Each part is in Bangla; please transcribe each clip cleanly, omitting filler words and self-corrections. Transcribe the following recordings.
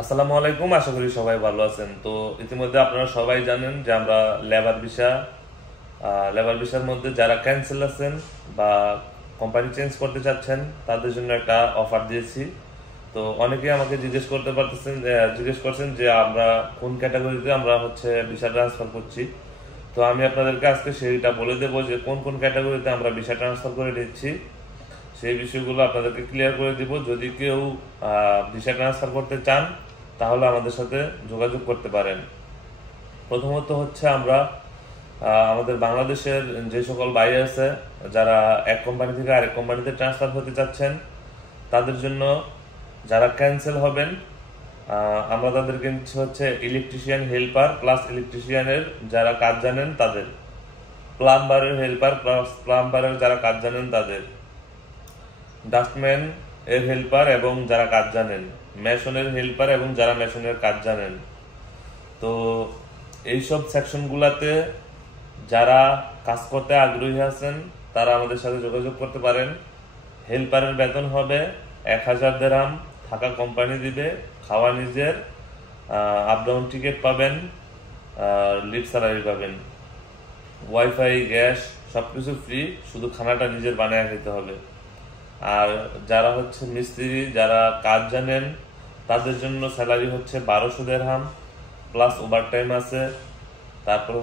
আসসালামু আলাইকুম, আশা করি সবাই ভালো আছেন। তো ইতিমধ্যে আপনারা সবাই জানেন যে আমরা লেবার ভিসার মধ্যে যারা ক্যান্সেল আছেন বা কোম্পানি চেঞ্জ করতে চাচ্ছেন তাদের জন্য একটা অফার দিয়েছি। তো অনেকেই আমাকে জিজ্ঞেস করছেন যে আমরা কোন ক্যাটাগরিতে আমরা ভিসা ট্রান্সফার করছি। তো আমি আপনাদেরকে আজকে সেইটা বলে দেবো যে কোন কোন ক্যাটাগরিতে আমরা ভিসা ট্রান্সফার করে নিচ্ছি। সেই বিষয়গুলো আপনাদেরকে ক্লিয়ার করে দিব। যদি কেউ ভিসা ট্রান্সফার করতে চান তাহলে আমাদের সাথে যোগাযোগ করতে পারেন। প্রথমত আমরা আমাদের বাংলাদেশের যে সকল ভাই আছে যারা এক কোম্পানি থেকে আরেক কোম্পানিতে ট্রান্সফার হতে চাচ্ছেন তাদের জন্য যারা ক্যান্সেল হবেন আমরা তাদেরকে নিচ্ছি ইলেকট্রিশিয়ান হেল্পার প্লাস ইলেকট্রিশিয়ানের যারা কাজ জানেন তাদের, প্লাম্বারের হেল্পার প্লাস প্লাম্বারের যারা কাজ জানেন তাদের, ডাস্টম্যান এর হেল্পার এবং যারা কাজ জানেন, মেশনের হেল্পার এবং যারা মেশনের কাজ জানেন। তো এইসব সেকশনগুলোতে যারা কাজ করতে আগ্রহী আছেন তারা আমাদের সাথে যোগাযোগ করতে পারেন। হেল্পারের বেতন হবে 1000 দিরহাম, থাকা কোম্পানি দিবে, খাওয়া নিজের, আপ ডাউন টিকিট পাবেন, লিভ স্যালারি পাবেন, ওয়াইফাই গ্যাস সবকিছু ফ্রি, শুধু খানাটা নিজের বানায় খেতে হবে। আর যারা মিস্ত্রি যারা কাজ জানেন তাদের জন্য স্যালারি 1200 দিরহাম প্লাস ওভারটাইম আছে। তারপর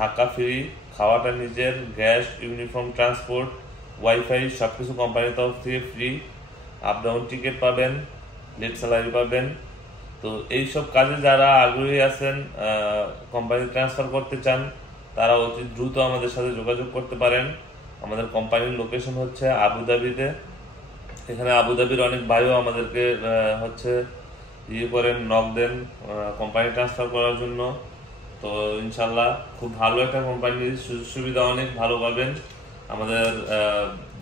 থাকা ফ্রি, খাওয়াটা নিজের, গ্যাস, ইউনিফর্ম, ট্রান্সপোর্ট, ওয়াইফাই সবকিছু কোম্পানির তরফ থেকে ফ্রি, আপ ডাউন টিকিট পাবেন, লিভ স্যালারি পাবেন। তো এইসব কাজে যারা আগ্রহী আছেন, কোম্পানি ট্রান্সফার করতে চান, তারা অতি দ্রুত আমাদের সাথে যোগাযোগ করতে পারেন। আমাদের কোম্পানির লোকেশন আবুধাবিতে। এখানে আবুধাবির অনেক ভাইও আমাদেরকে নক দেন কোম্পানি ট্রান্সফার করার জন্য। তো ইনশাল্লাহ খুব ভালো একটা কোম্পানির সুযোগ সুবিধা অনেক ভালো পাবেন। আমাদের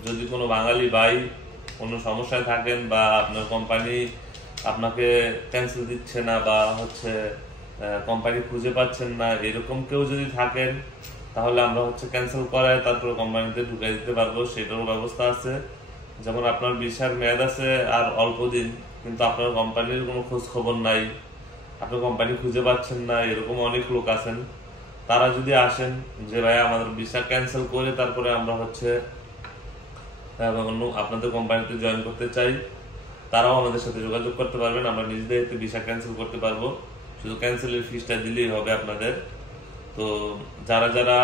যদি কোনো বাঙালি ভাই কোনো সমস্যায় থাকেন বা আপনার কোম্পানি আপনাকে ক্যান্সেল দিচ্ছে না বা কোম্পানি খুঁজে পাচ্ছেন না, এরকম কেউ যদি থাকেন তাহলে আমরা ক্যান্সেল করায় তারপর কোম্পানিতে ঢুকে দিতে পারবো, সেটারও ব্যবস্থা আছে। যেমন আপনার ভিসার মেয়াদ আছে আর অল্প দিন, কিন্তু আপনার কোম্পানির কোনো খোঁজ খবর নাই, আপনি কোম্পানি খুঁজে পাচ্ছেন না, এরকম অনেক লোক আছেন। তারা যদি আসেন যে ভাই আমাদের ভিসা ক্যান্সেল করে তারপরে আমরা আপনাদের কোম্পানিতে জয়েন করতে চাই, তারাও আমাদের সাথে যোগাযোগ করতে পারবেন। আমরা নিজেদের ভিসা ক্যান্সেল করতে পারবো, শুধু ক্যান্সেলের ফিসটা দিলেই হবে আপনাদের। তো যারা যারা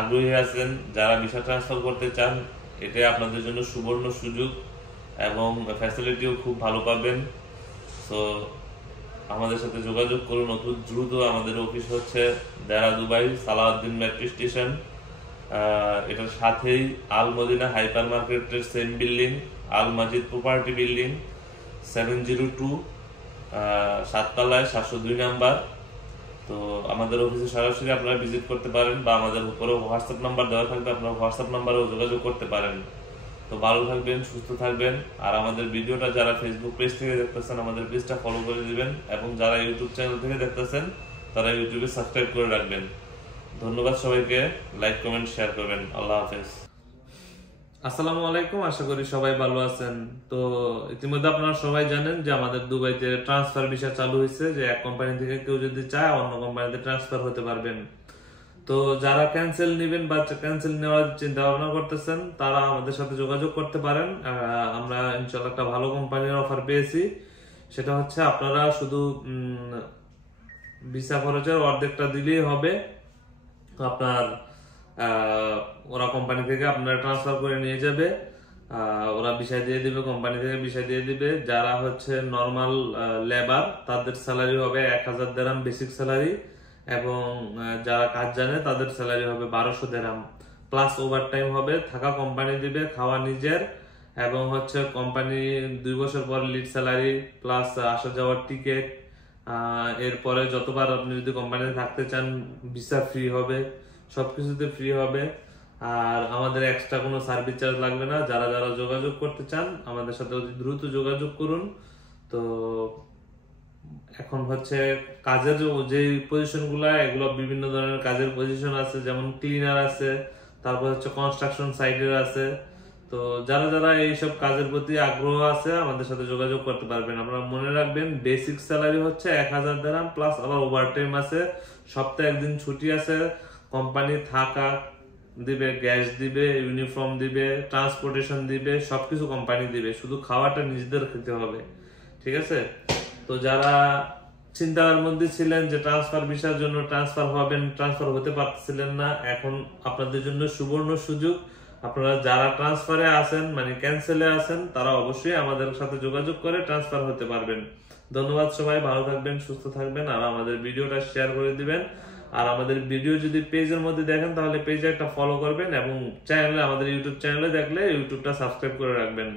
আগ্রহী আছেন, যারা ভিসা ট্রান্সফার করতে চান, এটাই আপনাদের জন্য সুবর্ণ সুযোগ এবং ফ্যাসিলিটিও খুব ভালো পাবেন। তো আমাদের সাথে যোগাযোগ করুন অতি দ্রুত। আমাদের office Deira Dubai Salahuddin metro station, এটার সাথেই আল মদিনা হাইপার মার্কেটের same building, Al Majid property building 702, 7 তলায় 702 নাম্বার। তো আমাদের অফিসে সরাসরি আপনারা ভিজিট করতে পারেন বা আমাদের উপরে হোয়াটসঅ্যাপ নাম্বার দেওয়া থাকবে, আপনারা হোয়াটসঅ্যাপ নাম্বারেও যোগাযোগ করতে পারেন। তো ভালো থাকবেন, সুস্থ থাকবেন। আর আমাদের ভিডিওটা যারা ফেসবুক পেজ থেকে দেখতেছেন আমাদের পেজটা ফলো করে দিবেন, এবং যারা ইউটিউব চ্যানেল থেকে দেখতেছেন তারা ইউটিউবে সাবস্ক্রাইব করে রাখবেন। ধন্যবাদ সবাইকে, লাইক কমেন্ট শেয়ার করবেন। আল্লাহ হাফেজ। আসসালামু আলাইকুম, আশা করি সবাই ভালো আছেন। তো ইতিমধ্যে আপনারা সবাই জানেন যে আমাদের দুবাইতে ট্রান্সফার ভিসা চালু হয়েছে, যে এক কোম্পানি থেকে কেউ যদি চায় অন্য কোম্পানিতে ট্রান্সফার হতে পারবেন। তো যারা ক্যান্সেল নেবেন বা ক্যান্সেল নেওয়ার চিন্তা ভাবনা করতেছেন তারা আমাদের সাথে যোগাযোগ করতে পারেন। আমরা ইনশাল্লাহ একটা ভালো কোম্পানির অফার পেয়েছি, সেটা আপনারা শুধু ভিসা খরচের অর্ধেকটা দিলেই হবে। আপনার ওরা কোম্পানি থেকে আপনারা ট্রান্সফার করে নিয়ে যাবে, ওরা ভিসা দিয়ে দিবে, কোম্পানি থেকে ভিসা দিয়ে দিবে। যারা নর্মাল লেবার তাদের স্যালারি হবে 1000 দিরহাম বেসিক স্যালারি, এবং যারা কাজ জানে তাদের স্যালারি হবে 1200 দিরহাম প্লাস ওভারটাইম হবে। থাকা কোম্পানি দিবে, খাওয়া নিজের, এবং কোম্পানি 2 বছর পর লিড স্যালারি প্লাস আসা যাওয়ার টিকিট। এরপরে যতবার আপনি যদি কোম্পানিতে থাকতে চান ভিসা ফ্রি হবে, সবকিছুতে ফ্রি হবে। আর আমাদের এক্সট্রা কোনো সার্ভিস চার্জ লাগবে না। যারা যারা যোগাযোগ করতে চান আমাদের সাথে অতি দ্রুত যোগাযোগ করুন। তো এখন কাজের যে পজিশন গুলা, এগুলো বিভিন্ন ধরনের কাজের পজিশন আছে, যেমন ক্লিনার আছে, তারপর কনস্ট্রাকশন সাইটের আছে। তো যারা যারা এইসব কাজের প্রতি আগ্রহ আছে আমাদের সাথে যোগাযোগ করতে পারবেন। আপনারা মনে রাখবেন বেসিক স্যালারি হচ্ছে 1000 দিরহাম, প্লাস আবার ওভারটাইম আছে, সপ্তাহে একদিন ছুটি আছে, কোম্পানি থাকা দিবে, গ্যাস দিবে, ইউনিফর্ম দিবে, ট্রান্সপোর্টেশন দিবে, সবকিছু কোম্পানি দিবে, শুধু খাওয়াটা নিজেদের খেতে হবে। ঠিক আছে? তো যারা চিন্তার মধ্যে ছিলেন যে ট্রান্সফার ভিসার জন্য ট্রান্সফার হবেন, ট্রান্সফার হতে পারছিলেন না, এখন আপনাদের জন্য সুবর্ণ সুযোগ। আপনারা যারা ট্রান্সফারে আছেন মানে ক্যান্সেলে আছেন তারা অবশ্যই আমাদের সাথে যোগাযোগ করে ট্রান্সফার হতে পারবেন। ধন্যবাদ সবাই, ভালো থাকবেন, সুস্থ থাকবেন, আর আমাদের ভিডিওটা শেয়ার করে দিবেন। আর আমাদের ভিডিও যদি পেজের মধ্যে দেখেন তাহলে পেজে একটা ফলো করবেন, এবং চ্যানেলে আমাদের ইউটিউব চ্যানেলে দেখলে ইউটিউবটা সাবস্ক্রাইব করে রাখবেন।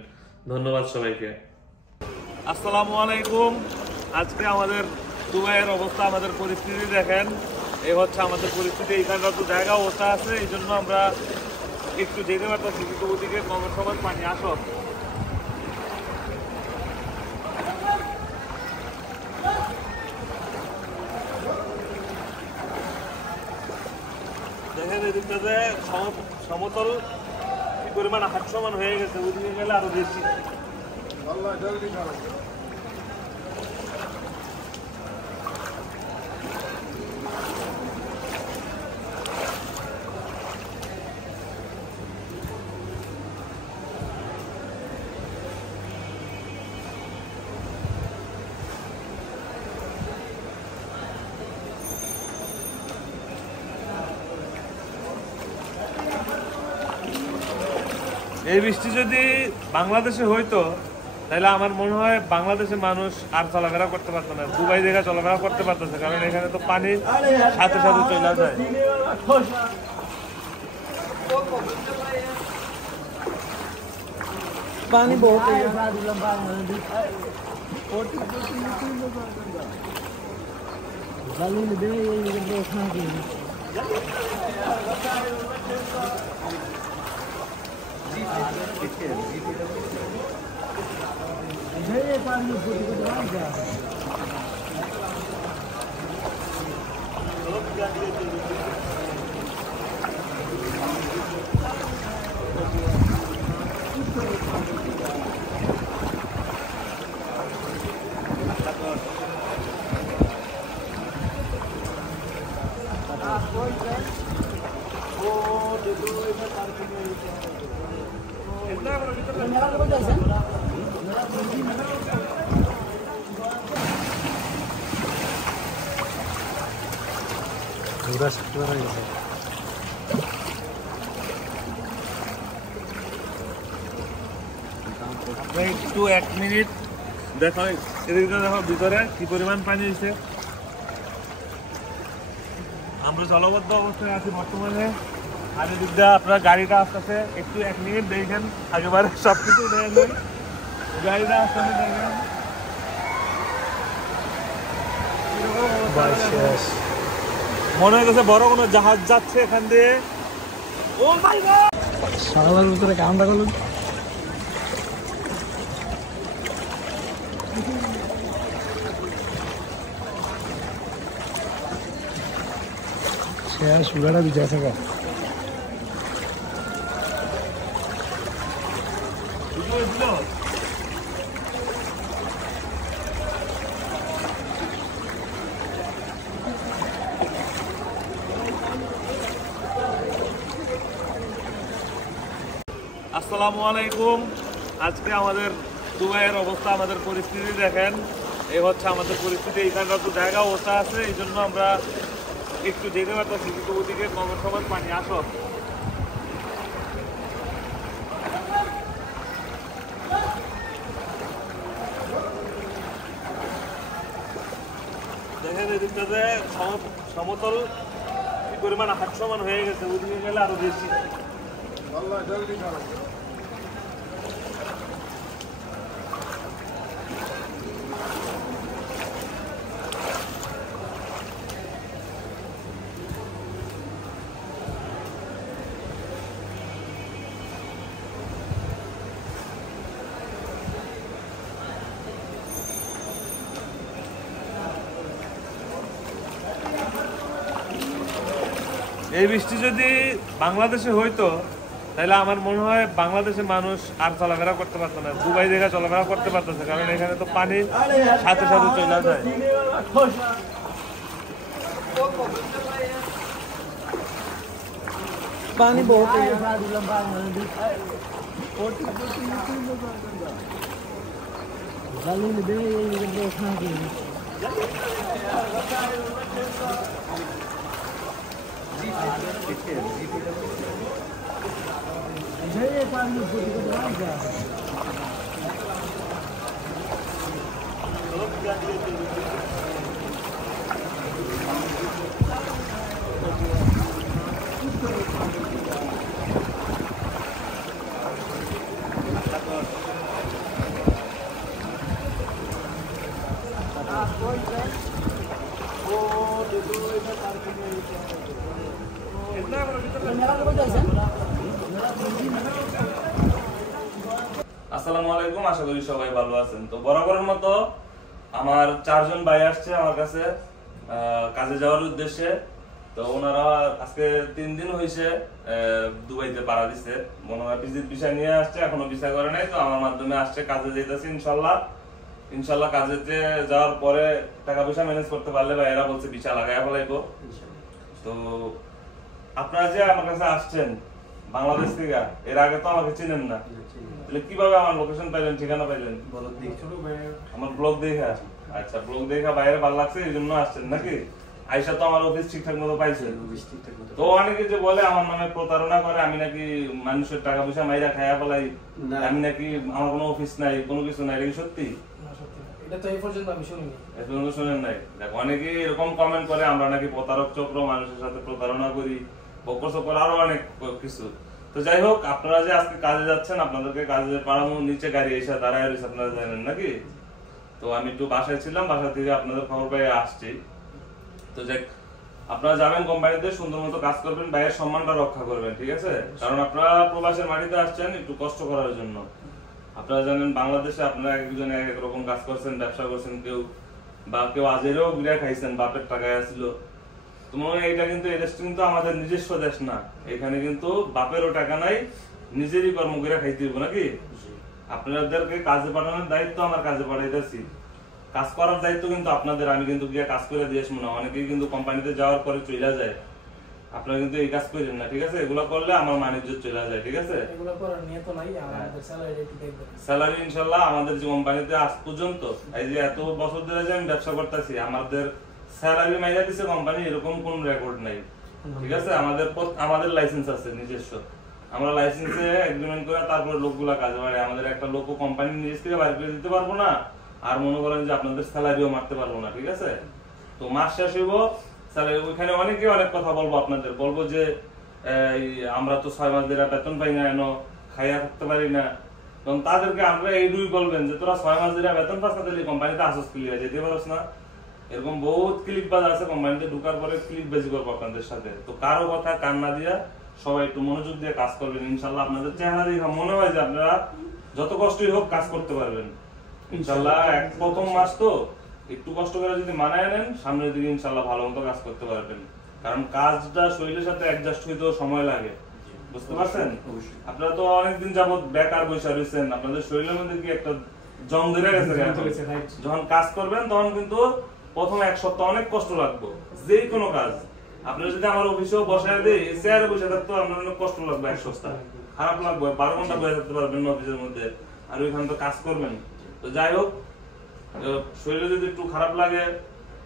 ধন্যবাদ সবাইকে। আসসালামু আলাইকুম। আজকে আমাদের দুবাইয়ের অবস্থা, আমাদের পরিস্থিতি দেখেন। এই হচ্ছে আমাদের পরিস্থিতি। এইখানটা তো জায়গা অবস্থা আছে, এই জন্য আমরা একটু যেতে পারতেছি, কিন্তু ওদিকে কমের সময় পানি আসো। দেখেন এদিকটাতে সমতল কি পরিমাণ হাত সমান হয়ে গেছে, ওদিকে গেলে আরো বেশি। এই বৃষ্টি যদি বাংলাদেশে হইতো তাহলে আমার মনে হয় বাংলাদেশের মানুষ আর চলাফেরা করতে পারতো না, দুবাই জায়গা চলাফেরা করতে পারতেছে, কারণ এখানে তো পানি সাথে সাথে চলে যায়। पानी बहुत है पूरा सकता है একটু 1 মিনিট দেখো, এদিকে দেখো ভিতরে কি পরিমাণ পানি হয়েছে। আমরা জলবদ্ধ অবস্থায় আছি বর্তমানে, আর এদিক দিয়ে আপনার গাড়িটা আসতেছে। একটু 1 মিনিট দেখেন, একেবারে সবকিছু দেখেন, গাড়িটা আসতেছে দেখেন। মনে হইতেছে বড় কোনো জাহাজ যাচ্ছে এখান দিয়ে। ও মাই গড, সারাবার ভিতরে কামটা করলেন শেয়ার সুগারা বিজয় থাকা আসসালামু আলাইকুম। আজকে আমাদের দুবাইয়ের অবস্থা, আমাদের পরিস্থিতি দেখেন। এই হচ্ছে আমাদের পরিস্থিতি। এইখানটা তো জায়গা অবস্থা আছে, এই জন্য আমরা একটু যেতে পারতেছি, কিন্তু ওদিকে কমের সময় পানি আসো। দেখেন এদিকটাতে সমতল কি পরিমাণ হাত সমান হয়ে গেছে, ওদিকে গেলে আরো বেশি। এই বৃষ্টি যদি বাংলাদেশে হইতো তাইলে আমার মনে হয় বাংলাদেশের মানুষ আর চলাফেরা করতে পারতো না, দুবাই দেখে চলাফেরা করতে পারতেছে, কারণ এখানে তো পানি সাথে সাথে চলে যায়। पानी बहुत है আসসালামু আলাইকুম, আশা করি সবাই ভালো আছেন। তো বরাবরের মতো আমার 4 জন ভাই আসছে আমার কাছে কাজে যাওয়ার উদ্দেশ্যে। তো ওনারা আজকে 3 দিন হয়েছে দুবাইতে পাড়া দিচ্ছে, ওনারা ভিজিট ভিসা নিয়ে আসছে, এখনো ভিসা করে নাই। তো আমার মাধ্যমে আসছে, কাজে যেতেছে ইনশাল্লাহ কাজেতে যাওয়ার পরে টাকা পয়সা ম্যানেজ করতে পারলে ভাইয়েরা বলছে ভিসা লাগাই ফেলাইবো। তো আপনারা যে আমার কাছে আসছেন বাংলাদেশ থেকে, এর আগে তো আমাকে চিনেন না, তাহলে কিভাবে আমার লোকেশন পাইলেন, ঠিকানা পাইলেন? আমার ব্লগ দেখা। আচ্ছা, ব্লগ দেখা বাইরে ভালো লাগছে এই জন্য আসছেন নাকি? আইসা তো আমার অফিস ঠিকঠাক মতো পাইছে। তো অনেকে যে বলে আমার নামে প্রতারণা করে, আমি নাকি মানুষের টাকা পয়সা মাইরা খাইয়া ফেলাই, আমি নাকি আমার কোনো অফিস নাই, কোনো কিছু নাই, এটা কি সত্যি? এটা তো এই পর্যন্ত আমি শুনিনি। এই পর্যন্ত শুনেন নাই? দেখো, অনেকে এরকম কমেন্ট করে আমরা নাকি প্রতারক চক্র, মানুষের সাথে প্রতারণা করি, বকর চক্র, আরো অনেক কিছু। তো যাই হোক, আপনারা যে আজকে কাজে যাচ্ছেন, আপনাদেরকে কাজে পাঠানো, নিচে গাড়ি এসে দাঁড়ায় রয়েছে, আপনারা জানেন নাকি? তো আমি একটু বাসায় ছিলাম, বাসা থেকে আপনাদের খবর পেয়ে আসছি। তো যাই, আপনারা যাবেন কোম্পানিতে, সুন্দর মতো কাজ করবেন, ভাইয়ের সম্মানটা রক্ষা করবেন, ঠিক আছে? কারণ আপনারা প্রবাসের মাটিতে আসছেন একটু কষ্ট করার জন্য। আপনারা জানেন বাংলাদেশে আপনারা একজন এক রকম কাজ করছেন, ব্যবসা করছেন, কেউ আজেরও ঘুরে খাইছেন, বাপের টাকায় আসছিল। তোমার এটা কিন্তু এই দেশটা কিন্তু আমাদের নিজস্ব দেশ না, এখানে কিন্তু বাপেরও টাকা নাই, নিজেরই কর্ম করে খাইতে হইব নাকি? আপনাদেরকে কাজে পাঠানোর দায়িত্ব আমার, কাজে পাঠাইতেছি, কাজ করার দায়িত্ব কিন্তু আপনাদের। আমি কিন্তু গিয়ে কাজ করে দিয়ে আসবো না, অনেকেই কিন্তু কোম্পানিতে যাওয়ার পরে চলে যায়। আপনারা কিন্তু এই কাজ করেন না, ঠিক আছে? এগুলো করলে আমার মানিজ্য চলে যায়, ঠিক আছে? এগুলো করার নিয়ত নাই, আমাদের স্যালারি একটু দেখবেন। স্যালারি ইনশাআল্লাহ আমাদের যে কোম্পানিতে আজ পর্যন্ত এই যে এত বছর ধরে যে আমি ব্যবসা করতেছি, আমাদের স্যালারি মাইরা দিছে কোম্পানি, এরকম কোন রেকর্ড নাই, ঠিক আছে? আমাদের লাইসেন্স আছে নিজস্ব, আমরা লাইসেন্সে এগ্রিমেন্ট করে তারপরে লোকগুলা কাজে বাড়ে। আমাদের একটা লোক কোম্পানি নিজের থেকে বাইরে করে দিতে পারবো না, আর মনে করেন যে আপনাদের স্যালারিও মারতে পারবো না, ঠিক আছে? তো মাস শেষ হইব, স্যালারি ওইখানে অনেকে অনেক কথা বলবো, আপনাদের বলবো যে আমরা তো 6 মাস ধরে বেতন পাই না, এনো খাইয়া থাকতে পারি না। তখন তাদেরকে আমরা এইটুকুই বলবেন যে তোরা 6 মাস ধরে বেতন পাস না, তাহলে কোম্পানিতে আসস ক্লিয়ার যেতে পারস না। এরকম বহুত ক্লিক বাজ আছে, কোম্পানিতে ঢুকার পরে ক্লিক বেজি করবো আপনাদের সাথে। তো কারো কথা কান না দিয়া সবাই একটু মনোযোগ দিয়ে কাজ করবেন, ইনশাল্লাহ আপনাদের চেহারা দেখে মনে হয় যে আপনারা যত কষ্টই হোক কাজ করতে পারবেন ইনশাল্লাহ। প্রথম মাস তো একটু কষ্ট করে যদি মানায় নেন, সামনের দিকে ইনশাল্লাহ ভালো মতো কাজ করতে পারবেন। কারণ কাজটা শরীরের সাথে অ্যাডজাস্ট হইতেও সময় লাগে, বুঝতে পারছেন? আপনারা তো অনেকদিন যাবত বেকার বসে রয়েছেন, আপনাদের শরীরের মধ্যে কি একটা জং ধরে গেছে। যখন কাজ করবেন তখন কিন্তু প্রথম 1 সপ্তাহ অনেক কষ্ট লাগবে, যে কোনো কাজ। আপনারা যদি আমার অফিসেও বসায় দেয়, চেয়ারে বসে থাকতো আপনার অনেক কষ্ট লাগবে, 1 সপ্তাহ খারাপ লাগবে, 12 ঘন্টা বসে থাকতে পারবেন অফিসের মধ্যে, আর ওইখানে তো কাজ করবেন। তো যাই হোক, শরীরে যদি একটু খারাপ লাগে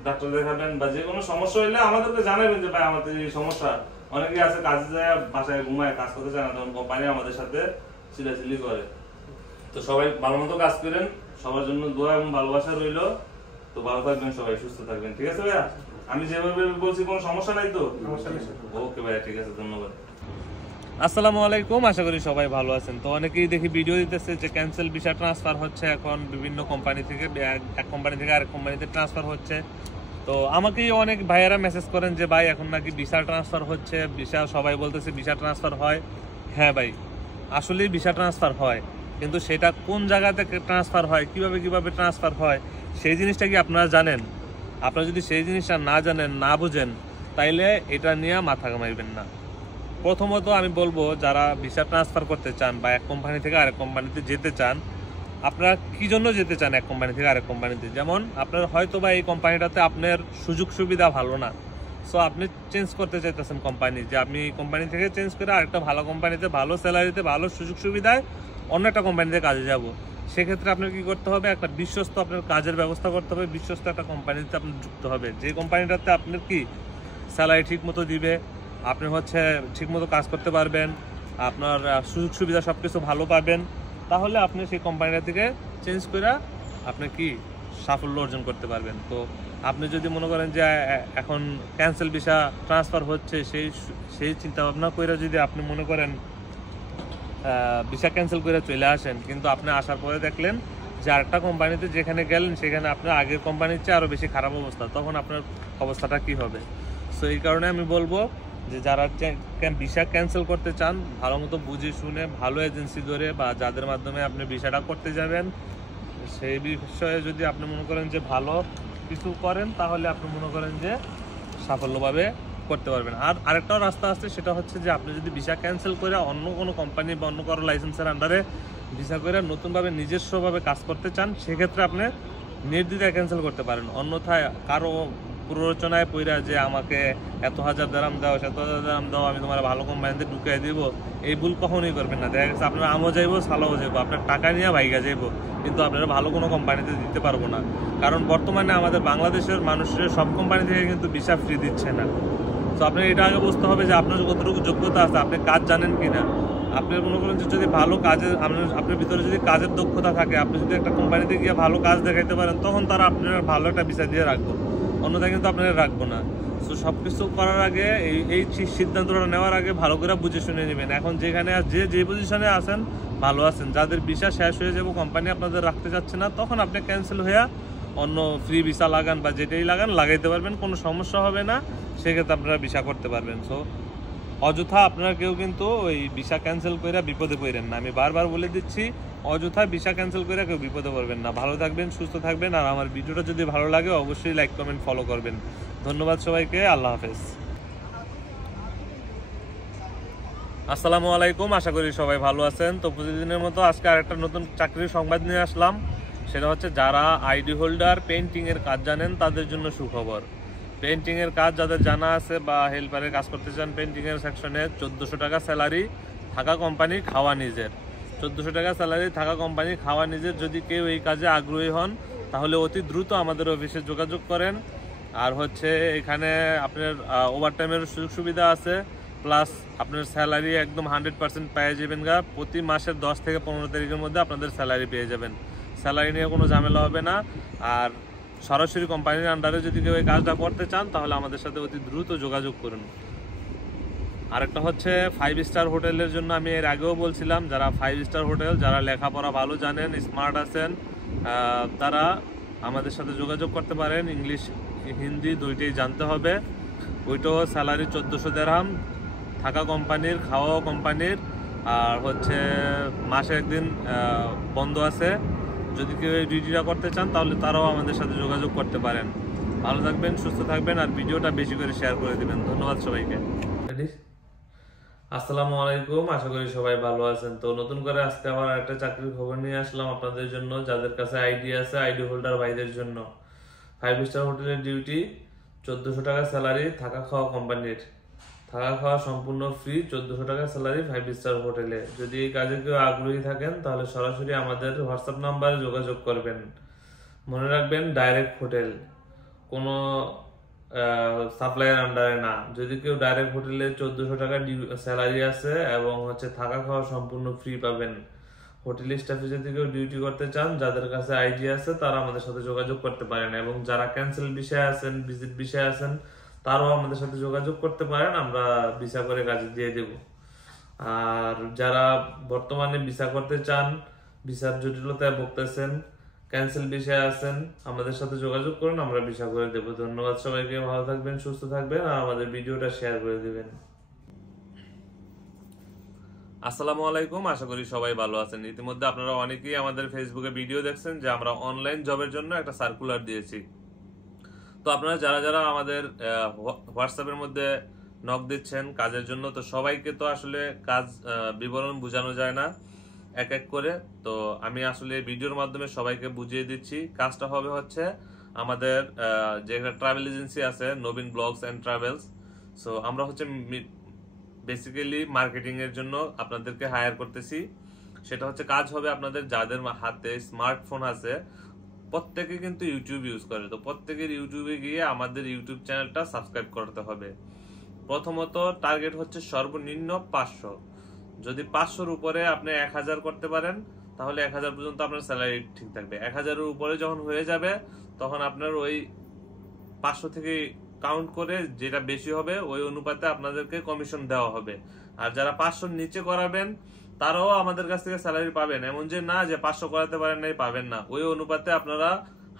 ডাক্তার দেখাবেন, বা যে কোনো সমস্যা হইলে আমাদেরকে জানাবেন যে ভাই আমাদের এই সমস্যা। অনেকে আছে কাজে যায় বাসায় ঘুমায়, কাজ করতে চায় না, তখন কোম্পানি আমাদের সাথে চিলাচিলি করে। তো সবাই ভালো মতো কাজ করেন, সবার জন্য দোয়া এবং ভালোবাসা রইল। তো ভালো থাকবেন সবাই, সুস্থ থাকবেন, ঠিক আছে ভাইয়া? আমি যেভাবে বলছি কোনো সমস্যা নাই তো? ওকে ভাইয়া, ঠিক আছে, ধন্যবাদ। আসসালামু আলাইকুম, আশা করি সবাই ভালো আছেন। তো অনেকেই দেখি ভিডিও দিতেছে যে ক্যান্সেল ভিসা ট্রান্সফার হচ্ছে এখন বিভিন্ন কোম্পানি থেকে, এক কোম্পানি থেকে আরেক কোম্পানিতে ট্রান্সফার হচ্ছে। তো আমাকেই অনেক ভাইয়েরা মেসেজ করেন যে ভাই এখন নাকি ভিসা ট্রান্সফার হচ্ছে, ভিসা সবাই বলতেছে ভিসা ট্রান্সফার হয়। হ্যাঁ ভাই, আসলেই ভিসা ট্রান্সফার হয়, কিন্তু সেটা কোন জায়গা থেকে ট্রান্সফার হয়, কিভাবে ট্রান্সফার হয়, সেই জিনিসটা কি আপনারা জানেন? আপনারা যদি সেই জিনিসটা না জানেন, না বুঝেন, তাইলে এটা নিয়ে মাথা ঘামাইবেন না। প্রথমত আমি বলবো যারা ভিসা ট্রান্সফার করতে চান বা এক কোম্পানি থেকে আরেক কোম্পানিতে যেতে চান, আপনারা কি জন্য যেতে চান এক কোম্পানি থেকে আরেক কোম্পানিতে? যেমন আপনার হয়তো বা এই কোম্পানিটাতে আপনার সুযোগ সুবিধা ভালো না, সো আপনি চেঞ্জ করতে চাইতেছেন কোম্পানি, যে আপনি কোম্পানি থেকে চেঞ্জ করে আরেকটা ভালো কোম্পানিতে ভালো স্যালারিতে ভালো সুযোগ সুবিধায় অন্য একটা কোম্পানিতে কাজে যাব। সেক্ষেত্রে আপনার কি করতে হবে? একটা বিশ্বস্ত আপনার কাজের ব্যবস্থা করতে হবে, বিশ্বস্ত একটা কোম্পানিতে আপনার যুক্ত হবে, যে কোম্পানিটাতে আপনার কি স্যালারি ঠিক মতো দিবে, আপনি হচ্ছে ঠিক মতো কাজ করতে পারবেন, আপনার সুযোগ সুবিধা সব কিছু ভালো পাবেন। তাহলে আপনি সেই কোম্পানিটা থেকে চেঞ্জ করে আপনি কি সাফল্য অর্জন করতে পারবেন। তো আপনি যদি মনে করেন যে এখন ক্যান্সেল ভিসা ট্রান্সফার হচ্ছে, সেই চিন্তা ভাবনা করে যদি আপনি মনে করেন ভিসা ক্যান্সেল করে চলে আসেন, কিন্তু আপনি আসার পরে দেখলেন যে আরেকটা কোম্পানিতে যেখানে গেলেন সেখানে আপনার আগের কোম্পানির চেয়ে আরও বেশি খারাপ অবস্থা, তখন আপনার অবস্থাটা কি হবে? সো এই কারণে আমি বলবো যে যারা ভিসা ক্যান্সেল করতে চান, ভালো মতো বুঝে শুনে ভালো এজেন্সি ধরে বা যাদের মাধ্যমে আপনি ভিসাটা করতে যাবেন, সেই বিষয়ে যদি আপনি মনে করেন যে ভালো কিছু করেন, তাহলে আপনি মনে করেন যে সাফল্যভাবে করতে পারবেন। আর আরেকটাও রাস্তা আছে, সেটা হচ্ছে যে আপনি যদি ভিসা ক্যান্সেল করে অন্য কোনো কোম্পানি বা অন্য কারো লাইসেন্সের আন্ডারে ভিসা করে নতুনভাবে নিজস্বভাবে কাজ করতে চান, সেক্ষেত্রে আপনি নির্দ্বিধায় ক্যান্সেল করতে পারেন। অন্যথায় কারো প্ররোচনায় পইরা যে আমাকে এত হাজার দাম দাও, এত হাজার দাম দাও, আমি তোমার ভালো কোম্পানিতে ঢুকিয়ে দিব, এই ভুল কখনোই করবেন না। দেখা গেছে আপনার আমও যাইবো, সালাও যাইবো, আপনার টাকা নিয়ে ভাইগা যাইবো, কিন্তু আপনারা ভালো কোনো কোম্পানিতে দিতে পারবো না। কারণ বর্তমানে আমাদের বাংলাদেশের মানুষের সব কোম্পানি থেকে কিন্তু ভিসা ফ্রি দিচ্ছে না। তো আপনার এটা আগে বুঝতে হবে যে আপনার কতটুকু যোগ্যতা আছে, আপনি কাজ জানেন কিনা। আপনি মনে করেন যে যদি ভালো কাজের আপনার ভিতরে যদি কাজের দক্ষতা থাকে, আপনি যদি একটা কোম্পানিতে গিয়ে ভালো কাজ দেখাইতে পারেন, তখন তারা আপনার ভালো একটা ভিসা দিয়ে রাখবো, অন্যথায় কিন্তু আপনারা রাখবো না। সো সব কিছু করার আগে এই সিদ্ধান্তটা নেওয়ার আগে ভালো করে বুঝে শুনে নেবেন। এখন যেখানে যে পজিশনে আছেন ভালো আছেন, যাদের ভিসা শেষ হয়ে যাবো, কোম্পানি আপনাদের রাখতে চাচ্ছে না, তখন আপনি ক্যান্সেল হয়ে অন্য ফ্রি ভিসা লাগান বা যেটাই লাগান লাগাইতে পারবেন, কোনো সমস্যা হবে না, সেক্ষেত্রে আপনারা ভিসা করতে পারবেন। সো অযথা আপনারা কেউ কিন্তু ওই ভিসা ক্যান্সেল করে বিপদে পড়েন না, আমি বারবার বলে দিচ্ছি, অযথা ভিসা ক্যান্সেল করে কেউ বিপদে পড়বেন না। ভালো থাকবেন, সুস্থ থাকবেন, আর আমার ভিডিওটা যদি ভালো লাগে অবশ্যই লাইক কমেন্ট ফলো করবেন। ধন্যবাদ সবাইকে, আল্লাহ হাফেজ। আসসালামু আলাইকুম, আশা করি সবাই ভালো আছেন। তো প্রতিদিনের মতো আজকে আরেকটা নতুন চাকরির সংবাদ নিয়ে আসলাম। সেটা হচ্ছে যারা আইডি হোল্ডার পেইন্টিংয়ের কাজ জানেন তাদের জন্য সুখবর। পেইন্টিংয়ের কাজ যাদের জানা আছে বা হেল্পারের কাজ করতে চান পেইন্টিংয়ের সেকশনে, 1400 টাকা স্যালারি, থাকা কোম্পানি, খাওয়া নিজের। 1400 টাকা স্যালারি, থাকা কোম্পানি, খাওয়া নিজের। যদি কেউ এই কাজে আগ্রহী হন তাহলে অতি দ্রুত আমাদের অফিসে যোগাযোগ করেন। আর হচ্ছে এখানে আপনার ওভারটাইমের সুযোগ সুবিধা আছে, প্লাস আপনার স্যালারি একদম 100% পেয়ে যাবেন গা। প্রতি মাসের 10 থেকে 15 তারিখের মধ্যে আপনাদের স্যালারি পেয়ে যাবেন, স্যালারি নিয়ে কোনো ঝামেলা হবে না। আর সরাসরি কোম্পানির আন্ডারে যদি কেউ এই কাজটা করতে চান তাহলে আমাদের সাথে অতি দ্রুত যোগাযোগ করুন। আরেকটা হচ্ছে 5 স্টার হোটেলের জন্য আমি এর আগেও বলছিলাম, যারা 5 স্টার হোটেল, যারা লেখাপড়া ভালো জানেন, স্মার্ট আছেন, তারা আমাদের সাথে যোগাযোগ করতে পারেন। ইংলিশ হিন্দি দুইটাই জানতে হবে। ওইটাও স্যালারি 1400 দিরহাম, থাকা কোম্পানির, খাওয়াও কোম্পানির, আর হচ্ছে মাসে একদিন বন্ধ আছে। যদি কেউ এই ডিউটিটা করতে চান তাহলে তারাও আমাদের সাথে যোগাযোগ করতে পারেন। ভালো থাকবেন, সুস্থ থাকবেন, আর ভিডিওটা বেশি করে শেয়ার করে দিবেন। ধন্যবাদ সবাইকে। আসসালামু আলাইকুম, আশা করি সবাই ভালো আছেন। তো নতুন করে আজকে আবার একটা চাকরির খবর নিয়ে আসলাম আপনাদের জন্য, যাদের কাছে আইডি আছে, আইডি হোল্ডার ভাইদের জন্য। 5 স্টার হোটেলের ডিউটি, 1400 টাকা স্যালারি, থাকা খাওয়া কোম্পানির, থাকা খাওয়া সম্পূর্ণ ফ্রি, 1400 টাকা স্যালারি 5 স্টার হোটেলে। যদি এই কাজে কেউ আগ্রহী থাকেন তাহলে সরাসরি আমাদের হোয়াটসঅ্যাপ নাম্বারে যোগাযোগ করবেন। মনে রাখবেন ডাইরেক্ট হোটেল, কোনো সাপ্লাইয়ের আন্ডারে না। যদি কেউ ডাইরেক্ট হোটেলে 1400 টাকা স্যালারি আছে এবং হচ্ছে থাকা খাওয়া সম্পূর্ণ ফ্রি পাবেন। হোটেল স্টাফে যদি কেউ ডিউটি করতে চান, যাদের কাছে আইডি আছে, তারা আমাদের সাথে যোগাযোগ করতে পারেন। এবং যারা ক্যান্সেল বিষয়ে আছেন, ভিজিট বিষয়ে আছেন, তারাও আমাদের সাথে যোগাযোগ করতে পারেন, আমরা ভিসা করে কাজে দিয়ে দেব। আর যারা বর্তমানে ভিসা করতে চান, ভিসার জটিলতায় ভুগতেছেন, ক্যান্সেল বিষয়ে আছেন, আমাদের সাথে যোগাযোগ করুন, আমরা ভিসা করে দেব। ধন্যবাদ সবাইকে, ভালো থাকবেন, সুস্থ থাকবেন, আর আমাদের ভিডিওটা শেয়ার করে দিবেন। আসসালামু আলাইকুম, আশা করি সবাই ভালো আছেন। ইতিমধ্যে আপনারা অনেকেই আমাদের ফেসবুকে ভিডিও দেখছেন যে আমরা অনলাইন জবের জন্য একটা সার্কুলার দিয়েছি। তো আপনারা যারা যারা আমাদের হোয়াটসঅ্যাপের মধ্যে নক দিচ্ছেন কাজের জন্য। তো সবাইকে তো আসলে কাজ বিবরণ বোঝানো যায় না এক এক করে। তো আমি আসলে ভিডিওর মাধ্যমে সবাইকে বুঝিয়ে দিচ্ছি। কাজটা হবে হচ্ছে আমাদের যে ট্রাভেল এজেন্সি আছে নবীন ব্লগস এন্ড ট্রাভেলস। সো আমরা হচ্ছে বেসিক্যালি মার্কেটিং এর জন্য আপনাদেরকে হায়ার করতেছি। সেটা হচ্ছে কাজ হবে আপনাদের যাদের হাতে স্মার্টফোন আছে, প্রত্যেকে কিন্তু ইউটিউব ইউজ করে। তো প্রত্যেকের ইউটিউবে গিয়ে আমাদের ইউটিউব চ্যানেলটা সাবস্ক্রাইব করতে হবে। প্রথমত টার্গেট হচ্ছে সর্বনিম্ন 500। যদি 500-র উপরে আপনি 1000 করতে পারেন তাহলে 1000 পর্যন্ত আপনার স্যালারি ঠিক থাকবে। 1000-এর উপরে যখন হয়ে যাবে তখন আপনার ওই 500 থেকে কাউন্ট করে যেটা বেশি হবে ওই অনুপাতে আপনাদেরকে কমিশন দেওয়া হবে। আর যারা 500-র নিচে করাবেন তারাও আমাদের কাছ থেকে স্যালারি পাবেন। এমন যে না যে 500 করাতে পারেন নাই পাবেন না, ওই অনুপাতে আপনারা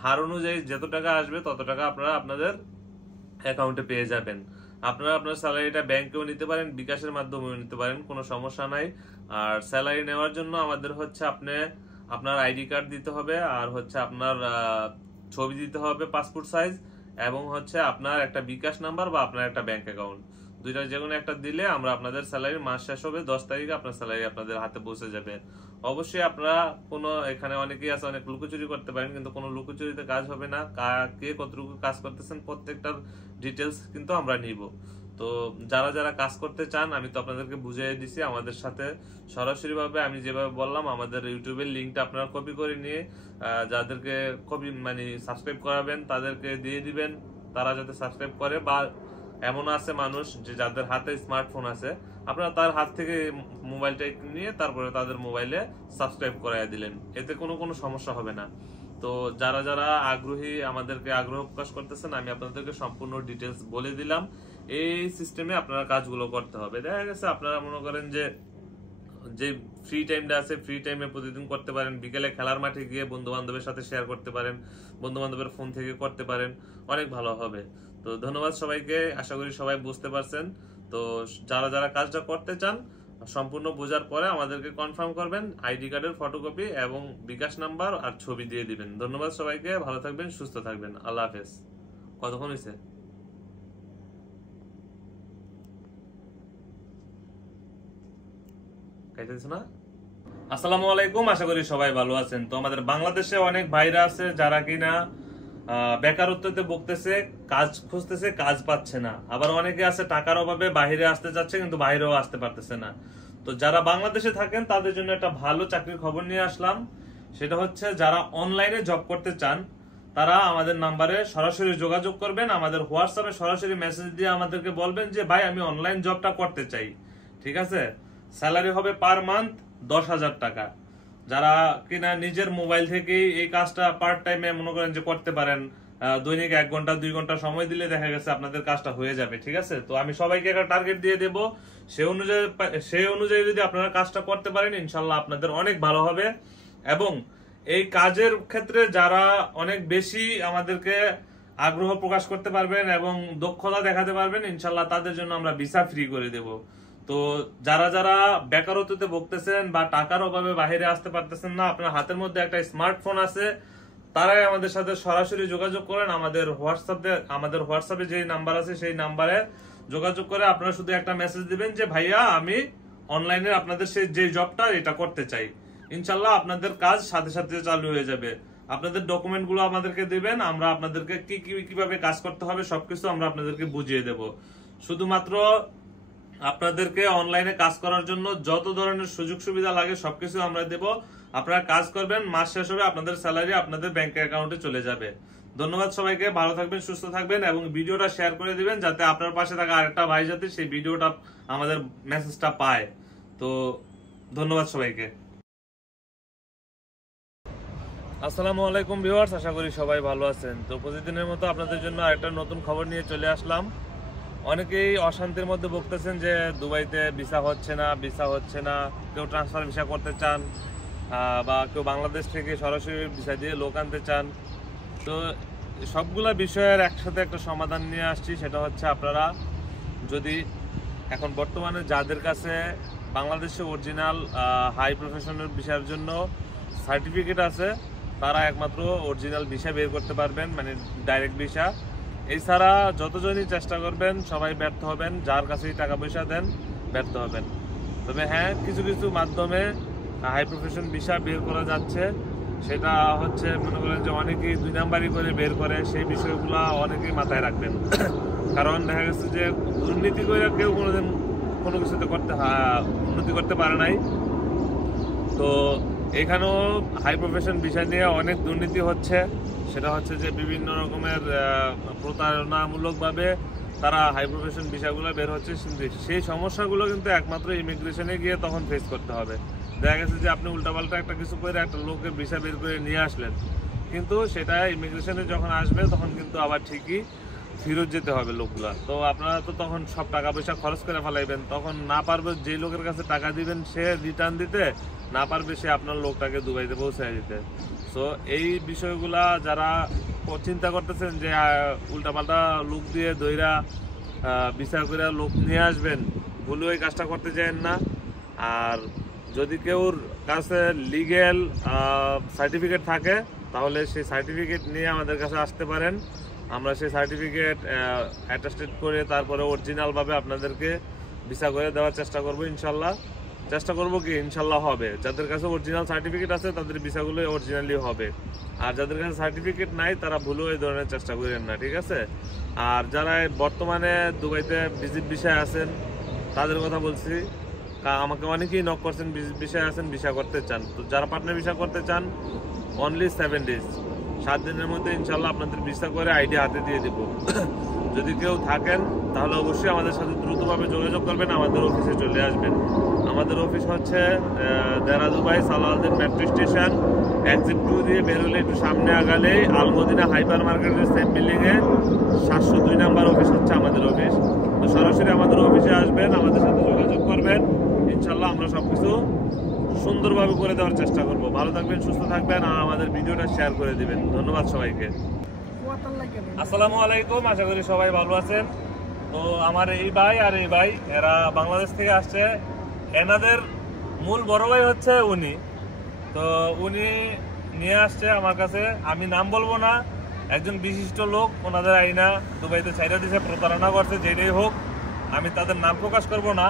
হার অনুযায়ী যত টাকা আসবে তত টাকা আপনারা আপনাদের অ্যাকাউন্টে পেয়ে যাবেন। আপনারা আপনার স্যালারিটা ব্যাংকেও নিতে পারেন, বিকাশের মাধ্যমেও নিতে পারেন, কোনো সমস্যা নাই। আর স্যালারি নেওয়ার জন্য আমাদের হচ্ছে আপনার আইডি কার্ড দিতে হবে, আর হচ্ছে আপনার ছবি দিতে হবে পাসপোর্ট সাইজ, এবং হচ্ছে আপনার একটা বিকাশ নাম্বার বা আপনার একটা ব্যাংক অ্যাকাউন্ট, দুইটা যে কোনো একটা দিলে আমরা আপনাদের স্যালারি মাস শেষ হবে 10 তারিখে আপনার স্যালারি আপনাদের হাতে পৌঁছে যাবে। অবশ্যই আপনারা কোনো এখানে অনেকেই আছে অনেক লুকোচুরি করতে পারেন, কিন্তু কোনো লুকোচুরিতে কাজ হবে না। কে কতটুকু কাজ করতেছেন প্রত্যেকটার ডিটেলস কিন্তু আমরা নিব। তো যারা যারা কাজ করতে চান আমি তো আপনাদেরকে বুঝিয়ে দিছি। আমাদের সাথে সরাসরি ভাবে আমি যেভাবে বললাম আমাদের ইউটিউবের লিঙ্কটা আপনারা কপি করে নিয়ে যাদেরকে মানে সাবস্ক্রাইব করাবেন তাদেরকে দিয়ে দিবেন, তারা যাতে সাবস্ক্রাইব করে। বা এমন আছে মানুষ যে যাদের হাতে স্মার্টফোন আছে, আপনারা তার হাত থেকে মোবাইলটা নিয়ে তারপরে তাদের মোবাইলে সাবস্ক্রাইব করাই দিলেন, এতে কোনো সমস্যা হবে না। তো যারা যারা আগ্রহী, আমাদেরকে আগ্রহ প্রকাশ করতেছেন, আমি আপনাদেরকে সম্পূর্ণ ডিটেলস বলে দিলাম। এই সিস্টেমে আপনারা কাজগুলো করতে হবে। দেখা গেছে আপনারা মনে করেন যে ফ্রি টাইমটা আছে, ফ্রি টাইমে প্রতিদিন করতে পারেন। বিকেলে খেলার মাঠে গিয়ে বন্ধু বান্ধবের সাথে শেয়ার করতে পারেন, বন্ধু বান্ধবের ফোন থেকে করতে পারেন, অনেক ভালো হবে। তো ধন্যবাদ সবাইকে, আশা করি সবাই বুঝতে পারছেন। তো যারা যারা কাজটা করতে চান সম্পূর্ণ বোঝার পরে আমাদেরকে কনফার্ম করবেন, আইডি কার্ডের ফটোকপি এবং বিকাশ নাম্বার আর ছবি দিয়ে দিবেন। ধন্যবাদ সবাইকে, ভালো থাকবেন, সুস্থ থাকবেন, আল্লাহ হাফেজ। কতক্ষণ হয়েছে? আসসালামু আলাইকুম, আশা করি সবাই ভালো আছেন। তো আমাদের বাংলাদেশে অনেক ভাইরা আছে যারা কিনা বেকারত্বতে ভুগতেছে, কাজ খুঁজতেছে, কাজ পাচ্ছে না। আবার অনেকে আছে টাকার অভাবে বাইরে আসতে চাচ্ছে কিন্তু বাইরেও আসতে পারতেছে না। তো যারা বাংলাদেশে থাকেন তাদের জন্য একটা ভালো চাকরির খবর নিয়ে আসলাম। সেটা হচ্ছে যারা অনলাইনে জব করতে চান তারা আমাদের নাম্বারে সরাসরি যোগাযোগ করবেন। আমাদের হোয়াটসঅ্যাপে সরাসরি মেসেজ দিয়ে আমাদেরকে বলবেন যে ভাই আমি অনলাইন জবটা করতে চাই, ঠিক আছে? স্যালারি হবে পার মান্থ 10,000 টাকা। যারা কিনা নিজের মোবাইল থেকেই এই কাজটা পার্ট টাইমে মনে করেন যে করতে পারেন, দৈনিক 1 ঘন্টা 2 ঘন্টা সময় দিলে দেখা গেছে আপনাদের কাজটা হয়ে যাবে, ঠিক আছে? তো আমি সবাইকে একটা টার্গেট দিয়ে দেব, সেই অনুযায়ী যদি আপনারা কাজটা করতে পারেন ইনশাল্লাহ আপনাদের অনেক ভালো হবে। এবং এই কাজের ক্ষেত্রে যারা অনেক বেশি আমাদেরকে আগ্রহ প্রকাশ করতে পারবেন এবং দক্ষতা দেখাতে পারবেন ইনশাল্লাহ তাদের জন্য আমরা ভিসা ফ্রি করে দেব। তো যারা যারা বেকারত্বতে ভুগতেছেন বা টাকার অভাবে বাইরে আসতে পারতেছেন না, আপনার হাতের মধ্যে একটা স্মার্টফোন আছে, তারাই আমাদের সাথে সরাসরি যোগাযোগ করেন। আমাদের হোয়াটসঅ্যাপে যে নাম্বার আছে সেই নাম্বারে যোগাযোগ করে আপনারা শুধু একটা মেসেজ দিবেন যে ভাইয়া আমি অনলাইনে আপনাদের সেই যে জবটা এটা করতে চাই। ইনশাল্লাহ আপনাদের কাজ সাথে সাথে চালু হয়ে যাবে। আপনাদের ডকুমেন্ট গুলো আমাদেরকে দিবেন, আমরা আপনাদেরকে কিভাবে কাজ করতে হবে সবকিছু আমরা আপনাদেরকে বুঝিয়ে দেব। শুধুমাত্র আপনাদেরকে অনলাইনে কাজ করার জন্য যত ধরনের সুযোগ সুবিধা লাগে সবকিছু আমরা দেব। আপনারা কাজ করবেন, মাস শেষ হবে আপনাদের স্যালারি আপনাদের ব্যাংক অ্যাকাউন্টে চলে যাবে। ধন্যবাদ সবাইকে, ভালো থাকবেন, সুস্থ থাকবেন এবং ভিডিওটা শেয়ার করে দিবেন যাতে আপনার পাশে থাকা আরেকটা ভাই যাতে সেই ভিডিওটা আমাদের মেসেজটা পায়। তো ধন্যবাদ সবাইকে। আসসালামু আলাইকুম ভিউয়ার্স, আশা করি সবাই ভালো আছেন। তো প্রতিদিনের মতো আপনাদের জন্য আরেকটা নতুন খবর নিয়ে চলে আসলাম। অনেকেই অশান্তির মধ্যে ভুগতেছেন যে দুবাইতে ভিসা হচ্ছে না, কেউ ট্রান্সফার ভিসা করতে চান বা কেউ বাংলাদেশ থেকে সরাসরি ভিসা দিয়ে লোক আনতে চান। তো সবগুলা বিষয়ের একসাথে একটা সমাধান নিয়ে আসছি। সেটা হচ্ছে আপনারা যদি এখন বর্তমানে যাদের কাছে বাংলাদেশে অরিজিনাল হাই প্রফেশনাল ভিসার জন্য সার্টিফিকেট আছে তারা একমাত্র অরিজিনাল ভিসা বের করতে পারবেন, মানে ডাইরেক্ট ভিসা। এছাড়া যতজনই চেষ্টা করবেন সবাই ব্যর্থ হবেন, যার কাছেই টাকা পয়সা দেন ব্যর্থ হবেন। তবে হ্যাঁ, কিছু কিছু মাধ্যমে হাই প্রফেশন ভিসা বের করা যাচ্ছে, সেটা হচ্ছে মনে করেন যে অনেকেই 2 নাম্বারই করে বের করে, সেই বিষয়গুলো অনেকেই মাথায় রাখবেন। কারণ দেখা গেছে যে দুর্নীতি করে কেউ কোনোদিন কোনো কিছুতে উন্নতি করতে পারে নাই। তো এখানেও হাই প্রফেশন ভিসা নিয়ে অনেক দুর্নীতি হচ্ছে। সেটা হচ্ছে যে বিভিন্ন রকমের প্রতারণামূলকভাবে তারা হাই প্রফেশন ভিসাগুলো বের হচ্ছে, কিন্তু সেই সমস্যাগুলো কিন্তু একমাত্র ইমিগ্রেশনে গিয়ে তখন ফেস করতে হবে। দেখা গেছে যে আপনি উল্টাপাল্টা একটা কিছু করে একটা লোকের ভিসা বের করে নিয়ে আসলেন, কিন্তু সেটা ইমিগ্রেশনে যখন আসবে তখন কিন্তু আবার ঠিকই ফেরত যেতে হবে লোকগুলা। তো আপনারা তো তখন সব টাকা পয়সা খরচ করে ফেলাইবেন, তখন না পারবে যে লোকের কাছে টাকা দিবেন সে রিটার্ন দিতে, না পারবে সে আপনার লোকটাকে দুবাইতে পৌঁছায় দিতে। সো এই বিষয়গুলা যারা চিন্তা করতেছেন যে উল্টাপাল্টা লোক দিয়ে দইরা ভিসা করে লোক নিয়ে আসবেন, ভুল ওই কাজটা করতে চান না। আর যদি কেউর কাছে লিগ্যাল সার্টিফিকেট থাকে তাহলে সেই সার্টিফিকেট নিয়ে আমাদের কাছে আসতে পারেন। আমরা সেই সার্টিফিকেট অ্যাটাস্টেড করে তারপরে অরিজিনালভাবে আপনাদেরকে ভিসা করে দেওয়ার চেষ্টা করব ইনশাল্লাহ। চেষ্টা করব কি ইনশাল্লাহ হবে। যাদের কাছে অরিজিনাল সার্টিফিকেট আছে তাদের ভিসাগুলো অরিজিনালি হবে, আর যাদের কাছে সার্টিফিকেট নাই তারা ভুলেও এই ধরনের চেষ্টা করেন না, ঠিক আছে? আর যারা বর্তমানে দুবাইতে ভিজিট ভিসায় আছেন তাদের কথা বলছি, আমাকে অনেকেই নক করছেন ভিজিট ভিসায় আছেন, ভিসা করতে চান। তো যারা পার্টনার ভিসা করতে চান অনলি 7 ডেজ, 7 দিনের মধ্যে ইনশাল্লাহ আপনাদের ভিসা করে আইডি হাতে দিয়ে দিব। যদি কেউ থাকেন তাহলে অবশ্যই আমাদের সাথে দ্রুতভাবে যোগাযোগ করবেন, আমাদের অফিসে চলে আসবেন। আমাদের অফিস হচ্ছে Deira Dubai Salahuddin metro station exit 2 দিয়ে বেরোলে একটু সামনে আগালে আলমদিনা হাইপার মার্কেটের সেম বিল্ডিংয়ে 702 নাম্বার অফিস হচ্ছে আমাদের অফিস। তো সরাসরি আমাদের অফিসে আসবেন, আমাদের সাথে যোগাযোগ করবেন, ইনশাল্লাহ আমরা সবকিছু সুন্দরভাবে করে দেওয়ার চেষ্টা করব। ভালো থাকবেন, সুস্থ থাকবেন, আর আমাদের ভিডিওটা শেয়ার করে দিবেন। ধন্যবাদ সবাইকে। আসসালামু আলাইকুম, আশা করি সবাই ভালো আছেন। তো আমার এই ভাই আর এই ভাই এরা বাংলাদেশ থেকে আসছে। এনাদের মূল বড় ভাই হচ্ছে উনি। তো উনি নিয়ে আসছে আমার কাছে, আমি নাম বলবো না, একজন বিশিষ্ট লোক ওনাদের আইনা দুবাইতে ছাইরা দিছে, প্রতারণা করছে, যেটাই হোক আমি তাদের নাম প্রকাশ করব না।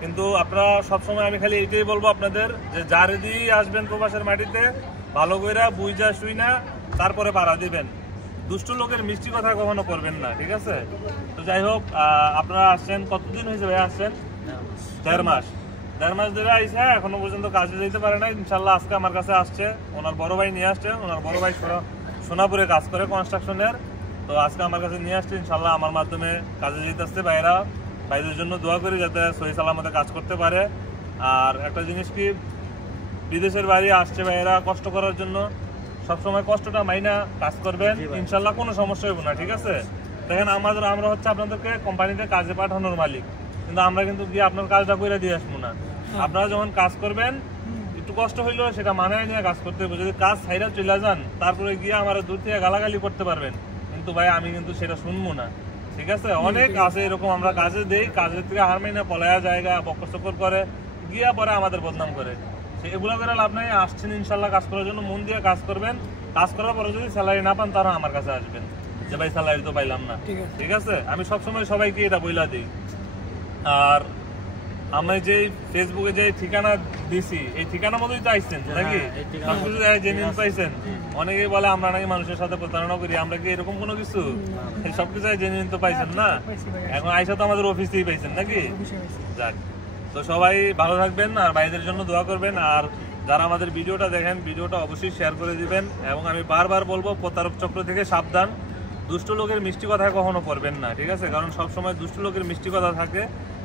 কিন্তু আপনারা সবসময় আমি খালি এইটাই বলবো আপনাদের যে যারে দিয়ে আসবেন প্রবাসের মাটিতে ভালো কইরা বুঝা শুই না তারপরে পাড়া দিবেন। দুষ্ট লোকের মিষ্টি কথা কখনো করবেন না, ঠিক আছে? তো যাই হোক, আপনারা আসছেন, কতদিন হয়েছে ভাই আসছেন? 1.5 মাস। 1.5 মাস ধরে আইসা এখনো পর্যন্ত কাজে যেতে পারে না। ইনশাল্লাহ আজকে আমার কাছে আসছে, ওনার বড় ভাই নিয়ে আসছে। ওনার বড় ভাই সোনাপুরে কাজ করে কনস্ট্রাকশনের। তো আজকে আমার কাছে নিয়ে আসছে, ইনশাল্লাহ আমার মাধ্যমে কাজে যেতে আসছে। ভাইদের জন্য দোয়া করি যাতে সহি সালামতে কাজ করতে পারে। আর একটা জিনিস কি, বিদেশের বাইরে আসছে ভাইয়েরা কষ্ট করার জন্য, সবসময় কষ্টটা মাইনা কাজ করবেন, ইনশাল্লাহ কোনো সমস্যা হবে না, ঠিক আছে? দেখেন আমরা হচ্ছে আপনাদেরকে কোম্পানিতে কাজে পাঠানোর মালিক, কিন্তু আমরা কিন্তু গিয়ে আপনার কাজটা করে দিয়ে আসবো না। আপনারা যখন কাজ করবেন একটু কষ্ট হইলেও সেটা মানায় নিয়ে কাজ করতে হবে। যদি কাজ ছাইরা চলে যান তারপরে গিয়ে আমার দূর থেকে গালাগালি করতে পারবেন, কিন্তু ভাই আমি কিন্তু সেটা শুনবো না, ঠিক আছে? অনেক আছে এরকম, আমরা কাজে দেই, কাজের থেকে হার মাইনা পলায়া জায়গা বকর করে গিয়া পরে আমাদের বদনাম করে। এগুলো করে লাভ নাই। আসছেন ইনশাল্লাহ কাজ করার জন্য, মন দিয়ে কাজ করবেন। কাজ করার পরে যদি স্যালারি না পান তারা আমার কাছে আসবেন যে ভাই স্যালারি তো পাইলাম না, ঠিক আছে? আমি সবসময় সবাইকে এটা বইলা দিই। আর আমি যে ফেসবুকে যে ঠিকানা দিছি এই ঠিকানা মতোই তো আইছেন নাকি? সবকিছু জেনুইন পাইছেন? অনেকেই বলে আমরা নাকি মানুষের সাথে প্রতারণা করি, আমরা কি এরকম কোনো কিছু? সবকিছু জেনুইন তো পাইছেন না? এখন আইসা তো আমাদের অফিসেই পাইছেন নাকি? যাক, তো সবাই ভালো থাকবেন আর ভাইদের জন্য দোয়া করবেন। আর যারা আমাদের ভিডিওটা দেখেন ভিডিওটা অবশ্যই শেয়ার করে দিবেন। এবং আমি বারবার বলবো প্রতারক চক্র থেকে সাবধান, দুষ্ট লোকের মিষ্টি কথা কখনো করবেন না, ঠিক আছে? কারণ সবসময় দুষ্ট লোকের মিষ্টি কথা থাকে,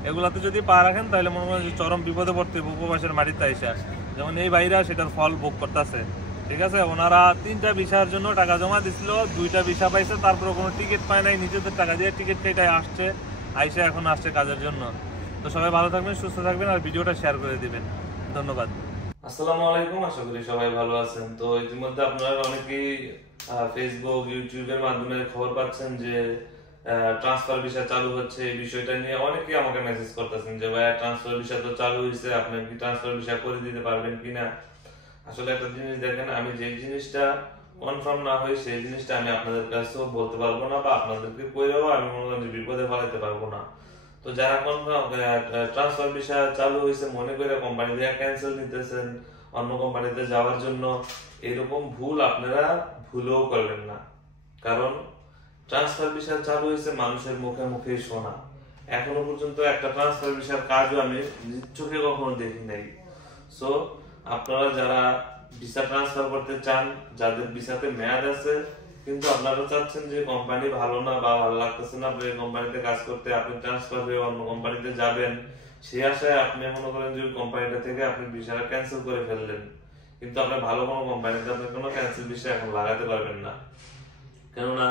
এগুলাতে যদি পা রাখেন তাহলে মনে হয় চরম বিপদে পড়তে উপবাসের মাটিতে আইসা। যেমন এই ভাইরা সেটার ফল ভোগ করতেছে, ঠিক আছে? ওনারা 3টা ভিসার জন্য টাকা জমা দিছিল, 2টা ভিসা পাইছে, তারপরে কোনো টিকিট পায় নাই, নিজেদের টাকা দিয়ে টিকিট কেটে আসছে, আইসা এখন আসছে কাজের জন্য। তো সবাই ভালো থাকবেন, সুস্থ থাকবেন, আর ভিডিওটা শেয়ার করে দিবেন। ধন্যবাদ। আসসালামু আলাইকুম, আশা করি সবাই ভালো আছেন। তো ইতিমধ্যে আপনারা অনেকেই ফেসবুক ইউটিউবের মাধ্যমে খবর পাচ্ছেন যে ট্রান্সফার ভিসা চালু হচ্ছে। এই বিষয়টা নিয়ে অনেকেই আমাকে মেসেজ করতেছেন যে ভাই ট্রান্সফার ভিসা তো চালু হয়েছে, আপনি কি ট্রান্সফার ভিসা করে দিতে পারবেন কিনা? আসলে একটা জিনিস দেখেন, আমি যে জিনিসটা কনফার্ম না হয় সেই জিনিসটা আমি আপনাদের কাছেও বলতে পারবো না বা আপনাদেরকে কইরাও আমি মনে করেন যে বিপদে ফেলাইতে পারবো না। তো যারা কনফার্ম ট্রান্সফার ভিসা চালু হয়েছে মনে করে কোম্পানি দিয়ে ক্যান্সেল নিতেছেন অন্য কোম্পানিতে যাওয়ার জন্য, এরকম ভুল আপনারা ভুলেও করবেন না। কারণ ট্রান্সফার ভিসা চালু হয়েছে মানুষের মুখে মুখে শোনা, এখনো পর্যন্ত একটা ট্রান্সফার ভিসার কাজও আমি নিজ চোখে কখনো দেখি নাই। সো আপনারা যারা ভিসা ট্রান্সফার করতে চান, যাদের ভিসাতে মেয়াদ আছে কিন্তু আপনারা চাচ্ছেন যে কোম্পানি ভালো না বা ভালো লাগতেছে না আপনার কোম্পানিতে কাজ করতে, আপনি ট্রান্সফার হয়ে অন্য কোম্পানিতে যাবেন, সেই আশায় আপনি মনে করেন যে কোম্পানিটা থেকে আপনি ভিসাটা ক্যান্সেল করে ফেললেন, কিন্তু আপনার ভালো কোনো কোম্পানিতে আপনি কোনো ক্যান্সেল ভিসা এখন লাগাতে পারবেন না। কেননা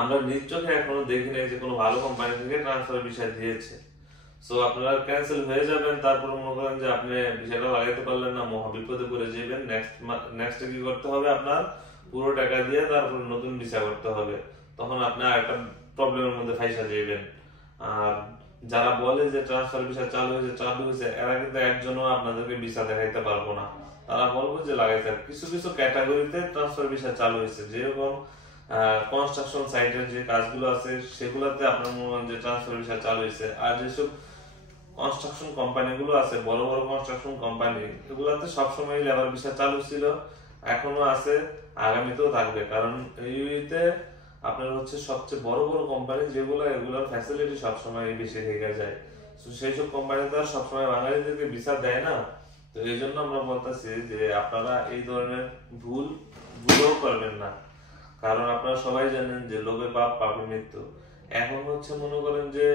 আমরা নিজ চোখে এখনো দেখি নাই যে কোনো ভালো কোম্পানি থেকে ট্রান্সফার ভিসা দিয়েছে। সো আপনারা ক্যান্সেল হয়ে যাবেন, তারপর মনে করেন যে আপনি ভিসাটা লাগাইতে পারলেন না, মহা বিপদে পড়ে যাবেন। নেক্সট কি করতে হবে, আপনার পুরো টাকা দিয়ে তারপর নতুন ভিসা করতে হবে, তখন আপনার একটা প্রবলেমের মধ্যে ফাইসা যাবেন। আর যারা বলে যে ট্রান্সফার ভিসা চালু হয়েছে এরা কিন্তু একজনও আপনাদেরকে ভিসা দেখাইতে পারবো না, তারা বলবো যে লাগাইতে। কিছু কিছু ক্যাটাগরিতে ট্রান্সফার ভিসা চালু হয়েছে, যেরকম কনস্ট্রাকশন সাইটের যে কাজগুলো আছে সেগুলোতে আপনার মনে হয় যে ট্রান্সফার ভিসা চালু হয়েছে। আর যেসব কনস্ট্রাকশন কোম্পানিগুলো আছে, বড় বড় কনস্ট্রাকশন কোম্পানি, এগুলাতে সবসময় লেবার ভিসা চালু ছিল, এখনো আছে, আগামীতেও থাকবে। কারণ ইউএইতে আপনার হচ্ছে সবচেয়ে বড় বড় কোম্পানি যেগুলো, এগুলোর ফ্যাসিলিটি সবসময় বেশি থেকে যায়। তো সেই সব কোম্পানিতে আর সবসময় বাঙালিদেরকে ভিসা দেয় না। তো এই জন্য আমরা বলতেছি যে আপনারা এই ধরনের ভুলও করবেন না। কারণ আপনারা সবাই জানেন যে লোভে পাপ পাপে মৃত্যু। এখন হচ্ছে মনে করেন যে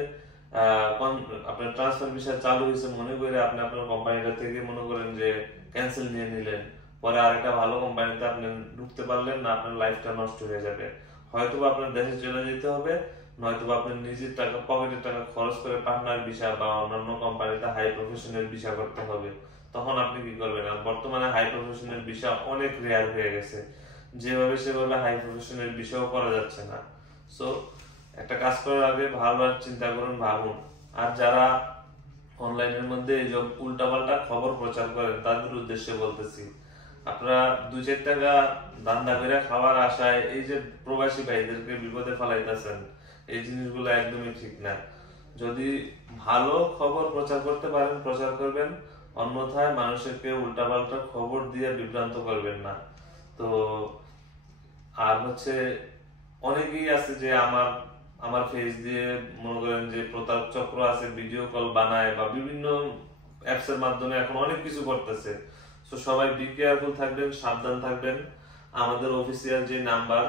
আপনার ট্রান্সফার ভিসা চালু হয়েছে মনে করে আপনি আপনার কোম্পানিটা থেকে মনে করেন যে ক্যান্সেল নিয়ে নিলেন, পরে আরেকটা ভালো কোম্পানিতে আপনি ঢুকতে পারলেন না, আপনার লাইফটা নষ্ট হয়ে যাবে। হয়তো আপনার দেশে চলে যেতে হবে, নয়তো আপনার নিজের টাকা, পকেটের টাকা খরচ করে পার্টনার ভিসা বা অন্যান্য কোম্পানিতে হাই প্রফেশনাল ভিসা করতে হবে। তখন আপনি কি করবেন? আর বর্তমানে হাই প্রফেশনাল ভিসা অনেক রেয়ার হয়ে গেছে, যেভাবে সেভাবে হাই প্রফেশনাল ভিসাও করা যাচ্ছে না। সো একটা কাজ করার আগে ভালোবার চিন্তা করুন, ভাবুন। আর যারা অনলাইনের মধ্যে এই সব উল্টাপাল্টা খবর প্রচার করেন তাদের উদ্দেশ্যে বলতেছি, আপনারা 2-4 টাকা ধান্দা করে খাওয়ার আশায় এই যে প্রবাসী ভাইদেরকে বিপদে ফেলাইতেছেন, এই জিনিসগুলো একদমই ঠিক না। যদি ভালো খবর প্রচার করতে পারেন প্রচার করবেন, অন্যথায় মানুষকে উল্টাপাল্টা খবর দিয়ে বিভ্রান্ত করবেন না। তো আর হচ্ছে অনেকেই আছে যে আমার ফেস দিয়ে মনে করেন যে প্রতারক চক্র আছে, ভিডিও কল বানায় বা বিভিন্ন অ্যাপস এর মাধ্যমে এখন অনেক কিছু করতেছে। তো সবাই বি কেয়ারফুল থাকবেন, সাবধান থাকবেন। আমাদের অফিসিয়াল যে নাম্বার,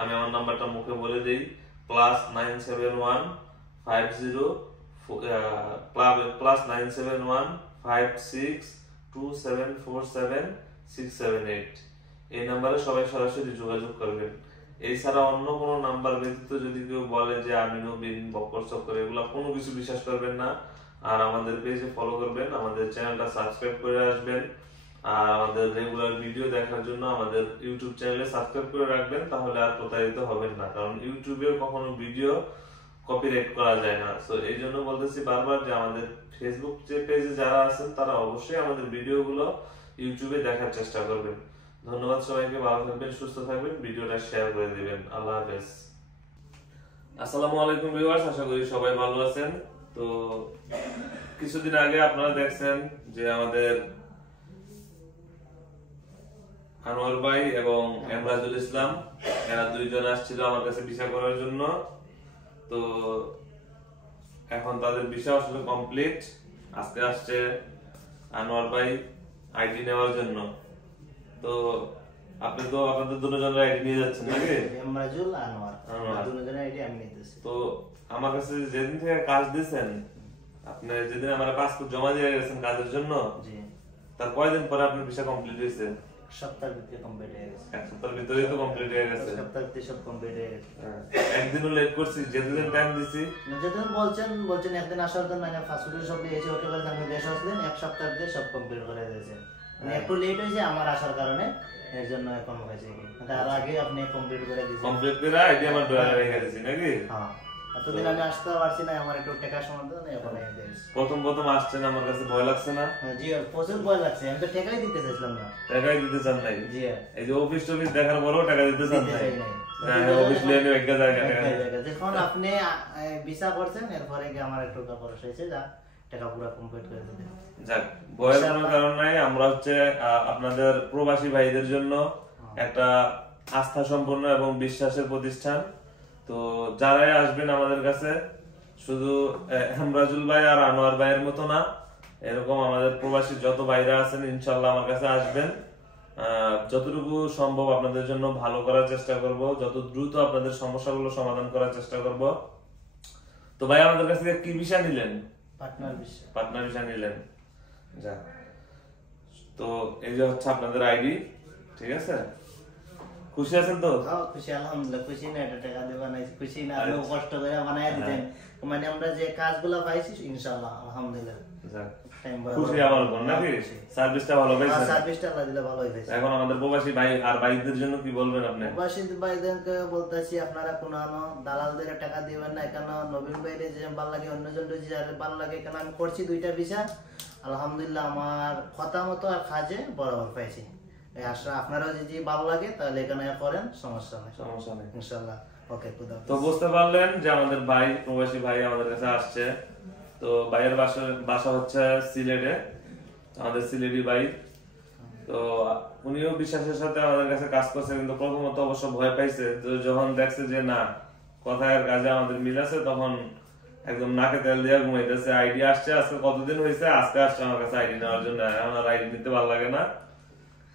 আমি আমার নাম্বারটা মুখে বলে দেই, +97150+971562747 এই নাম্বারে সবাই সরাসরি যোগাযোগ করবেন। এছাড়া অন্য কোনো নাম্বার ব্যতীত যদি কেউ বলে যে আমি নবীন বক্কর চক্কর, এগুলো কোনো কিছু বিশ্বাস করবেন না। আর আমাদের পেজে ফলো করবেন, আমাদের চ্যানেলটা সাবস্ক্রাইব করে আসবেন। আর আমাদের রেগুলার ভিডিও দেখার জন্য আমাদের ইউটিউব চ্যানেলে সাবস্ক্রাইব করে রাখবেন, তাহলে আর প্রতারিত হবেন না। কারণ ইউটিউবে কখনো ভিডিও কপিরাইট করা যায় না। সো এই জন্য বলতেছি বারবার যে আমাদের ফেসবুক যে পেজে যারা আছেন তারা অবশ্যই আমাদের ভিডিওগুলো ইউটিউবে দেখার চেষ্টা করবেন। ধন্যবাদ সবাইকে, ভালো থাকবেন, সুস্থ থাকবেন, ভিডিওটা শেয়ার করে দিবেন। আল্লাহ হাফেজ। আসসালামু আলাইকুম ভিউয়ার্স, আশা করি সবাই ভালো আছেন। তো কিছুদিন আগে আপনারা দেখছেন যে আমাদের আনোয়ার ভাই এবং এমরাজুল ইসলাম, এরা দুইজন আসছিল আমার কাছে ভিসা করার জন্য। তো এখন তাদের ভিসা আসলে কমপ্লিট। আজকে আসছে আনোয়ার ভাই আইডি নেওয়ার জন্য। তো আপনি তো আপনাদের দুজনের আইডি নিয়ে যাচ্ছেন নাকি? এমরাজুল আনোয়ার দুজনের আইডি আমি নিতেছি। তো আমার কাছে যেদিন থেকে কাজ দিয়েছেন, আপনি যেদিন আমার পাসপোর্ট জমা দিয়ে গেছেন কাজের জন্য, জি, তার কয়দিন পরে আপনার ভিসা কমপ্লিট হয়েছে? সপ্তাহের ভিতরে কমপ্লিট হয়ে গেছে। এক সপ্তাহের ভিতরেই তো কমপ্লিট হয়ে গেছে। সপ্তাহের ভিতরে সব কমপ্লিট হয়ে গেছে। একদিনও লেট করছি, যেদিন টাইম দিছি, যেদিন বলছেন একদিন আসার জন্য, না পাসপোর্টের সব দিয়েছে, ওকে বলে আপনি দেশে আসলেন, এক সপ্তাহের ভিতরে সব কমপ্লিট করে দিয়েছে। মানে একটু লেট হয়েছে আমার আসার কারণে, এর জন্য এখন হয়েছে কি, তার আগে আপনি কমপ্লিট করে দিয়েছেন। কমপ্লিট করে আইডি আমার ড্রয়ারে রেখে দিয়েছি নাকি? হ্যাঁ। এতদিন আমি আসতে পারছি না, আমার একটু টাকা সম্বন্ধে এখন প্রথম আসছেন, আমার কাছে ভয় লাগছে না? জি প্রচুর ভয় লাগছে, আমি তো টাকাই দিতে চাইছিলাম না। টাকাই দিতে চান নাই? জি এই যে অফিস টফিস দেখার পরেও টাকা দিতে চান নাই? অফিস লেনে একটা জায়গা যখন আপনি ভিসা করছেন এরপরে কি আমার একটু খরচ হয়েছে, যা টাকা পুরো কমপ্লিট করে দিতে। যাক, ভয়ের কোনো কারণ নাই। আমরা হচ্ছে আপনাদের প্রবাসী ভাইদের জন্য একটা আস্থা সম্পন্ন এবং বিশ্বাসের প্রতিষ্ঠান। তো যারাই আসবেন আমাদের কাছে, শুধু হেমরাজুল ভাই আর আনোয়ার ভাইয়ের মতো না, এরকম আমাদের প্রবাসী যত ভাইরা আছেন ইনশাল্লাহ আমার কাছে আসবেন। যতটুকু সম্ভব আপনাদের জন্য ভালো করার চেষ্টা করব, যত দ্রুত আপনাদের সমস্যাগুলো সমাধান করার চেষ্টা করব। তো ভাই আমাদের কাছ থেকে কি ভিসা নিলেন? পার্টনার ভিসা নিলেন। যাক, তো এই যে হচ্ছে আপনাদের আইডি, ঠিক আছে? খুশি আছেন তো? খুশি, আলহামদুলিল্লাহ। খুশি না এটা টাকা দিয়ে বানাইছি, খুশি না আপনি কষ্ট করে বানাই দিতেন, মানে আমরা যে কাজগুলো পাইছি ইনশাআল্লাহ আলহামদুলিল্লাহ। যাক, খুশি আমার উপর নাকি? সার্ভিসটা ভালো পাইছেন? সার্ভিসটা আল্লাহ দিলে ভালোই পাইছি। এখন আমাদের প্রবাসী ভাই আর ভাইদের জন্য কি বলবেন আপনি? প্রবাসী ভাইদেরকে বলতেছি, আপনারা কোনো দালালদের টাকা দিবেন না। এখানে নবীন ভাইরে যে ভালো লাগে, অন্যজন যে ভালো লাগে, এখানে আমি করছি 2টা ভিসা, আলহামদুলিল্লাহ আমার কথা মতো আর কাজে বরাবর পাইছি। আপনারাও যদি ভালো লাগে তাহলে এখানে করেন, সমস্যা নেই ইনশাআল্লাহ। ওকে, তো বুঝতে পারলেন যে আমাদের ভাই, প্রবাসী ভাই আমাদের কাছে আসছে। তো ভাইয়ের বাসা হচ্ছে সিলেটে, আমাদের সিলেটি ভাই। তো উনিও বিশ্বাসের সাথে আমাদের কাছে কাজ করছে, কিন্তু প্রথমত অবশ্য ভয় পাইছে। তো যখন দেখছে যে না, কথার কাজে আমাদের মিল আছে, তখন একদম নাকে তেল দিয়ে ঘুমাইতেছে। আইডি আসছে, আজকে কতদিন হয়েছে, আজকে আসছে আমার কাছে আইডি নেওয়ার জন্য। আমার আইডি নিতে ভালো লাগে না।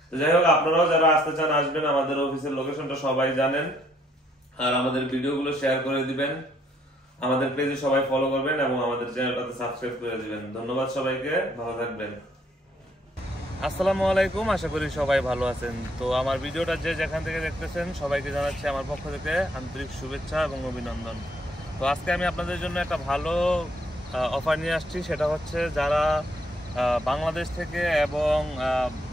তো যাই হোক, আপনারাও যারা আসতে চান আসবেন, আমাদের অফিসের লোকেশনটা সবাই জানেন। আর আমাদের ভিডিওগুলো শেয়ার করে দিবেন, আমাদের পেজে সবাই ফলো করবেন এবং আমাদের চ্যানেলটাতে সাবস্ক্রাইব করে দিবেন। ধন্যবাদ সবাইকে, ভালো থাকবেন। আসসালামু আলাইকুম, আশা করি সবাই ভালো আছেন। তো আমার ভিডিওটা যে যেখান থেকে দেখতেছেন সবাইকে জানাচ্ছি আমার পক্ষ থেকে আন্তরিক শুভেচ্ছা এবং অভিনন্দন। তো আজকে আমি আপনাদের জন্য একটা ভালো অফার নিয়ে আসছি। সেটা হচ্ছে যারা বাংলাদেশ থেকে এবং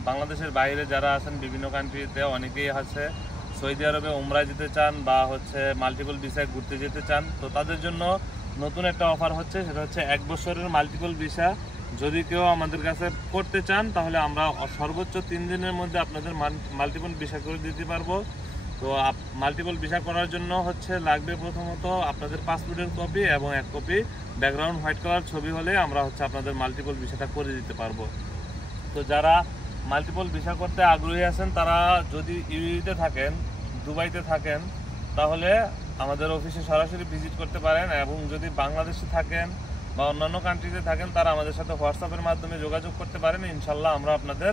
বাংলাদেশের বাইরে যারা আছেন, বিভিন্ন কান্ট্রিতে অনেকেই আছে সৌদি আরবে উমরায় যেতে চান বা হচ্ছে মাল্টিপল ভিসায় ঘুরতে যেতে চান। তো তাদের জন্য নতুন একটা অফার হচ্ছে, সেটা হচ্ছে 1 বছরের মাল্টিপল ভিসা। যদি কেউ আমাদের কাছে করতে চান তাহলে আমরা সর্বোচ্চ 3 দিনের মধ্যে আপনাদের মাল্টিপল ভিসা করে দিতে পারবো। তো মাল্টিপল ভিসা করার জন্য হচ্ছে লাগবে প্রথমত আপনাদের পাসপোর্টের কপি এবং 1 কপি ব্যাকগ্রাউন্ড হোয়াইট কালার ছবি হলে আমরা হচ্ছে আপনাদের মাল্টিপল ভিসাটা করে দিতে পারবো। তো যারা মাল্টিপল ভিসা করতে আগ্রহী আছেন, তারা যদি ইউএইতে থাকেন, দুবাইতে থাকেন, তাহলে আমাদের অফিসে সরাসরি ভিজিট করতে পারেন। এবং যদি বাংলাদেশে থাকেন বা অন্যান্য কান্ট্রিতে থাকেন, তারা আমাদের সাথে হোয়াটসঅ্যাপের মাধ্যমে যোগাযোগ করতে পারেন। ইনশাল্লাহ আমরা আপনাদের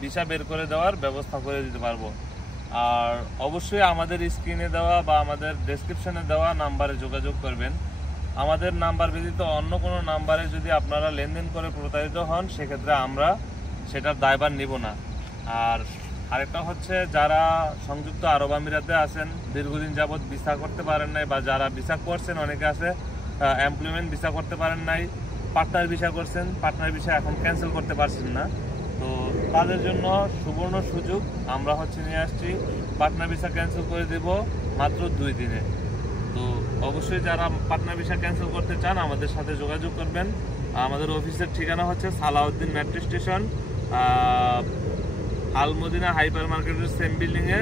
ভিসা বের করে দেওয়ার ব্যবস্থা করে দিতে পারবো। আর অবশ্যই আমাদের স্ক্রিনে দেওয়া বা আমাদের ডেসক্রিপশনে দেওয়া নাম্বারে যোগাযোগ করবেন। আমাদের নাম্বার ব্যতীত অন্য কোনো নাম্বারে যদি আপনারা লেনদেন করে প্রতারিত হন, সেক্ষেত্রে আমরা সেটার দায়ভার নিব না। আর আরেকটা হচ্ছে, যারা সংযুক্ত আরব আমিরাতে আছেন, দীর্ঘদিন যাবৎ ভিসা করতে পারেন নাই, বা যারা ভিসা করছেন, অনেকে আছে এমপ্লয়মেন্ট ভিসা করতে পারেন নাই, পার্টনার ভিসা করছেন, পার্টনার ভিসা এখন ক্যান্সেল করতে পারছেন না, তো তাদের জন্য সুবর্ণ সুযোগ আমরা হচ্ছে নিয়ে আসছি। পার্টনার ভিসা ক্যান্সেল করে দেব মাত্র 2 দিনে। তো অবশ্যই যারা পার্টনার ভিসা ক্যান্সেল করতে চান আমাদের সাথে যোগাযোগ করবেন। আমাদের অফিসের ঠিকানা হচ্ছে সালাউদ্দিন মেট্রো স্টেশন, আল মদিনা হাইপার মার্কেটের সেম বিল্ডিংয়ে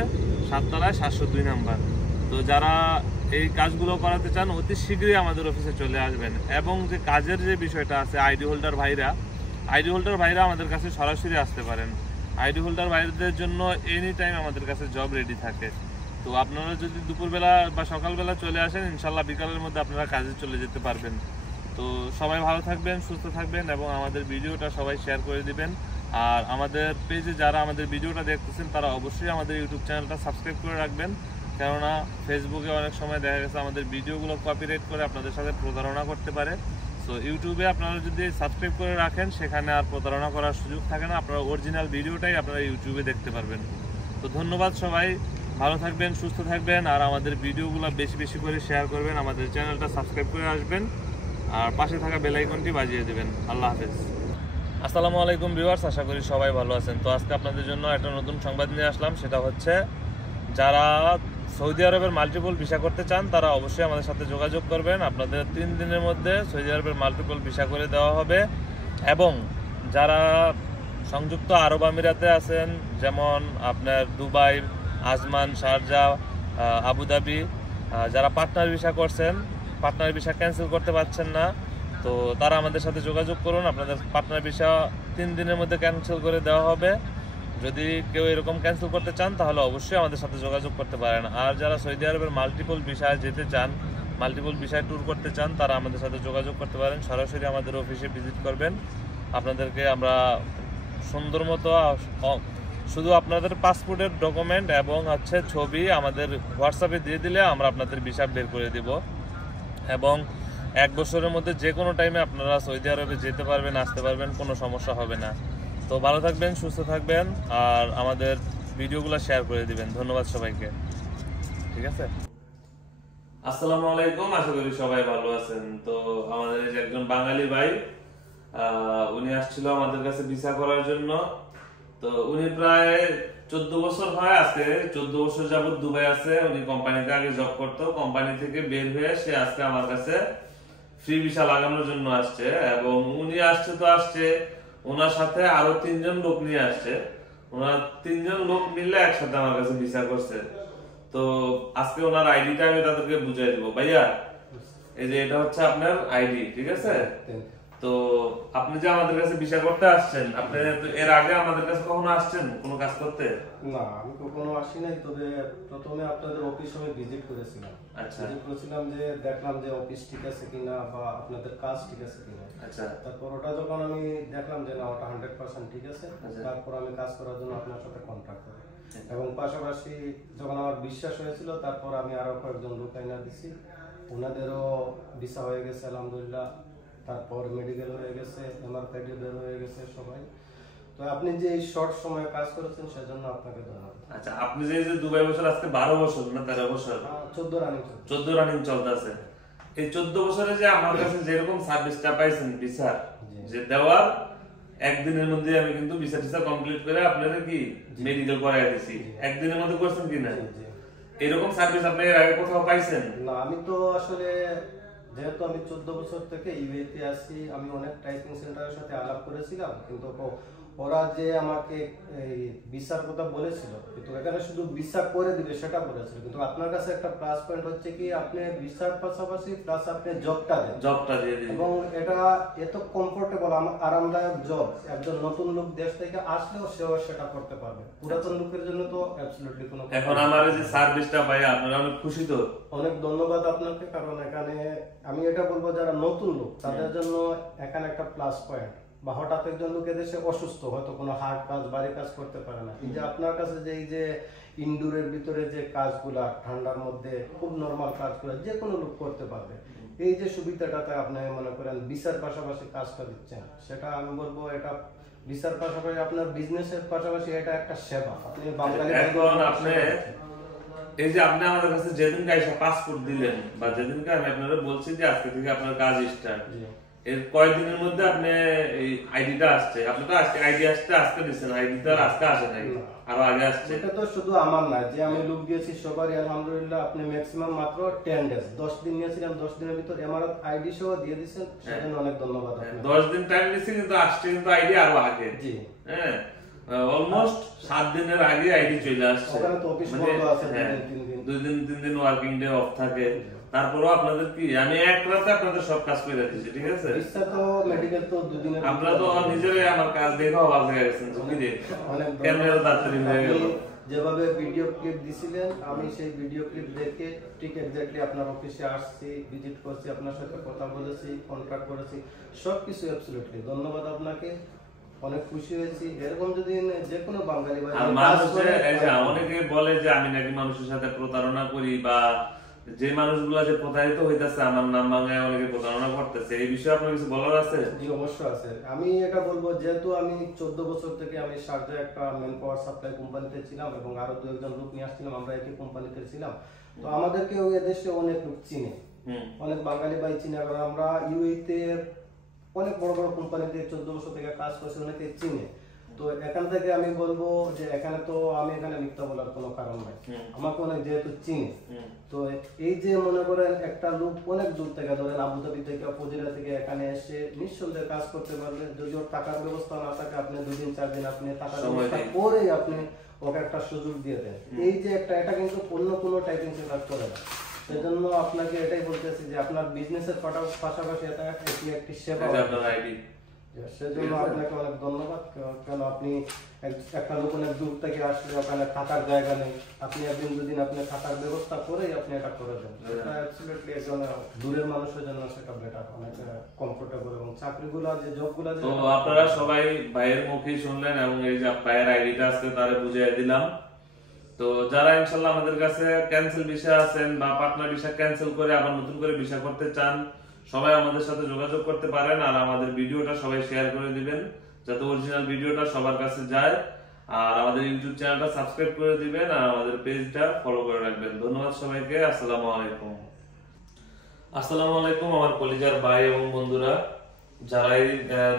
7 তলায় 702 নাম্বার। তো যারা এই কাজগুলো করাতে চান অতি শীঘ্রই আমাদের অফিসে চলে আসবেন। এবং যে কাজের যে বিষয়টা আছে, আইডি হোল্ডার ভাইরা আমাদের কাছে সরাসরি আসতে পারেন। আইডি হোল্ডার ভাইদের জন্য এনি টাইম আমাদের কাছে জব রেডি থাকে। তো আপনারা যদি দুপুরবেলা বা সকালবেলা চলে আসেন, ইনশাল্লাহ বিকালের মধ্যে আপনারা কাজে চলে যেতে পারবেন। তো সবাই ভালো থাকবেন, সুস্থ থাকবেন এবং আমাদের ভিডিওটা সবাই শেয়ার করে দিবেন। আর আমাদের পেজে যারা আমাদের ভিডিওটা দেখতেছেন, তারা অবশ্যই আমাদের ইউটিউব চ্যানেলটা সাবস্ক্রাইব করে রাখবেন। কেননা ফেসবুকে অনেক সময় দেখা গেছে আমাদের ভিডিওগুলো কপিরাইট করে আপনাদের সাথে প্রতারণা করতে পারে। সো ইউটিউবে আপনারা যদি সাবস্ক্রাইব করে রাখেন, সেখানে আর প্রতারণা করার সুযোগ থাকে না। আপনারা অরিজিনাল ভিডিওটাই আপনারা ইউটিউবে দেখতে পারবেন। তো ধন্যবাদ, সবাই ভালো থাকবেন, সুস্থ থাকবেন। আর আমাদের ভিডিওগুলো বেশি বেশি করে শেয়ার করবেন, আমাদের চ্যানেলটা সাবস্ক্রাইব করে আসবেন, আর পাশে থাকা বেল আইকনটি বাজিয়ে দেবেন। আল্লাহ হাফেজ। আসসালামু আলাইকুম ভিউয়ার্স, আশা করি সবাই ভালো আছেন। তো আজকে আপনাদের জন্য একটা নতুন সংবাদ নিয়ে আসলাম। সেটা হচ্ছে, যারা সৌদি আরবের মাল্টিপল ভিসা করতে চান তারা অবশ্যই আমাদের সাথে যোগাযোগ করবেন। আপনাদের 3 দিনের মধ্যে সৌদি আরবের মাল্টিপল ভিসা করে দেওয়া হবে। এবং যারা সংযুক্ত আরব আমিরাতে আছেন, যেমন আপনার দুবাই, আজমান, শারজাহ, আবুধাবি, যারা পার্টনার ভিসা করছেন, পার্টনার ভিসা ক্যান্সেল করতে পারছেন না, তো তারা আমাদের সাথে যোগাযোগ করুন। আপনাদের পার্টনার ভিসা 3 দিনের মধ্যে ক্যান্সেল করে দেওয়া হবে। যদি কেউ এরকম ক্যান্সেল করতে চান তাহলে অবশ্যই আমাদের সাথে যোগাযোগ করতে পারেন। আর যারা সৌদি আরবের মাল্টিপল ভিসায় যেতে চান, মাল্টিপল ভিসায় ট্যুর করতে চান, তারা আমাদের সাথে যোগাযোগ করতে পারেন। সরাসরি আমাদের অফিসে ভিজিট করবেন। আপনাদেরকে আমরা সুন্দর মতো শুধু আপনাদের পাসপোর্টের ডকুমেন্ট এবং ছবি আমাদের হোয়াটসঅ্যাপে দিয়ে দিলে আমরা আপনাদের ভিসা বের করে দিব। এবং 1 বছরের মধ্যে যে কোনো টাইমে আপনারা সৌদি আরবে যেতে পারবেন, আসতে পারবেন, কোনো সমস্যা হবে না। তো ভালো থাকবেন, সুস্থ থাকবেন, আর আমাদের ভিডিওগুলো শেয়ার করে দিবেন। ধন্যবাদ সবাইকে। ঠিক আছে, আসসালামু আলাইকুম, আশা করি সবাই ভালো আছেন। তো আমাদের এই যে একজন বাঙালি ভাই, উনি আসছিল আমাদের কাছে ভিসা করার জন্য। তো উনি প্রায় 14 বছর হয়, আজকে 14 বছর যাবত দুবাই আছে। উনি কোম্পানিতে আগে জব করতো, কোম্পানি থেকে বের হয়ে সে আজকে আমার কাছে ফ্রি ভিসা লাগানোর জন্য আসছে। এবং উনি আসছে ওনার সাথে আরো 3 জন লোক নিয়ে আসছে। ওনার 3 জন লোক মিলে একসাথে আমার কাছে ভিসা করছে। তো আজকে ওনার আইডিটা আমি তাদেরকে বুঝাই দিব। ভাইয়া, এই যে এটা হচ্ছে আপনার আইডি, ঠিক আছে? তো আপনি যে আমাদের কাছে ভিসা করতে আসছেন, আপনি এর আগে আমাদের কাছে কখনো আসছেন কোনো কাজ করতে? না, আমি কখনো আসি নাই। তবে প্রথমে আপনাদের অফিস আমি ভিজিট করেছিলাম। আচ্ছা, ভিজিট করেছিলাম, যে দেখলাম যে অফিস ঠিক আছে কিনা বা আপনাদের কাজ ঠিক আছে কিনা। আচ্ছা। তারপর ওটা যখন আমি দেখলাম যে না, ওটা 100% ঠিক আছে, তারপর আমি কাজ করার জন্য আপনার সাথে কন্ট্যাক্ট করি। এবং পাশাপাশি যখন আমার বিশ্বাস হয়েছিল, তারপর আমি আরো কয়েকজন লোক আইনা দিছি, ওনাদেরও ভিসা হয়ে গেছে আলহামদুলিল্লাহ। তারপর মেডিকেল হয়ে গেছে, এমআরআই বের হয়ে গেছে সবাই। তো আপনি যে এই শর্ট সময়ে কাজ করেছেন সেজন্য আপনাকে ধন্যবাদ। আচ্ছা, আপনি যে দুবাই বছর আজকে 12 বছর না 13 বছর? 14 রানিং চলতেছে। এই 14 বছরে যে আমার কাছে যেরকম সার্ভিসটা পাইছেন ভিসা যে দেওয়ার, একদিনের মধ্যে আমি কিন্তু ভিসা টিসা কমপ্লিট করে আপনারা কি মেডিকেল করাই দিছি। একদিনের মধ্যে করছেন কিনা? এরকম সার্ভিস আপনি এর আগে কোথাও পাইছেন? না, আমি তো আসলে যেহেতু আমি 14 বছর থেকে ইউএতে আছি, আমি অনেক টাইপিং সেন্টারের সাথে আলাপ করেছিলাম, কিন্তু ওরা যে আমাকে এই ভিসার কথা বলেছিল, কিন্তু এখানে শুধু ভিসা করে দিবে সেটা বলেছিল। কিন্তু আপনার কাছে একটা প্লাস পয়েন্ট হচ্ছে কি, আপনি ভিসার পাশাপাশি প্লাস আপনি জবটা দিয়ে দিন। এবং এটা এত কমফোর্টেবল, আরামদায়ক জব, একজন নতুন লোক দেশ থেকে আসলেও সেও সেটা করতে পারবে। পুরাতন লোকের জন্য তো অ্যাবসলিউটলি কোনো। এখন আমার যে সার্ভিসটা পাই আপনারা অনেক খুশি তো? অনেক ধন্যবাদ আপনাকে। কারণ এখানে আমি এটা বলবো, যারা নতুন লোক তাদের জন্য এখানে একটা প্লাস পয়েন্ট। বা হঠাৎ একজন লোক এদেশে অসুস্থ, হয়তো কোনো হার্ড কাজ, বাড়ি কাজ করতে পারে না, এই যে আপনার কাছে যে এই যে ইনডোরের ভিতরে যে কাজগুলা, ঠান্ডার মধ্যে খুব নরমাল কাজগুলা যে কোনো লোক করতে পারবে, এই যে সুবিধাটাতে আপনি মনে করেন ভিসার পাশাপাশি কাজটা দিচ্ছেন, সেটা আমি বলবো এটা ভিসার পাশাপাশি আপনার বিজনেসের পাশাপাশি এটা একটা সেবা। আপনি বাঙালি, এখন আপনি এই যে আপনি আমাদের কাছে যেদিনকে এসে পাসপোর্ট দিলেন, বা যেদিনকে আমি আপনারা বলছি যে আজকে থেকে আপনার কাজ স্টার্ট, এর কয়েকদিনের মধ্যে আপনি এই আইডিটা আসছে? আপনি তো আজকে আইডি আজকে দিচ্ছেন, আইডিটা আজকে আসে নাই, আরো আগে আসছে। এটা তো শুধু আমার না, যে আমি লোক দিয়েছি সবারই আলহামদুলিল্লাহ। আপনি ম্যাক্সিমাম মাত্র 10 ডেজ, 10 দিন নিয়েছিলাম, 10 দিনের ভিতর আমার আইডি সহ দিয়ে দিয়েছেন, সেজন্য অনেক ধন্যবাদ আপনাকে। 10 দিন টাইম নিয়েছি, কিন্তু আসছে কিন্তু আইডি আরো আগে। জি হ্যাঁ, অলমোস্ট 7 দিনের আগে আইডি চলে আসছে। ওখানে তো অফিস বন্ধ আছে 2 দিন 3 দিন ওয়ার্কিং ডে অফ থাকে। তারপরও আপনাদের কি আমি এক রাতে আপনাদের সব কাজ করে দিয়েছি, ঠিক আছে? ইচ্ছা তো মেডিকেল তো 2 দিনের, আপনারা তো নিজেরাই আমার কাজ দেখে অবাক হয়ে গেছেন। কি রে, ক্যামেরা তাড়াতাড়ি হয়ে গেল। যেভাবে ভিডিও ক্লিপ দিছিলেন, আমি সেই ভিডিও ক্লিপ দেখে ঠিক এক্স্যাক্টলি আপনার অফিসে আসছি, ভিজিট করছি, আপনার সাথে কথা বলেছি, কন্ট্যাক্ট করেছি, সবকিছু অ্যাবসলিউটলি ধন্যবাদ আপনাকে। অনেক খুশি হয়েছি। এরকম যদি যে কোনো বাঙালি ভাই, আর মানুষে এই যে অনেকে বলে যে আমি নাকি মানুষের সাথে প্রতারণা করি, বা যে মানুষগুলা যে প্রতারিত হইতাছে আমার নাম ভাঙায় অনেকে প্রতারণা করতেছে, এই বিষয়ে আপনার কিছু বলার আছে? জি অবশ্যই আছে। আমি এটা বলবো, যেহেতু আমি 14 বছর থেকে আমি শারজাহ একটা ম্যান পাওয়ার সাপ্লাই কোম্পানিতে ছিলাম, এবং আরো 2-1 লোক নিয়ে আসছিলাম, আমরা একই কোম্পানিতে ছিলাম। তো আমাদেরকে ওই দেশে অনেক লোক চিনে, অনেক বাঙালি ভাই চিনে। কারণ আমরা ইউএতে অনেক বড় বড় কোম্পানিতে 14 বছর থেকে কাজ করছি, অনেকে চিনে। তো এখান থেকে আমি বলবো যে এখানে তো আমি এখানে মিথ্যা বলার কোনো কারণ নাই, আমাকে অনেক যেহেতু চিনি। তো এই যে মনে করেন একটা লোক অনেক দূর থেকে ধরেন আবুধাবি থেকে ফজিলা থেকে এখানে এসে নিঃসন্দেহে কাজ করতে পারবে, যদি ওর টাকার ব্যবস্থা না থাকে আপনি 2 দিন 4 দিন আপনি টাকার ব্যবস্থা করেই আপনি ওকে একটা সুযোগ দিয়ে দেন। এই যে একটা এটা কিন্তু অন্য কোনো টাইপিং সেন্টার করে না। সেজন্য আপনাকে এটাই বলতেছি যে আপনার বিজনেসের পাশাপাশি এটা একটি সেবা। সেজন্য আপনাকে অনেক ধন্যবাদ, কেন আপনি একটা লোক অনেক দূর থেকে আসলে ওখানে থাকার জায়গা নেই, আপনি একদিন দুদিন আপনি থাকার ব্যবস্থা করেই আপনি এটা করে দেন। এটা অ্যাবসলিউটলি একজন দূরের মানুষের জন্য সেটা বেটার, অনেক কমফোর্টেবল। এবং চাকরিগুলো যে জবগুলো তো আপনারা সবাই ভাইয়ের মুখেই শুনলেন এবং এই যে ভাইয়ের আইডিটা আজকে তারে বুঝিয়ে দিলাম। তো যারা ইনশাআল্লাহ আমাদের কাছে ক্যান্সেল ভিসা আছেন বা পার্টনার ভিসা ক্যান্সেল করে আবার নতুন করে ভিসা করতে চান, সবাই আমাদের সাথে যোগাযোগ করতে পারেন। আর আমাদের ভিডিওটা সবাই শেয়ার করে দিবেন যাতে অরিজিনাল ভিডিওটা সবার কাছে যায়। আর আমাদের ইউটিউব চ্যানেলটা সাবস্ক্রাইব করে দিবেন আর আমাদের পেজটা ফলো করে রাখবেন। ধন্যবাদ সবাইকে। আসসালামু আলাইকুম। আসসালামু আলাইকুম আমার কলিজার ভাই এবং বন্ধুরা, যারা এই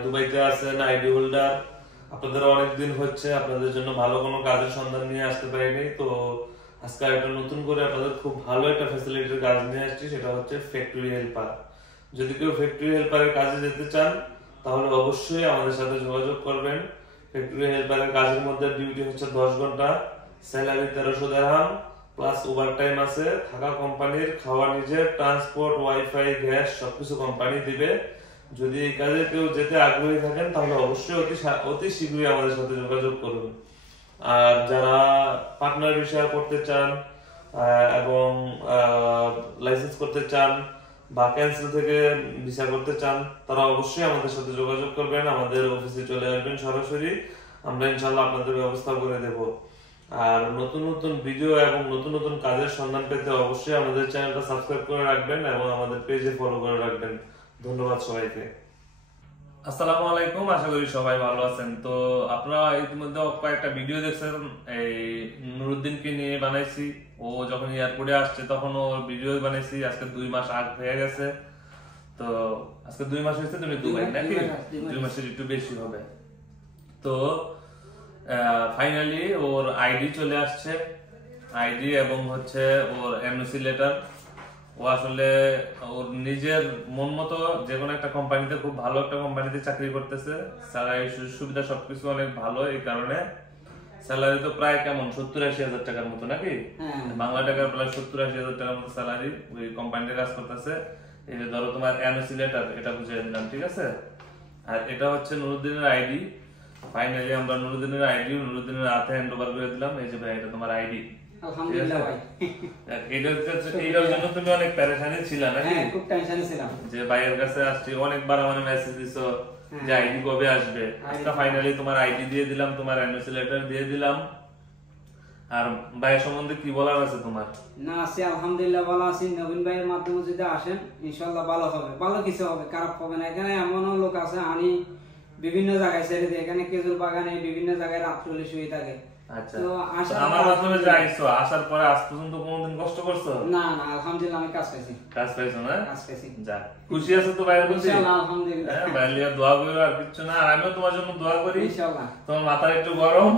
দুবাইতে আছেন আইডি হোল্ডার, আপনাদের অনেকদিন হচ্ছে আপনাদের জন্য ভালো কোনো কাজের সন্ধান নিয়ে আসতে পারিনি। তো আজকে একটা নতুন করে আপনাদের খুব ভালো একটা ফ্যাসিলিটির কাজ নিয়ে আসছি, সেটা হচ্ছে ফ্যাক্টরি হেল্পার। যদি কেউ ফ্যাক্টরি হেল্পারের কাজে যেতে চান তাহলে অবশ্যই আমাদের সাথে যোগাযোগ করবেন। ফ্যাক্টরি হেল্পারের কাজের মধ্যে ডিউটি হচ্ছে 10 ঘন্টা, স্যালারি 1300 দিরহাম প্লাস ওভারটাইম আছে, থাকা কোম্পানির, খাওয়া নিজের, ট্রান্সপোর্ট, ওয়াইফাই, গ্যাস সবকিছু কোম্পানি দিবে। যদি এই কাজে কেউ যেতে আগ্রহী থাকেন তাহলে অবশ্যই অতি শীঘ্রই আমাদের সাথে যোগাযোগ করুন। আর যারা পার্টনার ভিসা করতে চান এবং লাইসেন্স করতে চান বা ক্যান্সেল থেকে ভিসা করতে চান তারা অবশ্যই আমাদের সাথে যোগাযোগ করবেন, আমাদের অফিসে চলে আসবেন সরাসরি, আমরা ইনশাআল্লাহ আপনাদের ব্যবস্থা করে দেব। আর নতুন নতুন ভিডিও এবং নতুন নতুন কাজের সন্ধান পেতে অবশ্যই আমাদের চ্যানেলটা সাবস্ক্রাইব করে রাখবেন এবং আমাদের পেজে ফলো করে রাখবেন। ধন্যবাদ সবাইকে। আসসালামু আলাইকুম, আশা করি সবাই ভালো আছেন। তো আপনারা ইতিমধ্যে কয়েকটা ভিডিও দেখছেন এই নুরুদ্দিনকে নিয়ে বানাইছি। ও যখন এয়ারপোর্টে আসছে তখন ওর ভিডিও বানাইছি। আজকে 2 মাস আগ হয়ে গেছে। তো আজকে 2 মাস হয়েছে তুমি দুবাই নাকি? 2 মাসের একটু বেশি হবে। তো ফাইনালি ওর আইডি চলে আসছে, আইডি এবং হচ্ছে ওর এমএসসি লেটার। ও আসলে ওর নিজের মন মতো যে কোনো একটা কোম্পানিতে, খুব ভালো একটা কোম্পানিতে চাকরি করতেছে, স্যালারি সুবিধা সবকিছু অনেক ভালো। এই কারণে স্যালারি তো প্রায় কেমন 70-80 হাজার টাকার মতো নাকি, বাংলা টাকার প্রায় 70-80 হাজার টাকার মতো স্যালারি ওই কোম্পানিতে কাজ করতেছে। এই যে ধরো তোমার এমএসসি লেটার, এটা বুঝিয়ে দিলাম, ঠিক আছে। আর এটা হচ্ছে নুরুদ্দিনের আইডি। ফাইনালি আমরা নুরুদ্দিনের আইডি নুরুদ্দিনের হাতে হ্যান্ড ওভার করে দিলাম। এই যে ভাই, এটা তোমার আইডি। আলহামদুলিল্লাহ ভাই। এইটার জন্য তুমি অনেক পেরেশানি ছিলা নাকি? হ্যাঁ, খুব টেনশনে ছিলাম যে ভাইয়ের কাছে আসছি, অনেকবার মানে মেসেজ দিছো যে আইডি কবে আসবে। আজকে ফাইনালি তোমার আইডি দিয়ে দিলাম, তোমার এমএসসি লেটার দিয়ে দিলাম। আর ভাইয়ের সম্বন্ধে কি বলার আছে তোমার? না, আছি আলহামদুলিল্লাহ, ভালো আছি। নবীন ভাইয়ের মাধ্যমে যদি আসেন ইনশাআল্লাহ ভালো হবে, ভালো কিছু হবে, খারাপ হবে না। এখানে এমনও লোক আছে আমি বিভিন্ন জায়গায় ছেড়ে দিই, এখানে খেজুর বাগানে বিভিন্ন জায়গায় রাত্রে শুয়ে থাকে। আচ্ছা, আমার মাধ্যমে যে আইছো, আসার পরে আজ পর্যন্ত কোনোদিন কষ্ট করছো? না না, আলহামদুলিল্লাহ আমি কাজ পাইছি। কাজ পাইছো না? কাজ পাইছি। যা, খুশি আছো তো ভাইয়ের প্রতি? ইনশাআল্লাহ আলহামদুলিল্লাহ। হ্যাঁ, ভাইয়া দোয়া করো আর কিছু না। আর আমিও তোমার জন্য দোয়া করি। ইনশাআল্লাহ। তোমার মাথা একটু গরম,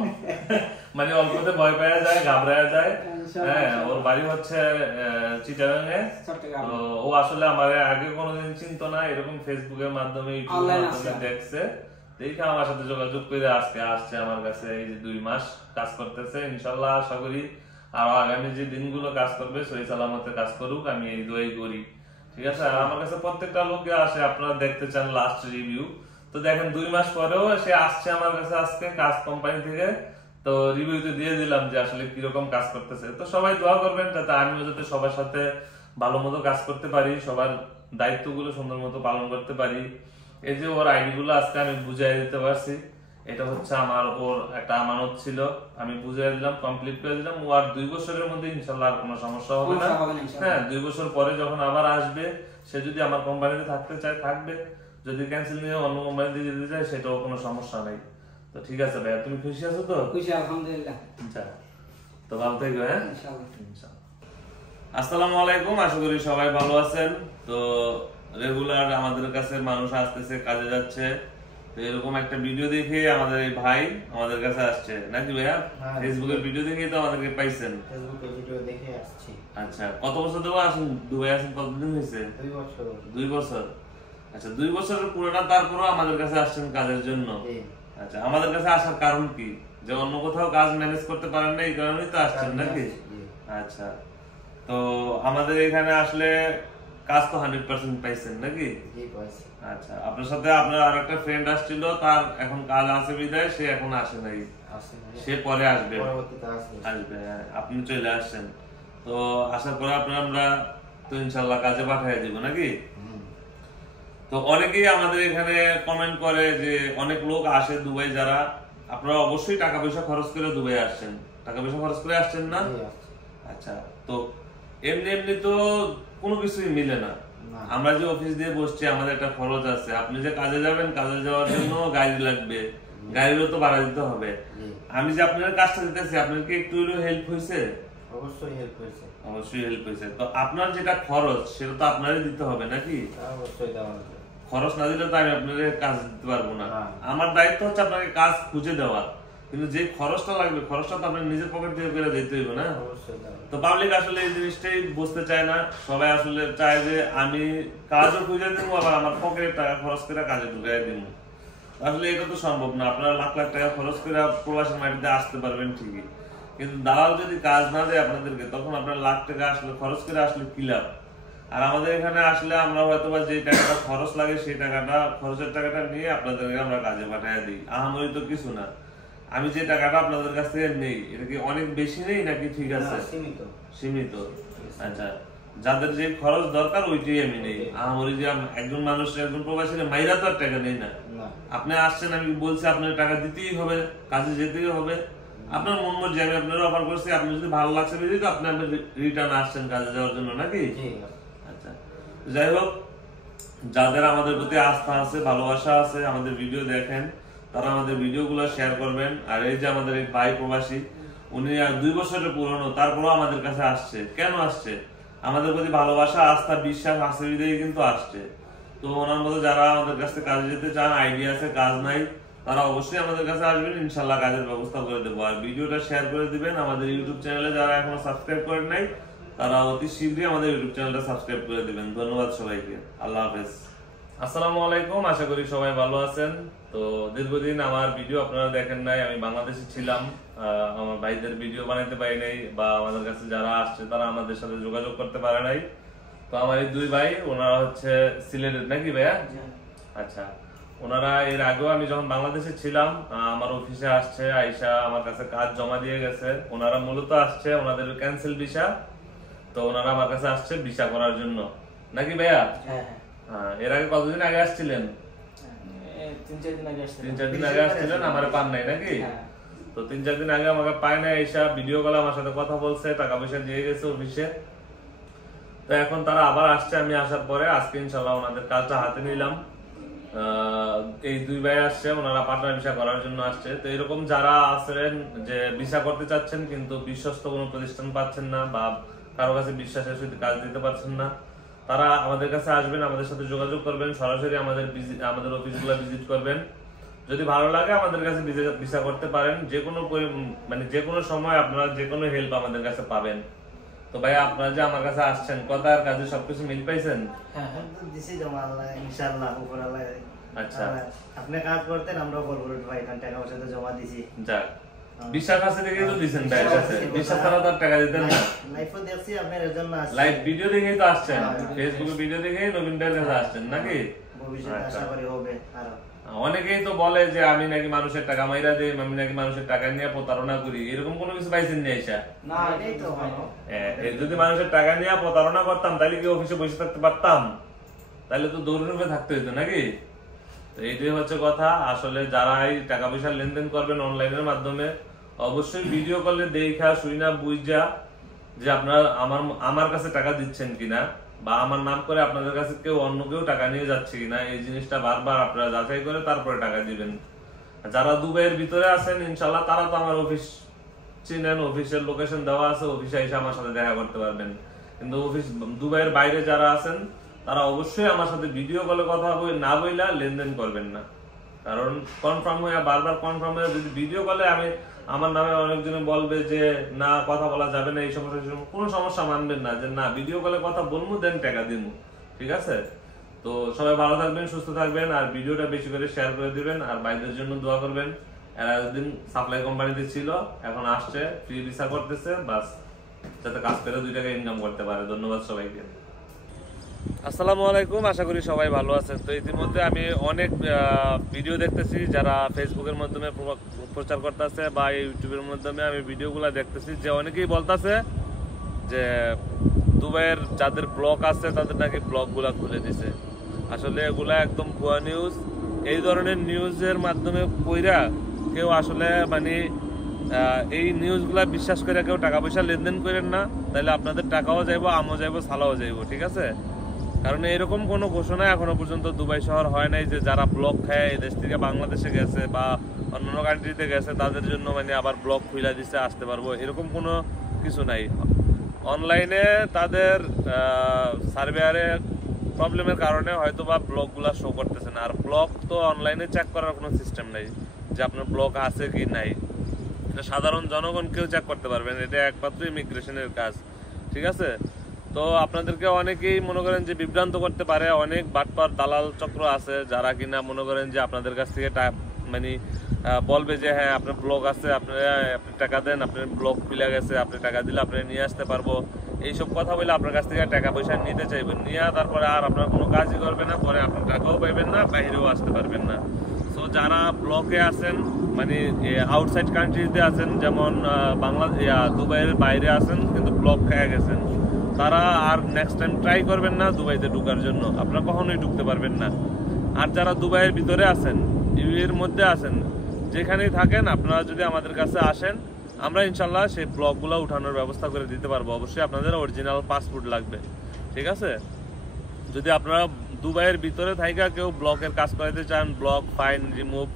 মানে অল্পতে ভয় পাওয়া যায়, ঘাবড়ায়া যায়। হ্যাঁ, ওর বাড়ি হচ্ছে চিটাগাঙে। তো ও আসলে আমার আগে কোনোদিন চিনতো না, এরকম ফেসবুকের মাধ্যমে, ইউটিউবের মাধ্যমে দেখছে, দেখে আমার সাথে যোগাযোগ করে আজকে আসছে আমার কাছে। এই যে 2 মাস কাজ করতেছে, ইনশাল্লাহ আশা করি আর আগামী যে দিনগুলো কাজ করবে সহি সালামতে কাজ করুক, আমি এই দোয়াই করি, ঠিক আছে। আর আমার কাছে প্রত্যেকটা লোকে আসে, আপনারা দেখতে চান লাস্ট রিভিউ, তো দেখেন 2 মাস পরেও সে আসছে আমার কাছে আজকে কাজ কোম্পানি থেকে। তো রিভিউতে দিয়ে দিলাম যে আসলে কিরকম কাজ করতেছে। তো সবাই দোয়া করবেন যাতে আমিও যাতে সবার সাথে ভালো মতো কাজ করতে পারি, সবার দায়িত্বগুলো সুন্দর মতো পালন করতে পারি। এই যে ওর আইডি গুলো আজকে আমি বুঝাই দিতে পারছি, এটা হচ্ছে আমার ওর একটা আমানত ছিল, আমি বুঝাই দিলাম, কমপ্লিট করে দিলাম। ও আর 2 বছরের মধ্যে ইনশাল্লাহ আর কোনো সমস্যা হবে না। হ্যাঁ, 2 বছর পরে যখন আবার আসবে, সে যদি আমার কোম্পানিতে থাকতে চায় থাকবে, যদি ক্যান্সেল নিয়ে অন্য কোম্পানিতে যেতে চায় সেটাও কোনো সমস্যা নাই। তো ঠিক আছে ভাইয়া, তুমি খুশি আছো তো? খুশি আলহামদুলিল্লাহ। আচ্ছা, তো ভালো থেকো। হ্যাঁ, ইনশাআল্লাহ। আসসালামু আলাইকুম, আশা করি সবাই ভালো আছেন। তো রেগুলার আমাদের কাছে মানুষ আসতেছে, কাজে যাচ্ছে। তো এরকম একটা ভিডিও দেখে আমাদের এই ভাই আমাদের কাছে আসছে নাকি ভাইয়া? ফেসবুকের ভিডিও দেখে তো আমাদেরকে পাইছেন। ফেসবুকের ভিডিও দেখে আসছি। আচ্ছা, কত বছর ধরে আসেন দুবাই? আসেন কতদিন হয়েছে? 2 বছর। 2 বছর। আচ্ছা, 2 বছরের পুরোটা তারপরও আমাদের কাছে আসছেন কাজের জন্য। আচ্ছা, আমাদের কাছে আসার কারণ কি? যে অন্য কোথাও কাজ ম্যানেজ করতে পারেন না, এই কারণেই তো আসছেন নাকি? আচ্ছা, তো আমাদের এখানে আসলে কাজ তো 100% পাইছেন নাকি? আচ্ছা, আপনার সাথে আপনার আরেকটা ফ্রেন্ড আসছিল, তার এখন কাজ আছে বিদায় সে এখন আসে নাই, সে পরে আসবে। আসবে, আপনি চলে আসছেন। তো আসার পরে আমরা তো ইনশাল্লাহ কাজে পাঠিয়ে দিব নাকি? তো অনেকেই আমাদের এখানে কমেন্ট করে যে অনেক লোক আসে দুবাই, যারা আপনারা অবশ্যই টাকা পয়সা খরচ করে দুবাই আসছেন, টাকা পয়সা খরচ করে আসছেন না? আচ্ছা, তো এমনি এমনি তো কোনো কিছুই মিলে না। আমরা যে অফিস দিয়ে বসছি আমাদের একটা খরচ আছে, আপনি যে কাজে যাবেন, কাজে যাওয়ার জন্য গাড়ি লাগবে, গাড়িরও তো ভাড়া দিতে হবে। আমি যে আপনার কাজটা দিতেছি, আপনার কি একটু হেল্প হয়েছে? অবশ্যই হেল্প হয়েছে, অবশ্যই হেল্প হয়েছে। তো আপনার যেটা খরচ সেটা তো আপনারই দিতে হবে নাকি? অবশ্যই দেওয়া হবে। খরচ না দিলে তো আমি আপনাকে কাজ দিতে পারবো না। আমার দায়িত্ব হচ্ছে আপনাকে কাজ খুঁজে দেওয়া, কিন্তু যে খরচটা লাগবে খরচটা তো আপনার নিজের পকেট থেকে করে দিতে হইবে না? তো পাবলিক আসলে এই জিনিসটাই বুঝতে চায় না। সবাই আসলে চায় যে আমি কাজও খুঁজে দিব, আবার আমার পকেটের টাকা খরচ করে কাজে ঢুকাই দিব। আসলে এটা তো সম্ভব না। আপনারা লাখ লাখ টাকা খরচ করে প্রবাসী মাটিতে আসতে পারবেন ঠিকই, কিন্তু দালাল যদি কাজ না দেয় আপনাদেরকে, তখন আপনার লাখ টাকা আসলে খরচ করে আসলে কি লাভ? আর আমাদের এখানে আসলে আমরা হয়তো বা যে টাকাটা খরচ লাগে সেই টাকাটা, খরচের টাকাটা নিয়ে আপনাদেরকে আমরা কাজে পাঠিয়ে দিই। আহামরি তো কিছু না। আমি যে টাকাটা আপনাদের কাছ থেকে নেই, এটা কি অনেক বেশি নেই নাকি ঠিক আছে? সীমিত। আচ্ছা, যাদের যে খরচ দরকার ওইটাই আমি নেই। আহামরি যে একজন মানুষ, একজন প্রবাসীর মাইরা তো আর টাকা নেই না। আপনি আসছেন, আমি বলছি আপনার টাকা দিতেই হবে, কাজে যেতেই হবে, আপনার মন মর্জি। আমি আপনার অফার করছি, আপনি যদি ভালো লাগছে বুঝি তো আপনি রিটার্ন আসছেন কাজে যাওয়ার জন্য নাকি? আচ্ছা, যাই হোক, যাদের আমাদের প্রতি আস্থা আছে, ভালোবাসা আছে, আমাদের ভিডিও দেখেন, তারা আমাদের ভিডিওগুলো শেয়ার করবেন। আর এই যে আমাদের এই ভাই প্রবাসী, উনি 2 বছরের পুরনো, তারপরেও আমাদের কাছে আসছে। কেন আসছে? আমাদের প্রতি ভালোবাসা, আস্থা, বিশ্বাস আছে বিধায় কিন্তু আসছে। তো ওনার মতো যারা আমাদের কাছে কাজে যেতে চান, আইডিয়া আছে, কাজ নাই, তারা অবশ্যই আমাদের কাছে আসবেন, ইনশাল্লাহ কাজের ব্যবস্থা করে দেবো। আর ভিডিওটা শেয়ার করে দিবেন। আমাদের ইউটিউব চ্যানেলে যারা এখনো সাবস্ক্রাইব করেন নাই, তারা অতি শীঘ্রই আমাদের ইউটিউব চ্যানেলটা সাবস্ক্রাইব করে দিবেন। ধন্যবাদ সবাইকে। আল্লাহ হাফেজ। আসসালামু আলাইকুম, আশা করি সবাই ভালো আছেন। তো দীর্ঘদিন আমার ভিডিও আপনারা দেখেন নাই, আমি বাংলাদেশে ছিলাম, আমার ভাইদের ভিডিও বানাতে পারি নাই, বা আমাদের কাছে যারা আসছে তারা আমাদের সাথে যোগাযোগ করতে পারে নাই। তো আমার এই 2 ভাই, ওনারা হচ্ছে সিলেটের নাকি ভাইয়া? আচ্ছা, ওনারা এর আগেও আমি যখন বাংলাদেশে ছিলাম আমার অফিসে আসছে, আইসা আমার কাছে কাজ জমা দিয়ে গেছে। ওনারা মূলত আসছে ওনাদের ক্যান্সেল ভিসা, তো ওনারা আমার কাছে আসছে ভিসা করার জন্য নাকি ভাইয়া? এর আগে কতদিন আগে আসছিলেন? 3-4 দিন আগে আসছিলেন, আমার পান নাই নাকি? তো 3-4 দিন আগে আমাকে পায় নাই, এসা ভিডিও কলে আমার সাথে কথা বলছে, টাকা পয়সা দিয়ে গেছে অফিসে। তো এখন তারা আবার আসছে। আমি আসার পরে আজকে ইনশাল্লাহ ওনাদের কাজটা হাতে নিলাম। এই 2 ভাই আসছে, ওনারা পার্টনার ভিসা করার জন্য আসছে। তো এরকম যারা আছেন যে ভিসা করতে চাচ্ছেন কিন্তু বিশ্বস্ত কোনো প্রতিষ্ঠান পাচ্ছেন না, বা কারো কাছে বিশ্বাসের সাথে কাজ দিতে পারছেন না, তারা আমাদের কাছে আসবেন, আমাদের সাথে যোগাযোগ করবেন, সরাসরি আমাদের অফিসগুলো ভিজিট করবেন। যদি ভালো লাগে আমাদের কাছে ভিসা করতে পারেন। যে কোনো সময় আপনারা যে কোনো হেল্প আমাদের কাছে পাবেন। তো ভাই, আপনারা যে আমার কাছে আসছেন, কথা আর কাজে সবকিছু মিল পাইছেন? আচ্ছা, আপনি কাজ করতেন, আমরাও করবো ভাই, টাকা পয়সা তো জমা দিছি। যাক, বিশ্বাস আছে দেখেই তো দিছেন ভাইয়ের কাছে, বিশ্বাস ছাড়া তো টাকা দিতেন না। লাইভও দেখছি আপনার, এর জন্য আসছি। লাইভ ভিডিও দেখেই তো আসছেন, ফেসবুকে ভিডিও দেখেই নবীন ভাইয়ের কাছে আসছেন নাকি? ভবিষ্যতে আশা করি হবে আরো। অনেকেই তো বলে যে আমি নাকি মানুষের টাকা মাইরা দেই, আমি নাকি মানুষের টাকা নিয়ে প্রতারণা করি। এরকম কোনো কিছু পাইছেন নি আইসা? না, এটাই তো ভালো। যদি মানুষের টাকা নিয়ে প্রতারণা করতাম তাহলে কি অফিসে বসে থাকতে পারতাম? তাহলে তো দৌড়ে থাকতে হইতো নাকি? তো এইটাই হচ্ছে কথা। আসলে যারা এই টাকা পয়সা লেনদেন করবেন অনলাইনের মাধ্যমে, অবশ্যই ভিডিও কলে দেখা শুইনা বুঝা যে আপনারা আমার কাছে টাকা দিচ্ছেন কিনা, বা আমার নাম করে আপনাদের কাছে অন্য কেউ টাকা নিয়ে যাচ্ছে কিনা, এই জিনিসটা বারবার আপনারা যাচাই করে তারপরে টাকা দিবেন। যারা দুবাইয়ের ভিতরে আছেন ইনশাল্লাহ তারা তো আমার অফিস চিনেন, অফিসের লোকেশন দেওয়া আছে, অফিসে এসে আমার সাথে দেখা করতে পারবেন। কিন্তু দুবাইয়ের বাইরে যারা আছেন তারা অবশ্যই আমার সাথে ভিডিও কলে কথা না বইলা লেনদেন করবেন না। কারণ কনফার্ম হয়ে বারবার কনফার্ম হয়ে যদি ভিডিও কলে আমি আমার নামে অনেকজনে বলবে যে না কথা বলা যাবে না, এই সমস্যা কোনো সমস্যা মানবেন না, যে না ভিডিও কলে কথা বলবো দেন টাকা দিব, ঠিক আছে? তো সবাই ভালো থাকবেন, সুস্থ থাকবেন, আর ভিডিওটা বেশি করে শেয়ার করে দিবেন, আর ভাইদের জন্য দোয়া করবেন। এরা এতদিন সাপ্লাই কোম্পানিতে ছিল, এখন আসছে, ফ্রি ভিসা করতেছে, বাস যাতে কাজ করে 2 টাকা ইনকাম করতে পারে। ধন্যবাদ সবাইকে। আসসালামু আলাইকুম, আশা করি সবাই ভালো আছেন। তো ইতিমধ্যে আমি অনেক ভিডিও দেখতেছি যারা ফেসবুকের মাধ্যমে প্রচার করতেছে বা ইউটিউবের মাধ্যমে আমি ভিডিওগুলো দেখতেছি, যে অনেকেই বলতেছে যে দুবাইয়ের যাদের ব্লগ আছে তাদের নাকি ব্লগগুলা খুলে দিছে। আসলে এগুলা একদম ভুয়া নিউজ। এই ধরনের নিউজের মাধ্যমে কইরা কেউ আসলে মানে এই নিউজগুলা বিশ্বাস করে কেউ টাকা পয়সা লেনদেন করেন না, তাহলে আপনাদের টাকাও যাইবো, আমও যাইবো, সালাও যাইবো, ঠিক আছে? কারণ এরকম কোনো ঘোষণা এখনো পর্যন্ত দুবাই শহর হয় নাই যে যারা ব্লগ খায় এই দেশ থেকে বাংলাদেশে গেছে বা অন্যান্য কান্ট্রিতে গেছে তাদের জন্য মানে আবার ব্লগ খুলে দিছে আসতে পারবো, এরকম কোনো কিছু নাই। অনলাইনে তাদের সার্ভেয়ারে প্রবলেমের কারণে হয়তো বা ব্লগগুলো শো করতেছে না। আর ব্লগ তো অনলাইনে চেক করার কোনো সিস্টেম নাই যে আপনার ব্লগ আছে কি নাই, এটা সাধারণ জনগণ কেউ চেক করতে পারবেন, এটা একমাত্র ইমিগ্রেশনের কাজ, ঠিক আছে? তো আপনাদেরকে অনেকেই মনে করেন যে বিভ্রান্ত করতে পারে, অনেক বাটপার দালাল চক্র আছে যারা কিনা মনে করেন যে আপনাদের কাছ থেকে মানে বলবে যে হ্যাঁ আপনার ব্লগ আছে, আপনি টাকা দেন, আপনার ব্লগ খুলে গেছে, আপনি টাকা দিলে আপনি নিয়ে আসতে পারবো, এইসব কথা বলে আপনার কাছ থেকে টাকা পয়সা নিতে চাইবেন, নিয়ে তারপরে আর আপনার কোনো কাজই করবে না, পরে আপনি টাকাও পাইবেন না, বাইরেও আসতে পারবেন না। তো যারা ব্লকে আছেন মানে আউটসাইড কান্ট্রিতে আছেন, যেমন দুবাইয়ের বাইরে আছেন কিন্তু ব্লক খেয়ে গেছেন, তারা আর নেক্সট টাইম ট্রাই করবেন না দুবাইতে ঢুকার জন্য, আপনারা কখনোই ঢুকতে পারবেন না। আর যারা দুবাইয়ের ভিতরে আছেন, ইউএর মধ্যে আছেন, যেখানেই থাকেন, আপনারা যদি আমাদের কাছে আসেন আমরা ইনশাল্লাহ সেই ব্লকগুলো উঠানোর ব্যবস্থা করে দিতে পারবো। অবশ্যই আপনাদের অরিজিনাল পাসপোর্ট লাগবে, ঠিক আছে? যদি আপনারা দুবাইয়ের ভিতরে থাইকা কেউ ব্লকের কাজ করাইতে চান, ব্লক ফাইন রিমুভ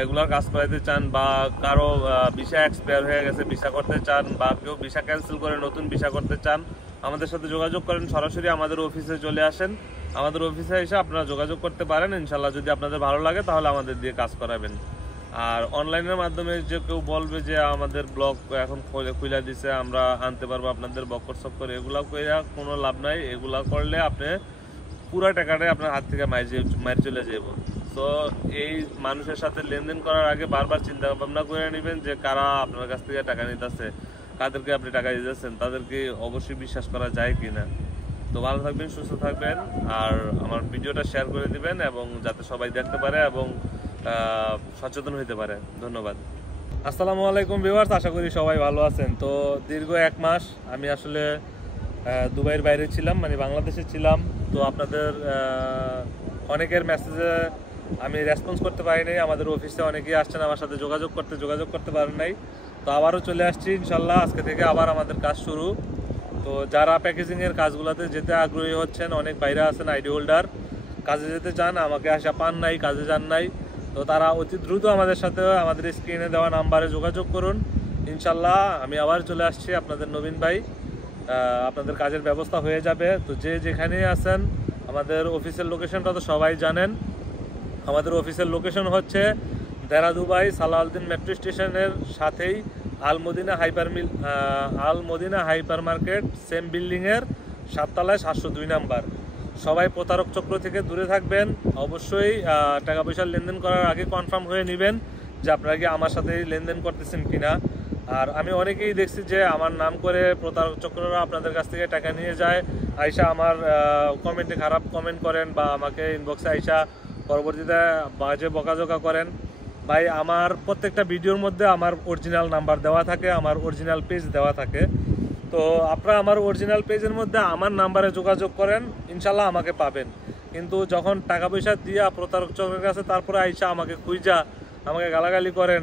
এগুলোর কাজ করাইতে চান, বা কারো ভিসা এক্সপায়ার হয়ে গেছে ভিসা করতে চান, বা কেউ ভিসা ক্যান্সেল করে নতুন ভিসা করতে চান, আমাদের সাথে যোগাযোগ করেন, সরাসরি আমাদের অফিসে চলে আসেন, আমাদের অফিসে এসে আপনারা যোগাযোগ করতে পারেন। ইনশাল্লাহ যদি আপনাদের ভালো লাগে তাহলে আমাদের দিয়ে কাজ করাবেন। আর অনলাইনের মাধ্যমে যে কেউ বলবে যে আমাদের ব্লগ এখন খুলে দিছে, আমরা আনতে পারবো আপনাদের বকর চক্কর, এগুলা কইরা কোনো লাভ নাই। এগুলা করলে আপনি পুরো টাকাটাই আপনার হাত থেকে মাইর চলে যাব। তো এই মানুষের সাথে লেনদেন করার আগে বারবার চিন্তা ভাবনা করে নেবেন যে কারা আপনার কাছ থেকে টাকা নিতেছে, কাদেরকে আপনি টাকা দিতেছেন, তাদেরকে অবশ্যই বিশ্বাস করা যায় কিনা। তো ভালো থাকবেন, সুস্থ থাকবেন, আর আমার ভিডিওটা শেয়ার করে দিবেন এবং যাতে সবাই দেখতে পারে এবং সচেতন হইতে পারে। ধন্যবাদ। আসসালামু আলাইকুম ভিউয়ার্স, আশা করি সবাই ভালো আছেন। তো দীর্ঘ 1 মাস আমি আসলে দুবাইয়ের বাইরে ছিলাম, মানে বাংলাদেশে ছিলাম। তো আপনাদের অনেকের মেসেজে আমি রেসপন্স করতে পারিনি। আমাদের অফিসে অনেকেই আসছেন আমার সাথে যোগাযোগ করতে পারেন নাই। তো আবারও চলে আসছি ইনশাল্লাহ, আজকে থেকে আবার আমাদের কাজ শুরু। তো যারা প্যাকেজিংয়ের কাজগুলোতে যেতে আগ্রহী হচ্ছেন, অনেক বাইরে আছেন আইডি হোল্ডার, কাজে যেতে চান, আমাকে আশা পান নাই, কাজে যান নাই, তো তারা অতি দ্রুত আমাদের সাথে আমাদের স্ক্রিনে দেওয়া নাম্বারে যোগাযোগ করুন। ইনশাল্লাহ আমি আবার চলে আসছি আপনাদের নবীন ভাই, আপনাদের কাজের ব্যবস্থা হয়ে যাবে। তো যে যেখানেই আছেন, আমাদের অফিসের লোকেশনটা তো সবাই জানেন। আমাদের অফিসের লোকেশন হচ্ছে দেরা দুবাই সালাউদ্দিন মেট্রো স্টেশনের সাথেই আলমদিনা হাইপার মার্কেট, সেম বিল্ডিংয়ের 7 তলায় 702 নাম্বার। সবাই প্রতারক চক্র থেকে দূরে থাকবেন। অবশ্যই টাকা পয়সার লেনদেন করার আগে কনফার্ম হয়ে নেবেন যে আপনারা কি আমার সাথে লেনদেন করতেছেন কিনা। আর আমি অনেকেই দেখছি যে আমার নাম করে প্রতারক চক্ররা আপনাদের কাছ থেকে টাকা নিয়ে যায়, আইসা আমার কমেন্টে খারাপ কমেন্ট করেন বা আমাকে ইনবক্সে আইসা পরবর্তীতে বাজে বকাঝকা করেন। ভাই, আমার প্রত্যেকটা ভিডিওর মধ্যে আমার অরিজিনাল নাম্বার দেওয়া থাকে, আমার অরিজিনাল পেজ দেওয়া থাকে। তো আপনারা আমার অরিজিনাল পেজের মধ্যে আমার নাম্বারে যোগাযোগ করেন, ইনশাল্লাহ আমাকে পাবেন। কিন্তু যখন টাকা পয়সা দিয়া প্রতারক চক্রের কাছে তারপরে আইসা আমাকে খুঁজা আমাকে গালাগালি করেন,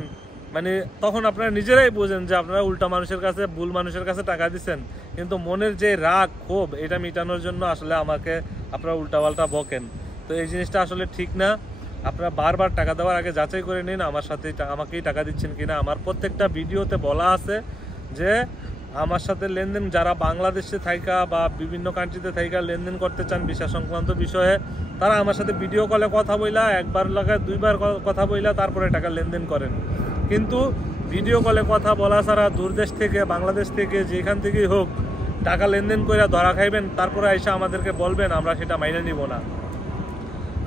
মানে তখন আপনারা নিজেরাই বোঝেন যে আপনারা উল্টা মানুষের কাছে, ভুল মানুষের কাছে টাকা দিচ্ছেন, কিন্তু মনের যে রাগ ক্ষোভ এটা মেটানোর জন্য আসলে আমাকে আপনারা উল্টাপাল্টা বকেন। তো এই জিনিসটা আসলে ঠিক না। আপনারা বারবার টাকা দেওয়ার আগে যাচাই করে নিন আমার সাথে আমাকেই টাকা দিচ্ছেন কিনা। আমার প্রত্যেকটা ভিডিওতে বলা আছে যে আমার সাথে লেনদেন যারা বাংলাদেশে থাইকা বা বিভিন্ন কান্ট্রিতে থাইকা লেনদেন করতে চান ভিসা সংক্রান্ত বিষয়ে, তারা আমার সাথে ভিডিও কলে কথা বইলা, একবার লাগায় 2বার কথা বইলা তারপরে টাকা লেনদেন করেন। কিন্তু ভিডিও কলে কথা বলা ছাড়া দূরদেশ থেকে, বাংলাদেশ থেকে, যেখান থেকেই হোক টাকা লেনদেন করে ধরা খাইবেন, তারপরে এসে আমাদেরকে বলবেন, আমরা সেটা মাইনে নিব না।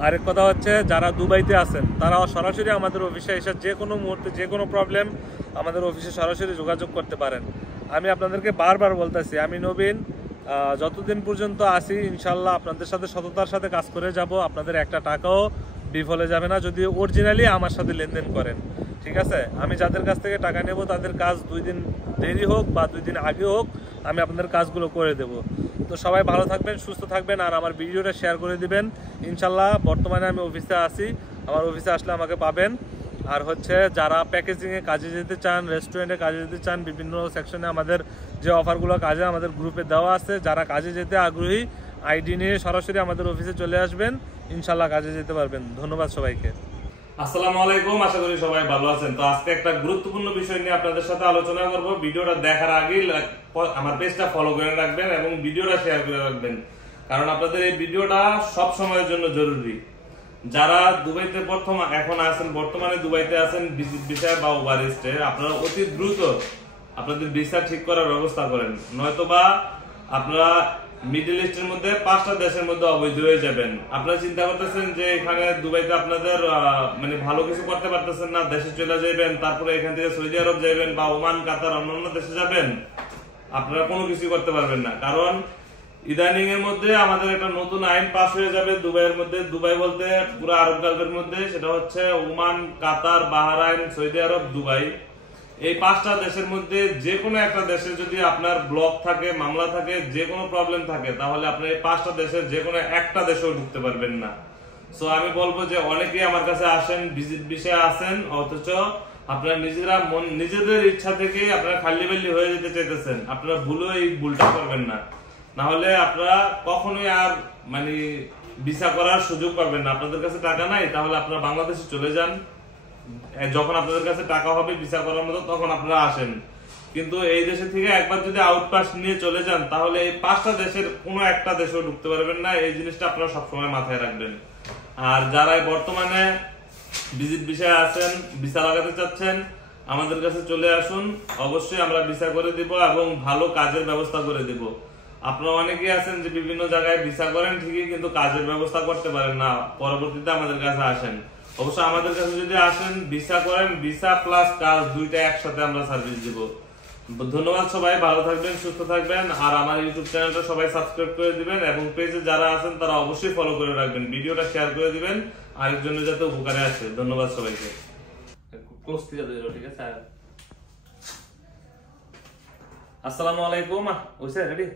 আরেক কথা হচ্ছে, যারা দুবাইতে আছেন তারা সরাসরি আমাদের অফিসে এসে যে কোনো মুহূর্তে যে কোনো প্রবলেম আমাদের অফিসে সরাসরি যোগাযোগ করতে পারেন। আমি আপনাদেরকে বারবার বলতেছি, আমি নবীন, যতদিন পর্যন্ত আসি ইনশাল্লাহ আপনাদের সাথে সততার সাথে কাজ করে যাব। আপনাদের একটা টাকাও বিফলে যাবে না যদি অরিজিনালি আমার সাথে লেনদেন করেন, ঠিক আছে? আমি যাদের কাছ থেকে টাকা নেব তাদের কাজ 2 দিন দেরি হোক বা 2 দিন আগে হোক, আমি আপনাদের কাজগুলো করে দেব। তো সবাই ভালো থাকবেন, সুস্থ থাকবেন, আর আমার ভিডিওটা শেয়ার করে দিবেন। ইনশাল্লাহ বর্তমানে আমি অফিসে আছি, আমার অফিসে আসলে আমাকে পাবেন। আর হচ্ছে, যারা প্যাকেজিংয়ে কাজে যেতে চান, রেস্টুরেন্টে কাজে যেতে চান, বিভিন্ন সেকশনে আমাদের যে অফারগুলো কাজে আমাদের গ্রুপে দেওয়া আছে, যারা কাজে যেতে আগ্রহী আইডি নিয়ে সরাসরি আমাদের অফিসে চলে আসবেন, ইনশাল্লাহ কাজে যেতে পারবেন। ধন্যবাদ সবাইকে। আসসালামু আলাইকুম, আশা করি সবাই ভালো আছেন। তো আজকে একটা গুরুত্বপূর্ণ বিষয় নিয়ে আপনাদের সাথে আলোচনা করব। ভিডিওটা দেখার আগেই আমার পেজটা ফলো করে রাখবেন এবং ভিডিওটা শেয়ার করে রাখবেন, কারণ আপনাদের এই ভিডিওটা সব সময়ের জন্য জরুরি। যারা দুবাইতে এখন আছেন, বর্তমানে দুবাইতে আছেন ভিজিট ভিসা বা ওভারস্টে, আপনারা অতি দ্রুত আপনাদের ভিসা ঠিক করার ব্যবস্থা করেন, নয়তোবা আপনারা মিডল ইস্টের মধ্যে 5টা দেশের মধ্যে অবৈধ হয়ে যাবেন। আপনারা চিন্তা করতেছেন যে এখানে দুবাইতে আপনাদের মানে ভালো কিছু করতে পারতেছেন না, দেশে চলে যাবেন, তারপরে এখান থেকে সৌদি আরব যাবেন বা ওমান, কাতার, অন্যান্য দেশে যাবেন, আপনারা কোনো কিছু করতে পারবেন না। কারণ ইদানিং এর মধ্যে আমাদের একটা নতুন আইন পাস হয়ে যাবে দুবাইয়ের মধ্যে, দুবাই বলতে পুরো আরব গালফের মধ্যে, সেটা হচ্ছে ওমান, কাতার, বাহরাইন, সৌদি আরব, দুবাই। এই 5টা দেশের মধ্যে যে কোনো একটা দেশে যদি আপনার ব্লক থাকে, মামলা থাকে, যে কোনো প্রবলেম থাকে, তাহলে আপনি এই 5টা দেশের যে কোনো একটা দেশেও ঢুকতে পারবেন না। সো আমি বলবো যে অনেকেই আমার কাছে আসেন, ভিজিট বিষয়ে আসেন, অথচ আপনারা নিজেদের ইচ্ছা থেকে আপনারা খাল্লি হয়ে যেতে চাইতেছেন। আপনারা ভুলেও এই ভুলটা করবেন না, না হলে আপনারা কখনোই আর মানে ভিসা করার সুযোগ পাবেন না। আপনাদের কাছে টাকা নাই, তাহলে আপনারা বাংলাদেশে চলে যান, যখন আপনাদের কাছে টাকা হবে ভিসা করার মতো তখন আপনারা আসেন। কিন্তু এই দেশে থেকে একবার যদি আউটপাস নিয়ে চলে যান, তাহলে এই 5টা দেশের কোনো একটা দেশেও ঢুকতে পারবেন না। এই জিনিসটা আপনারা সবসময় মাথায় রাখবেন। আর যারা বর্তমানে ভিজিট ভিসায় আছেন, ভিসা লাগাতে চাচ্ছেন, আমাদের কাছে চলে আসুন, অবশ্যই আমরা ভিসা করে দিব এবং ভালো কাজের ব্যবস্থা করে দিব। আপনারা অনেকেই আছেন যে বিভিন্ন জায়গায় ভিসা করেন ঠিকই, কিন্তু কাজের ব্যবস্থা করতে পারেন না, পরবর্তীতে আমাদের কাছে আসেন। অবশ্য আমাদের কাছে যদি আসেন, ভিসা করেন, ভিসা প্লাস কাজ দুইটা একসাথে আমরা সার্ভিস দিব। ধন্যবাদ সবাই, ভালো থাকবেন, সুস্থ থাকবেন। আর আমার ইউটিউব চ্যানেলটা সবাই সাবস্ক্রাইব করে দিবেন এবং পেজে যারা আছেন তারা অবশ্যই ফলো করে রাখবেন, ভিডিওটা শেয়ার করে দিবেন আরেকজনের যাতে উপকারে আসে। ধন্যবাদ সবাইকে। ঠিক আছে, আসসালামু আলাইকুম। রেডি?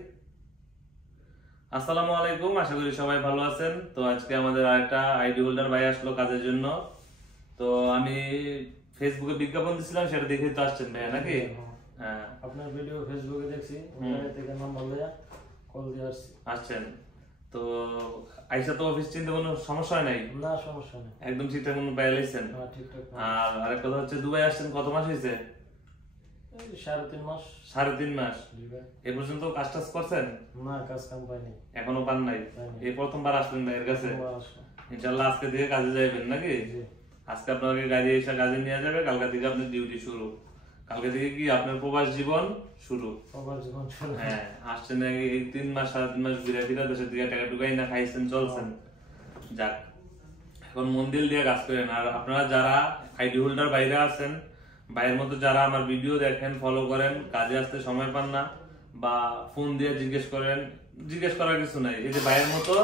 আসসালামু আলাইকুম, আশা করি সবাই ভালো আছেন। তো আজকে আমাদের আরেকটা আইডি হোল্ডার ভাই আসলো কাজের জন্য। তো আমি ফেসবুকে বিজ্ঞাপন দিছিলাম, সেটা দেখে তো আসছেন ভাই নাকি? হ্যাঁ, আপনার ভিডিও ফেসবুকে দেখছি, থেকে নাম্বার লইয়া কল দিয়ে আসছেন। তো আইসা তো অফিস চিনতে কোনো সমস্যা নাই? না, সমস্যা নেই, একদম ঠিকঠাক মতো পাই লাইছেন। ঠিকঠাক। আর আরেক কথা হচ্ছে, দুবাই আসছেন কত মাস হয়েছে? 3.5 মাস। 3.5 মাস? এ পর্যন্ত কাজ টাজ করছেন? না, কাজ কাম পাইনি, এখনো পান নাই। এই প্রথমবার আসলেন ভাইয়ের কাছে? ইনশাআল্লাহ আজকে থেকে কাজে যাবেন নাকি? আজকে আপনাকে গাড়ি এসে কাজে নিয়ে যাবে, কালকে থেকে আপনার ডিউটি শুরু। কালকে থেকে কি আপনার প্রবাস জীবন শুরু? প্রবাস জীবন শুরু। হ্যাঁ, আসছেন এই 3 মাস 3.5 মাস ঘুরে ফিরে দেশের দিকে টাকা ঢুকাই না, খাইছেন, চলছেন। যাক, এখন মন দিল দিয়ে কাজ করেন। আর আপনারা যারা আইডি হোল্ডার বাইরে আছেন, ভাইয়ের মতো যারা আমার ভিডিও দেখেন, ফলো করেন, কাজে আসতে সময় পান না বা ফোন দিয়ে জিজ্ঞেস করার কিছু নাই, এই যে ভাইয়ের মতো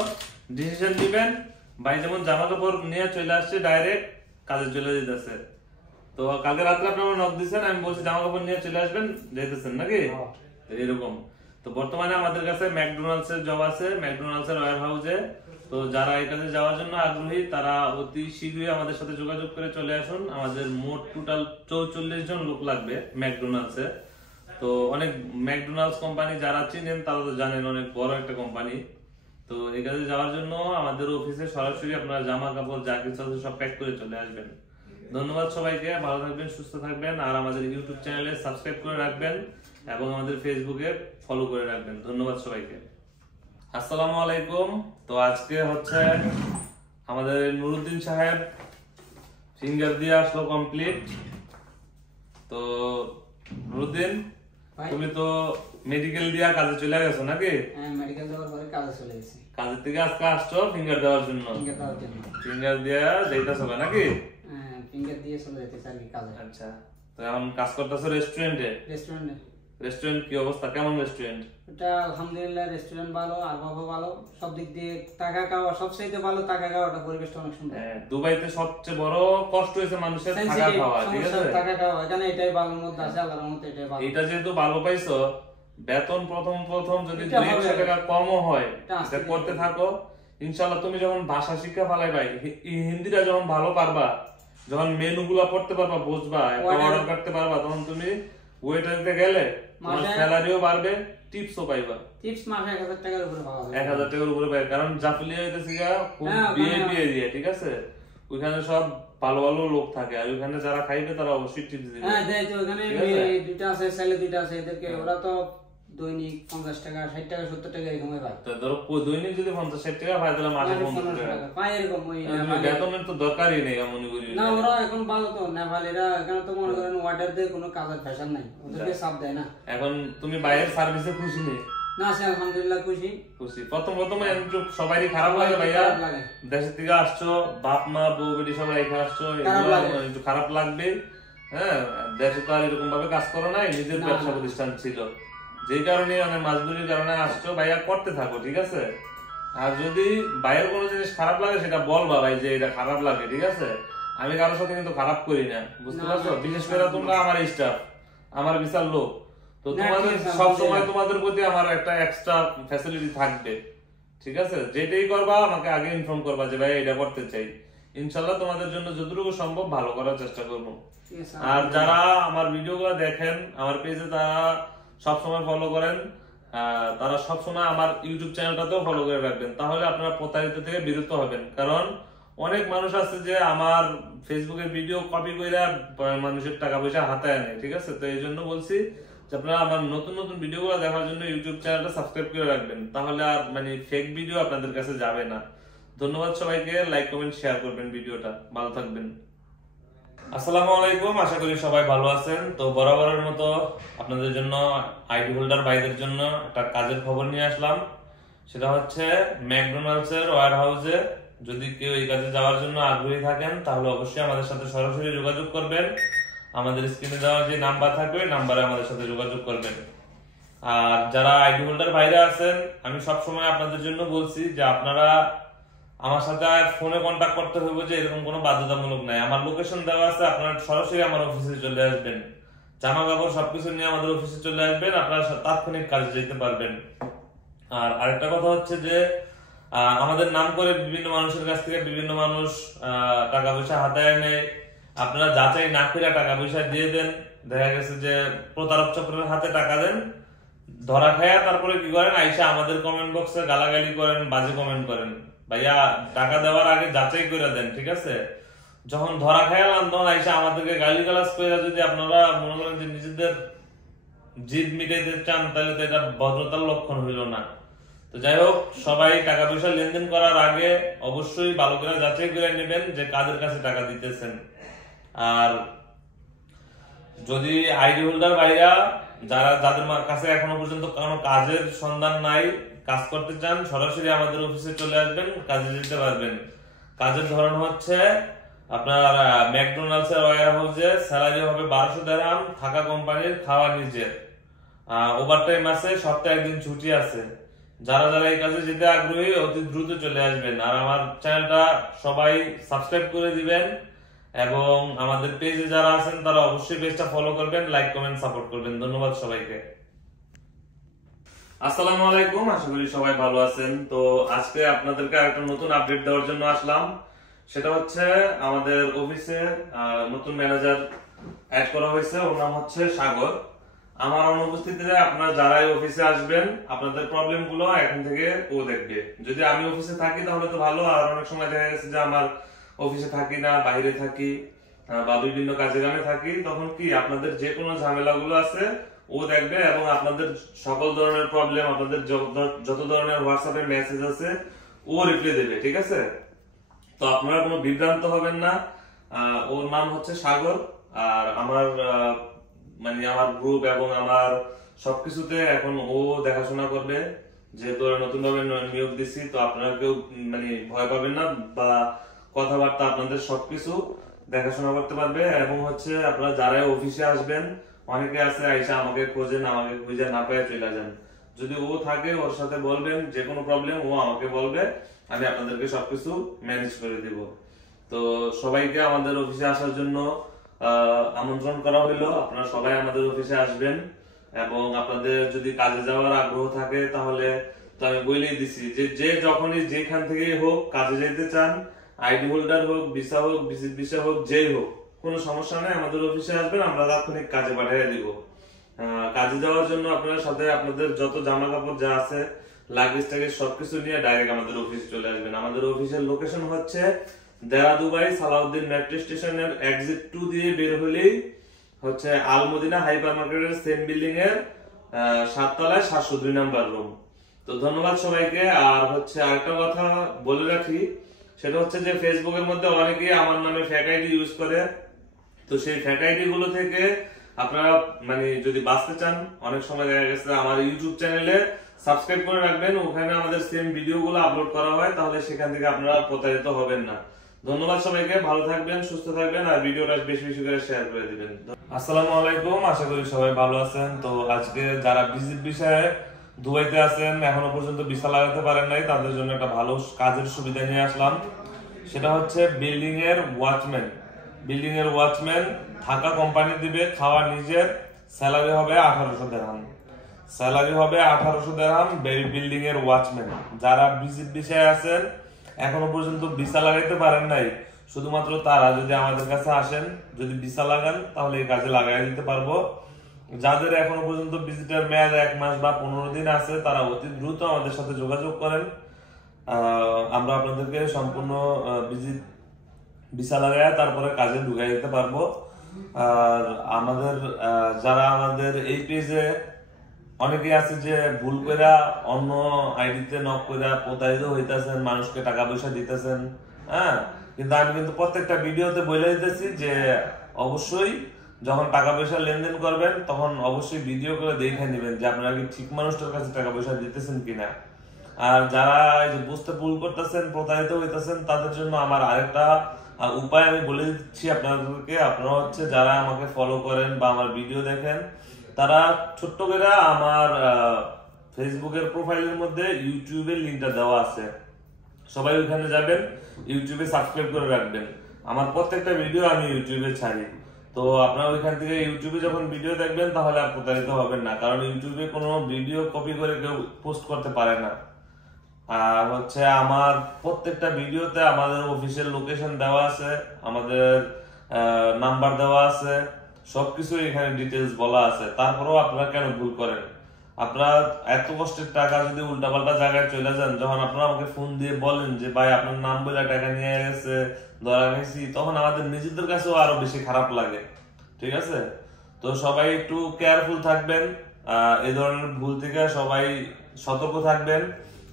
ডিসিশন দিবেন। ভাই যেমন জামা কাপড় নিয়ে চলে আসছে, ডাইরেক্ট কাজে চলে যেতেছে। তো কালকে রাত্রে আপনি আমার নক দিচ্ছেন, আমি বলছি জামা কাপড় নিয়ে চলে আসবেন, যেতেছেন নাকি? এরকম। তো বর্তমানে আমাদের কাছে ম্যাকডোনাল্ডস এর জব আছে, ম্যাকডোনাল্ডস এর ওয়্যার হাউসে। তো যারা এই কাজে যাওয়ার জন্য আগ্রহী তারা অতি শীঘ্রই আমাদের সাথে যোগাযোগ করে চলে আসুন। আমাদের মোট টোটাল 44 জন লোক লাগবে ম্যাকডোনাল্ডস এ। তো অনেক ম্যাকডোনাল্ডস কোম্পানি যারা চিনেন তারা তো জানেন, অনেক বড় একটা কোম্পানি। তো এই কাজে যাওয়ার জন্য আমাদের অফিসে সরাসরি আপনারা জামা কাপড় যা কিছু আছে সব প্যাক করে চলে আসবেন। ধন্যবাদ সবাইকে, ভালো থাকবেন, সুস্থ থাকবেন। আর আমাদের ইউটিউব চ্যানেলে সাবস্ক্রাইব করে রাখবেন এবং আমাদের ফেসবুকে ফলো করে রাখবেন। ধন্যবাদ সবাইকে। আসসালামু আলাইকুম। তো আজকে হচ্ছে আমাদের নুরুদ্দিন সাহেব ফিঙ্গার দিয়ে আসলো কমপ্লিট। তো নুরুদ্দিন, তুমি তো মেডিকেল দিয়া কাজে চলে গেছো নাকি? হ্যাঁ, মেডিকেল দেওয়ার পরে কাজে চলে গেছি। কাজের থেকে আজকে আসছো ফিঙ্গার দেওয়ার জন্য? ফিঙ্গার দিয়া যাইতাছো নাকি? হ্যাঁ, ফিঙ্গার দিয়ে চলে যেতেছে আর কি কাজে। আচ্ছা, তো এখন কাজ করতেছো রেস্টুরেন্টে? রেস্টুরেন্ট কি অবস্থা, কেমন রেস্টুরেন্ট? এটা আলহামদুলিল্লাহ, রেস্টুরেন্ট ভালো, আবহাওয়া ভালো, সব দিক দিয়ে টাকা খাওয়া সবচেয়ে ভালো। টাকা খাওয়াটা, পরিবেশটা অনেক সুন্দর। দুবাইতে সবচেয়ে বড় কষ্ট হয়েছে মানুষের টাকা খাওয়া, ঠিক আছে? টাকা খাওয়া এখানে এটাই ভালোর মধ্যে আছে, আল্লাহর রহমতে এটাই ভালো। এটা যেহেতু ভালো পাইছো, বেতন প্রথম যদি 200 টাকা কমও হয় এটা করতে থাকো, ইনশাআল্লাহ তুমি যখন ভাষা শিক্ষা ফালাইবা, হিন্দিটা যখন ভালো পারবা, যখন মেনুগুলো পড়তে পারবা, বুঝবা, অর্ডার করতে পারবা, তখন তুমি ওয়েটারতে গেলে তোমার স্যালারিও বাড়বে, টিপসও পাইবা। টিপস মাসে 1000 টাকার উপরে পাওয়া যায়। 1000 টাকার উপরে পাই, কারণ জাফলিয়া হইতেছে খুব বিয়ে দিয়ে, ঠিক আছে? ওইখানে সব ভালো ভালো লোক থাকে, আর ওইখানে যারা খাইবে তারা অবশ্যই টিপস দিবে। হ্যাঁ, দেয় তো। ওখানে দুইটা আছে, ছেলে দুইটা আছে, এদেরকে ওরা তো দৈনিক 50 টাকা, 60 টাকা, 70 টাকা এরকম পায়। তো ধরো দৈনিক যদি 50-60 টাকা পায়, তাহলে মাসে 50 টাকা পায় এরকম। বেতনের তো দরকারই নেই মনে করি না। ওরা এখন ভালো তো, নেপালিরা এখানে তো মনে করেন ওয়াটারদের কোনো কাজের ফ্যাশন নাই, ওদেরকে চাপ দেয় না। এখন তুমি বাইরের সার্ভিসে খুশি নেই? না, আছে আলহামদুলিল্লাহ খুশি। প্রথম সবাইরই খারাপ লাগে ভাইয়া, দেশের থেকে আসছো, বাপ মা বউ বেটি সবাই রেখে আসছো, একটু খারাপ লাগবে। হ্যাঁ, দেশে তো আর এরকম ভাবে কাজ করো নাই, নিজের ব্যবসা প্রতিষ্ঠান ছিল, যে কারণে মানে মাজবুরির কারণে আসছো। ভাইয়া করতে থাকো, ঠিক আছে? আর যদি বাইরের কোনো জিনিস খারাপ লাগে সেটা বলবা ভাই যে এটা খারাপ লাগে, ঠিক আছে? আমি কারোর সাথে কিন্তু খারাপ করি না, বুঝতে পারছো? বিশেষ করে তোমরা আমার স্টাফ, আমার বিশাল লোক, তো তোমাদের সবসময় তোমাদের প্রতি আমার একটা এক্সট্রা ফ্যাসিলিটি থাকবে, ঠিক আছে? যেটাই করবা আমাকে আগে ইনফর্ম করবা যে ভাই এটা করতে চাই, ইনশাল্লাহ তোমাদের জন্য যতটুকু সম্ভব ভালো করার চেষ্টা করবো। আর যারা আমার ভিডিওগুলো দেখেন আমার পেজে, তারা সবসময় ফলো করেন, তারা সবসময় আমার ইউটিউব চ্যানেলটাতেও ফলো করে রাখবেন, তাহলে আপনারা প্রতারিত থেকে বিরত হবেন। কারণ অনেক মানুষ আছে যে আমার ফেসবুকের ভিডিও কপি করে মানুষের টাকা পয়সা হাতায় নেয়, ঠিক আছে? তো এই জন্য বলছি যে আপনারা আমার নতুন নতুন ভিডিওগুলো দেখার জন্য ইউটিউব চ্যানেলটা সাবস্ক্রাইব করে রাখবেন, তাহলে আর মানে ফেক ভিডিও আপনাদের কাছে যাবে না। ধন্যবাদ সবাইকে, লাইক কমেন্ট শেয়ার করবেন ভিডিওটা। ভালো থাকবেন। আসসালামু আলাইকুম, আশা করি সবাই ভালো আছেন। তো বরাবরের মতো আপনাদের জন্য, আইডি হোল্ডার ভাইদের জন্য একটা কাজের খবর নিয়ে আসলাম। সেটা হচ্ছে ম্যাকডোনাল্ডস এর ওয়্যার হাউসে যদি কেউ এই কাজে যাওয়ার জন্য আগ্রহী থাকেন, তাহলে অবশ্যই আমাদের সাথে সরাসরি যোগাযোগ করবেন। আমাদের স্ক্রিনে দেওয়া যে নাম্বার থাকবে, নাম্বারে আমাদের সাথে যোগাযোগ করবেন। আর যারা আইডি হোল্ডার ভাইরা আছেন, আমি সবসময় আপনাদের জন্য বলছি যে আপনারা আমার সাথে ফোনে কন্ট্যাক্ট করতে হবে, যে এরকম কোনো বাধ্যতামূলক নাই। আমার লোকেশন দেওয়া আছে, আপনারা সরাসরি আমার অফিসে চলে আসবেন, জামা কাপড় সবকিছু নিয়ে আমাদের অফিসে চলে আসবেন, আপনারা তাৎক্ষণিক কাজে যেতে পারবেন। আর আরেকটা কথা হচ্ছে যে আমাদের নাম করে বিভিন্ন মানুষের কাছ থেকে বিভিন্ন মানুষ টাকা পয়সা হাতায় নেয়। আপনারা যাচাই না করে টাকা পয়সা দিয়ে দেন, দেখা গেছে যে প্রতারক চক্রের হাতে টাকা দেন, ধরা খায়া তারপরে কি করেন, আইসা আমাদের কমেন্ট বক্সে গালাগালি করেন, বাজে কমেন্ট করেন। ভাইয়া, টাকা দেওয়ার আগে যাচাই করে দেন, ঠিক আছে? যখন ধরা খাইলাম তখন আইসা আমাদেরকে গালিগালাজ করে যদি আপনারা মনে করেন যে নিজেদের জিদ মিটাইতে চান, তাহলে তো এটা ভদ্রতার লক্ষণ হইল না। তো যাই হোক, সবাই টাকা পয়সা লেনদেন করার আগে অবশ্যই ভালো করে যাচাই করে নেবেন যে কাদের কাছে টাকা দিতেছেন। আর যদি আইডি হোল্ডার ভাইরা যাদের কাছে এখনো পর্যন্ত কোনো কাজের সন্ধান নাই, কাজ করতে চান, সরাসরি আমাদের অফিসে চলে আসবেন, কাজে যেতে পারবেন। কাজের ধরন হচ্ছে আপনার ম্যাকডোনাল্ডস এর ওয়্যার হাউসে স্যালারি হবে 1200 দিরহাম, থাকা কোম্পানির, খাওয়া নিজের, ওভারটাইম আছে, সপ্তাহে একদিন ছুটি আছে। যারা যারা এই কাজে যেতে আগ্রহী অতি দ্রুত চলে আসবেন। আর আমার চ্যানেলটা সবাই সাবস্ক্রাইব করে দিবেন, এবং আমাদের পেজে যারা আছেন তারা অবশ্যই পেজটা ফলো করবেন, লাইক কমেন্ট সাপোর্ট করবেন। ধন্যবাদ সবাইকে। আসসালামু আলাইকুম, আশা করি সবাই ভালো আছেন। তো আজকে আপনাদেরকে একটা নতুন আপডেট দেওয়ার জন্য আসলাম। সেটা হচ্ছে আমাদের অফিসে নতুন ম্যানেজার অ্যাড করা হয়েছে, ওর নাম হচ্ছে সাগর। আমার অনুপস্থিতিতে আপনারা যারাই অফিসে আসবেন, আপনাদের প্রবলেম গুলো এখন থেকে ও দেখবে। যদি আমি অফিসে থাকি তাহলে তো ভালো, আর অনেক সময় দেখা গেছে যে আমার অফিসে থাকি না, বাইরে থাকি বা বিভিন্ন কাজে কামে থাকি, তখন কি আপনাদের যে কোনো ঝামেলা গুলো আছে ও দেখবে এবং আপনাদের সকল ধরনের প্রবলেম, আপনাদের যত ধরনের হোয়াটসঅ্যাপে মেসেজ আছে ও রিপ্লাই দেবে, ঠিক আছে? তো আপনারা কোনো বিভ্রান্ত হবেন না। ওর নাম হচ্ছে সাগর, আর আমার মানে আমার গ্রুপ এবং আমার সবকিছুতে এখন ও দেখাশোনা করবে, যেহেতু নতুন ভাবে নিয়োগ দিচ্ছি। তো আপনারা কেউ মানে ভয় পাবেন না, বা কথাবার্তা আপনাদের সবকিছু দেখাশোনা করতে পারবে। এবং হচ্ছে আপনারা যারা অফিসে আসবেন, অনেকে আছে আইসা আমাকে খোঁজেন, আমাকে খুঁজে না পেয়ে চলে যান। যদি ও থাকে ওর সাথে বলবেন, যে কোনো প্রবলেম ও আমাকে বলবে, আমি আপনাদেরকে সবকিছু ম্যানেজ করে দিব। তো সবাইকে আমাদের অফিসে আসার জন্য আমন্ত্রণ করা হলো। আপনারা সবাই আমাদের অফিসে আসবেন, এবং আপনাদের যদি কাজে যাওয়ার আগ্রহ থাকে তাহলে তো আমি বলেই দিছি যে যখনই যেখান থেকেই হোক কাজে যেতে চান, আইডি হোল্ডার হোক, ভিসা হোক, ভিজিট ভিসা হোক, যেই হোক, কোনো সমস্যা নেই, আমাদের অফিসে আসবেন, আমরা তাৎক্ষণিক কাজে পাঠিয়ে দিব। কাজে যাওয়ার জন্য আপনারা সাথে আপনাদের যত জামা কাপড় যা আছে, লাগেজ টাগেজ সবকিছু নিয়ে ডাইরেক্ট আমাদের অফিসে চলে আসবেন। আমাদের অফিসের লোকেশন হচ্ছে দেরা দুবাই সালাউদ্দিন মেট্রো স্টেশনের এক্সিট 2 দিয়ে বের হলেই হচ্ছে আল মদিনা হাইপার মার্কেটের সেম বিল্ডিং এর 7 তলায় 702 নাম্বার রুম। তো ধন্যবাদ সবাইকে। আর হচ্ছে আরেকটা কথা বলে রাখি, সেটা হচ্ছে যে ফেসবুকের মধ্যে অনেকেই আমার নামে ফেক আইডি ইউজ করে। তো সেই ফেক আইডি গুলো থেকে আপনারা মানে যদি বাঁচতে চান, অনেক সময় দেখা গেছে আমার ইউটিউব চ্যানেলে সাবস্ক্রাইব করে রাখবেন, ওখানে আমাদের সেম ভিডিও গুলো আপলোড করা হয়, তাহলে সেখান থেকে আপনারা প্রতারিত হবেন না। ধন্যবাদ সবাইকে, ভালো থাকবেন, সুস্থ থাকবেন, আর ভিডিওটা বেশি বেশি করে শেয়ার করে দিবেন। আসসালামু আলাইকুম, আশা করি সবাই ভালো আছেন। তো আজকে যারা ভিজিট বিষয়ে দুবাইতে আছেন, এখনো পর্যন্ত ভিসা লাগাতে পারেন নাই, তাদের জন্য একটা ভালো কাজের সুবিধা নিয়ে আসলাম। সেটা হচ্ছে বিল্ডিং এর ওয়াচম্যান। বিল্ডিং এর ওয়াচম্যান থাকা কোম্পানি দিবে, খাওয়া নিজের, স্যালারি হবে 1800 দিরহাম। স্যালারি হবে 1800 দিরহাম বিল্ডিং এর ওয়াচম্যান। যারা ভিজিট বিষয়ে আছেন, এখনো পর্যন্ত ভিসা লাগাইতে পারেন নাই, শুধুমাত্র তারা যদি আমাদের কাছে আসেন, যদি ভিসা লাগান, তাহলে এই কাজে লাগাই দিতে পারবো। যাদের এখনো পর্যন্ত ভিজিটের মেয়াদ 1 মাস বা 15 দিন আছে, তারা অতি দ্রুত আমাদের সাথে যোগাযোগ করেন। আমরা আপনাদেরকে সম্পূর্ণ ভিসা লাগায় তারপরে কাজে ঢুকাই দিতে পারবো। আর আমাদের যারা আমাদের এই পেজে অনেকে আছে যে ভুল করে অন্য আইডিতে নক করে প্রতারিত হইতেছেন, মানুষকে টাকা পয়সা দিতেছেন, হ্যাঁ, কিন্তু আমি কিন্তু প্রত্যেকটা ভিডিওতে বলে দিতেছি যে অবশ্যই যখন টাকা পয়সা লেনদেন করবেন, তখন অবশ্যই ভিডিও করে দেখে নেবেন যে আপনারা কি ঠিক মানুষটার কাছে টাকা পয়সা দিতেছেন কিনা। আর যারা বুঝতে ভুল করতেছেন, প্রতারিত হইতেছেন, তাদের জন্য আমার আরেকটা উপায় আমি বলে দিচ্ছি আপনাদেরকে। আপনারা হচ্ছে যারা আমাকে ফলো করেন বা আমার ভিডিও দেখেন, তারা ছোট্ট করে আমার ফেসবুকের প্রোফাইলের মধ্যে ইউটিউবের লিঙ্কটা দেওয়া আছে, সবাই ওখানে যাবেন, ইউটিউবে সাবস্ক্রাইব করে রাখবেন। আমার প্রত্যেকটা ভিডিও আমি ইউটিউবে ছাড়ি। তো আপনারা ওইখান থেকে ইউটিউবে যখন ভিডিও দেখবেন, তাহলে আর প্রতারিত হবেন না, কারণ ইউটিউবে কোনো ভিডিও কপি করে কেউ পোস্ট করতে পারে না। আর হচ্ছে আমার প্রত্যেকটা ভিডিওতে আমাদের অফিসের লোকেশন দেওয়া আছে, আমাদের নাম্বার দেওয়া আছে, সবকিছু এখানে ডিটেলস বলা আছে। তারপরেও আপনারা কেন ভুল করেন? আপনারা এত কষ্টের টাকা যদি উল্টাপাল্টা জায়গায় চলে যান, যখন আপনারা আমাকে ফোন দিয়ে বলেন যে ভাই আপনার নাম বলে টাকা নিয়ে গেছে, ধরা গেছি, তখন আমাদের নিজেদের কাছেও আরো বেশি খারাপ লাগে, ঠিক আছে? তো সবাই একটু কেয়ারফুল থাকবেন, এই ধরনের ভুল থেকে সবাই সতর্ক থাকবেন।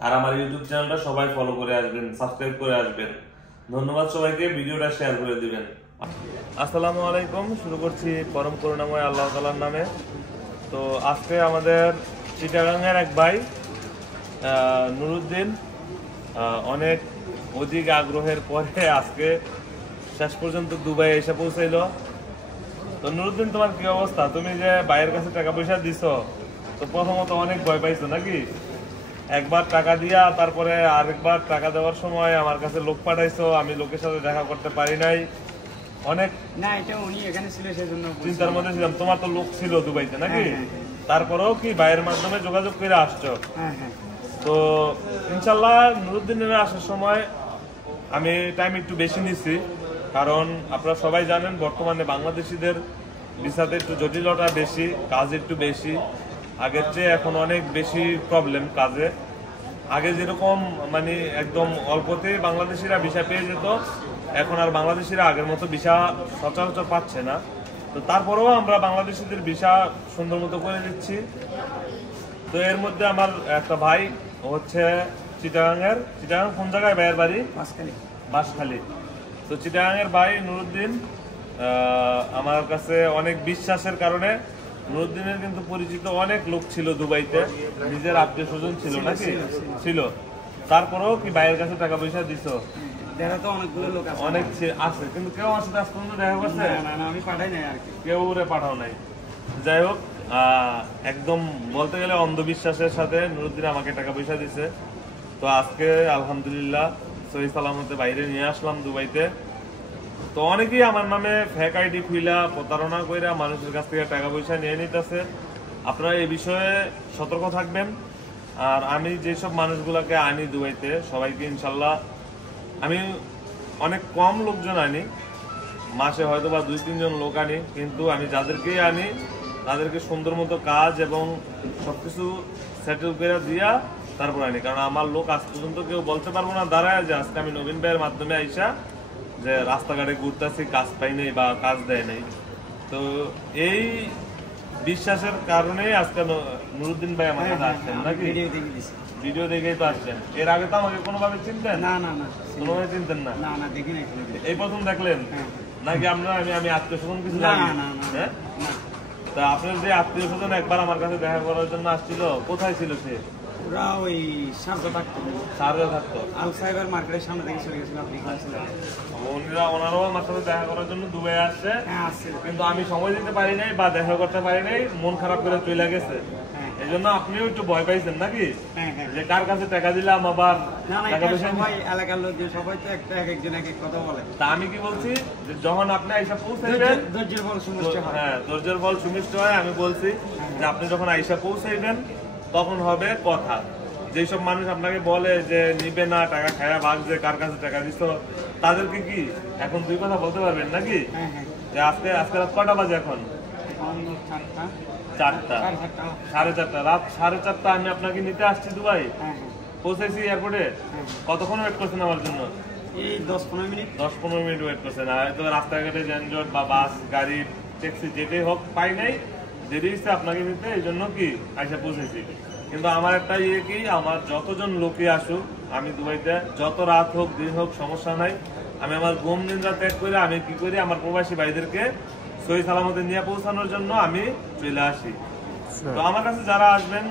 আর আমার ইউটিউব চ্যানেলটা সবাই ফলো করে আসবেন, সাবস্ক্রাইব করে আসবেন। ধন্যবাদ সবাইকে, ভিডিওটা শেয়ার করে দিবেন। আসসালামু আলাইকুম, শুরু করছি পরম করুণাময় আল্লাহ তাআলার নামে। তো আজকে আমাদের চিটাগাংয়ের এক ভাই নুরুদ্দিন অনেক অধিক আগ্রহের পরে আজকে শেষ পর্যন্ত দুবাই এসে পৌঁছাইলো। তো নুরুদ্দিন, তোমার কি অবস্থা? তুমি যে ভাইয়ের কাছে টাকা পয়সা দিছো, তো প্রথমত অনেক ভয় পাইছো নাকি? একবার টাকা দিয়া তারপরে আরেকবার টাকা দেওয়ার সময় আমার কাছে লোক পাঠাইছো, আমি লোকের সাথে দেখা করতে পারি নাই, অনেক না, এটা উনি এখানে ছিল সেজন্য চিন্তার মধ্যে ছিলাম। তোমার তো লোক ছিল দুবাইতে নাকি? তারপরেও কি ভাইয়ের মাধ্যমে যোগাযোগ করে আসছো? তো ইনশাল্লাহ নুরুদ্দিনের আসার সময় আমি টাইম একটু বেশি নিছি, কারণ আপনারা সবাই জানেন বর্তমানে বাংলাদেশিদের ভিসাতে একটু জটিলতা বেশি, কাজ একটু বেশি, আগের চেয়ে এখন অনেক বেশি প্রবলেম কাজে। আগে যেরকম মানে একদম অল্পতেই বাংলাদেশিরা ভিসা পেয়ে যেত, এখন আর বাংলাদেশিরা আগের মতো ভিসা সচরাচর পাচ্ছে না। তো তারপরেও আমরা বাংলাদেশিদের ভিসা সুন্দর মতো করে দিচ্ছি। তো এর মধ্যে আমার একটা ভাই হচ্ছে চিটাগাং কোন জায়গায় ভাইয়ের বাড়ি? বাঁশখালী। তো চিটাগাংয়ের ভাই নুরুদ্দিন আমার কাছে অনেক বিশ্বাসের কারণে, নুরুদ্দিনের কিন্তু পরিচিত অনেক লোক ছিল দুবাইতে, নিজের আত্মীয় স্বজন ছিল নাকি? ছিল। তারপরেও কি ভাইয়ের কাছে টাকা পয়সা দিছো? অনেক আছে, কিন্তু কেউ আমার সাথে আজ পর্যন্ত দেখা করছে? আমি পাঠাই নাই আর কি, কেউ পাঠাও নাই। যাই হোক, একদম বলতে গেলে অন্ধবিশ্বাসের সাথে নুরুদ্দিন আমাকে টাকা পয়সা দিছে। তো আজকে আলহামদুলিল্লাহ সহি সালামতে বাইরে নিয়ে আসলাম দুবাইতে। তো অনেকেই আমার নামে ফেক আইডি খুইলা প্রতারণা কইরা মানুষের কাছ থেকে টাকা পয়সা নিয়ে নিতেছে। আপনারা এই বিষয়ে সতর্ক থাকবেন। আর আমি যেসব মানুষগুলোকে আনি দুবাইতে সবাইকে ইনশাল্লাহ আমি অনেক কম লোকজন আনি, মাসে হয়তো বা 2-3 জন লোক আনি, কিন্তু আমি যাদেরকেই আনি তাদেরকে সুন্দর মতো কাজ এবং সবকিছু সেটেল করে দিয়া তারপর আনি। কারণ আমার লোক আজ পর্যন্ত কেউ বলতে পারবো না দাঁড়ায় যে আজকে আমি নবীন ভাইয়ের মাধ্যমে আইসা যে রাস্তাঘাটে ঘুরতেছি কাজ পাই নাই বা কাজ দেয় নাই। তো এই বিশ্বাসের কারণেই আজকে নুরুদ্দিন ভাই আমার কাছে আসছেন নাকি? ভিডিও দেখেই তো আসছেন। এর আগে তো আমাকে কোনোভাবে চিনতেন? না, কোনোভাবে চিনতেন না? দেখি নাই। এই প্রথম দেখলেন নাকি? আমি আত্মীয় স্বজন কিছু জানি? হ্যাঁ, তা আপনার যে আত্মীয় স্বজন একবার আমার কাছে দেখা করার জন্য আসছিল, কোথায় ছিল সে? ওরা ওই শারজা থাকতো, আল সাইবার মার্কেটের সামনে থেকে চলে গেছিল। ওনারাও আমার সাথে দেখা করার জন্য দুবাই আসছে, কিন্তু আমি সময় দিতে পারি নাই বা দেখা করতে পারি নাই, মন খারাপ করে চলে গেছে। এই জন্য আপনিও একটু ভয় পাইছেন নাকি যে কার কাছে টাকা দিলাম আবার টাকা পয়সা? এলাকার লোকজন সবাই তো একজন এক কথা বলে। তা আমি কি বলছি যে যখন আপনি আইসা পৌঁছাইবেন, ধৈর্যের ফল সুমিষ্ট হয়। আমি বলছি যে আপনি যখন আইসা পৌঁছাইবেন তখন হবে কথা। যেসব মানুষ আপনাকে বলে যে নিবে না, টাকা খায়া ভাগছে, কার কাছে টাকা দিছ, তাদেরকে কি এখন 2 কথা বলতে পারবেন নাকি? যে আজকে রাত কটা বাজে? এখন 4টা, 4:30। রাত 4:30 আমি আপনাকে নিতে আসছি দুবাই, পৌঁছেছি এয়ারপোর্টে। কতক্ষণ ওয়েট করছেন আমার জন্য? এই 10-15 মিনিট। 10-15 মিনিট ওয়েট করছেন। হয়তো রাস্তাঘাটে যানজট বা বাস গাড়ি ট্যাক্সি যেটাই হোক পাই নাই, দেরি হচ্ছে আপনাকে নিতে, এই জন্য কি আইসা পৌঁছেছি। কিন্তু আমার একটা কি, আমার যতজন লোকে আসুক আমি দুবাইতে, যত রাত হোক দিন হোক সমস্যা নাই, আমি আমার ঘুম নিদ্রা ত্যাগ করে আমি কি করি, আমার প্রবাসী ভাইদেরকে সহি সালামতে নিয়ে পৌঁছানোর জন্য আমি চলে আসি। তো আমার কাছে যারা আসবেন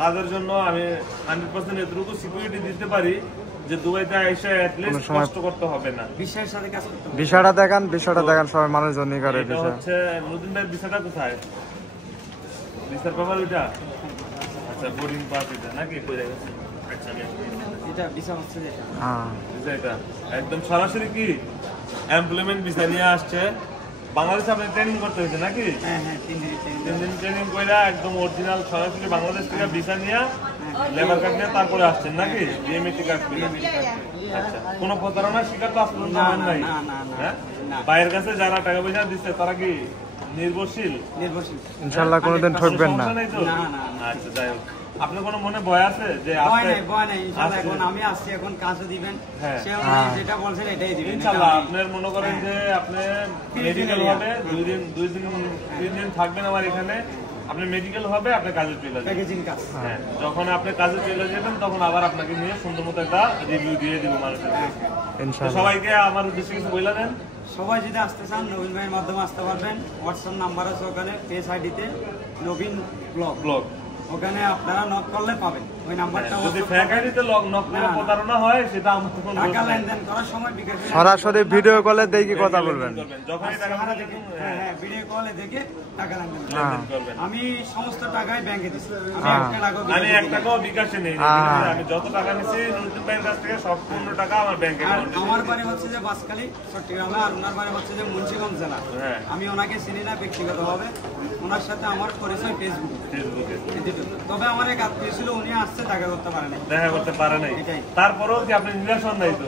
তাদের জন্য আমি 100% এতটুকু সিকিউরিটি দিতে পারি যে দুবাইতে এসে at least কষ্ট করতে হবে না। বিশ্বাসের সাথে কাজ করতে হবে। ভিসাটা দেখান সবাই মানুষজনই করে। এটা হচ্ছে নতুন ভাই ভিসাটা কোথায়? ভিসার পেপার ওইটা? আচ্ছা, বোর্ডিং পাস এটা নাকি? কইরা গেছে। আচ্ছা, এটা ভিসা হচ্ছে যেটা। হ্যাঁ, ভিসা এটা একদম সরাসরি কি এমপ্লয়মেন্ট ভিসা নিয়ে আসছে। বাংলাদেশে আপনি ট্রেনিং করতে হয়েছে নাকি? হ্যাঁ, 3 দিন ট্রেনিং কইরা একদম অরিজিনাল সরাসরি বাংলাদেশ থেকে ভিসা নিয়ে লেবার কার্ড নিয়ে তারপরে আসছেন নাকি? বিএমএটি কার্ড করে। আচ্ছা, কোনো প্রতারণার শিকার তো আসলে নাই? হ্যাঁ, বাইরের কাছে যারা টাকা পয়সা দিচ্ছে তারা কি নির্ভরশীল? ইনশাআল্লাহ কোনোদিন ঠকবেন না। আচ্ছা, যাই হোক, আপনার কোনো মনে ভয় আছে যে? ভয় নাই ইনশাআল্লাহ। এখন আমি আসছি, এখন কাজও দিবেন, সে যেটা বলছেন এটাই দিবেন ইনশাআল্লাহ। আপনার মনে করেন যে আপনি মেডিকেল হবে 2 দিন থাকবেন আমার এখানে, আপনি মেডিকেল হবে, আপনি কাজে চলে যাবেন। প্যাকেজিং কাজ। হ্যাঁ, যখন আপনি কাজে চলে যাবেন তখন আবার আপনাকে নিয়ে সুন্দর মতো একটা রিভিউ দিয়ে দিব মানুষের। ইনশাআল্লাহ সবাইকে আমার উদ্দেশ্যে কিছু বলে দেন। সবাই যদি আসতে চান নবীন ভাইয়ের মাধ্যমে আসতে পারবেন। হোয়াটসঅ্যাপ নাম্বার আছে ওখানে, পেজ আইডিতে নবীন ব্লগ, ওখানে আপনারা নক করলে পাবেন ওই নাম্বারটা। যদি ফেক আইডিতে নক করে প্রতারণা হয় সেটা আমার তখন টাকা লেনদেন করার সময় বিকাশ সরাসরি ভিডিও কলে দেখে কথা বলবেন। যখনই টাকা দেখে, হ্যাঁ, ভিডিও কলে দেখে টাকা লেনদেন করবেন। আমি সমস্ত টাকাই ব্যাংকে দিচ্ছি, আমি 1 টাকাও বিকাশে নেই। আমি যত টাকা নিছি নুরুদ্দিন ভাইয়ের কাছ থেকে সম্পূর্ণ টাকা আমার ব্যাংকে। আমার বাড়ি হচ্ছে যে বাঁশখালী চট্টগ্রামে, আর ওনার বাড়ি হচ্ছে যে মুন্সিগঞ্জ জেলা। আমি ওনাকে চিনি না ব্যক্তিগতভাবে, ওনার সাথে আমার পরিচয় ফেসবুকে। তবে আমার এক আত্মীয় ছিল, উনি আসছে দেখা করতে পারে নাই। তারপরেও কি আপনি নিরাশন নাই তো?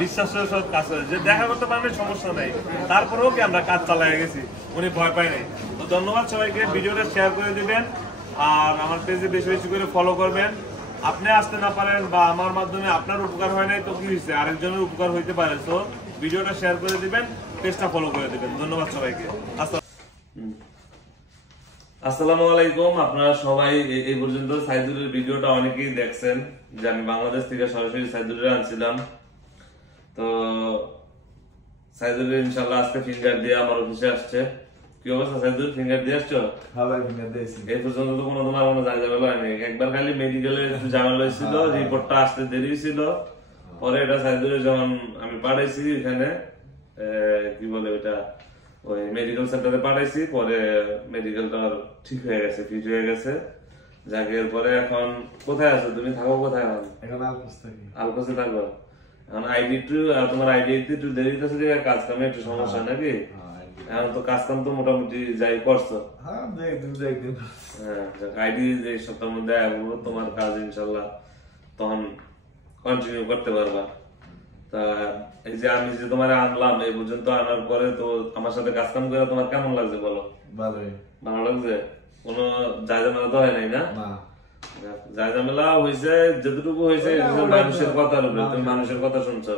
বিশ্বাসের সাথে কাজ করে যে দেখা করতে পারেন সমস্যা নাই, তারপরেও কি আমরা কাজ চালাই গেছি, উনি ভয় পায় নাই। তো ধন্যবাদ সবাইকে, ভিডিওটা শেয়ার করে দিবেন আর আমার পেজে বেশি বেশি করে ফলো করবেন। আপনি আসতে না পারেন বা আমার মাধ্যমে আপনার উপকার হয় নাই তো কি হয়েছে, আরেকজনের উপকার হইতে পারে। তো ভিডিওটা শেয়ার করে দিবেন, পেজটা ফলো করে দিবেন। ধন্যবাদ সবাইকে। আসসালামু আলাইকুম। আপনারা সবাই এই পর্যন্ত সাইদুলের ভিডিওটা অনেকেই দেখছেন, যে আমি বাংলাদেশ থেকে সরাসরি সাইদুলের আনছিলাম। তো সাইদুলের ইনশাআল্লাহ আজকে ফিঙ্গার দিয়ে আমার অফিসে আসছে। কি অবস্থা সাইদুল, ফিঙ্গার দিয়ে আসছো? হ্যাঁ ভাই, ফিঙ্গার দিয়েছি। এই পর্যন্ত তো তোমার কোনো ঝামেলা হয়নি। একবার খালি মেডিকেলের একটু ঝামেলা হয়েছিল, রিপোর্টটা আসতে দেরি ছিল। পরে এটা সাইদুলের যখন আমি পাঠাইছি এখানে কি বলে ওইটা, ওই মেডিকেল সেন্টারে পাঠাইছি, পরে মেডিকেলটা ঠিক হয়ে গেছে, ফিট হয়ে গেছে। যাকে এরপরে এখন কোথায় আছো তুমি? থাকো কোথায়? এখন আলপোস থাকি। আলপোসে থাকো এখন? আইডি একটু তোমার আইডি একটু দেরি হইতেছে, কাজ কামে একটু সমস্যা নাকি? এখন তো কাজ কাম তো মোটামুটি যাই করছো। হ্যাঁ, একদিন। হ্যাঁ, আইডি এই সপ্তাহের মধ্যে আসবো, তোমার কাজ ইনশাল্লাহ তখন কন্টিনিউ করতে পারবা। তা এই যে আমি যে তোমার আনলাম, এই পর্যন্ত আনার পরে তো আমার সাথে কাজ কাম করে তোমার কেমন লাগছে বলো? ভালোই। ভালো লাগছে? কোনো ঝামেলা তো হয় নাই না? ঝামেলা হয়েছে, যতটুকু হয়েছে মানুষের কথার উপরে। তুমি মানুষের কথা শুনছো।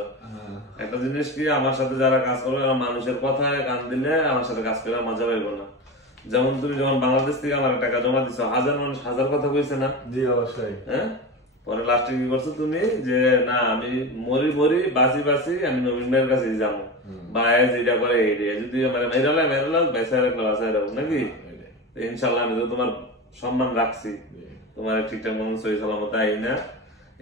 একটা জিনিস কি, আমার সাথে যারা কাজ করবে মানুষের কথায় কান দিলে আমার সাথে কাজ করে মজা পাইবো না। যেমন তুমি যখন বাংলাদেশ থেকে আমার টাকা জমা দিছো, হাজার মানুষ হাজার কথা কইছে না? জি অবশ্যই। হ্যাঁ, পরে লাস্টে কি করছো তুমি, যে না আমি মরি বাঁচি আমি নবীন ভাইয়ের কাছে যাবো, বা যেটা করে এই যদি মেরালাম বেসায় রাখলে বাসায় রাখবো নাকি? ইনশাল্লাহ আমি তো তোমার সম্মান রাখছি, তোমার ঠিকঠাক মতো সহি সালামত আই না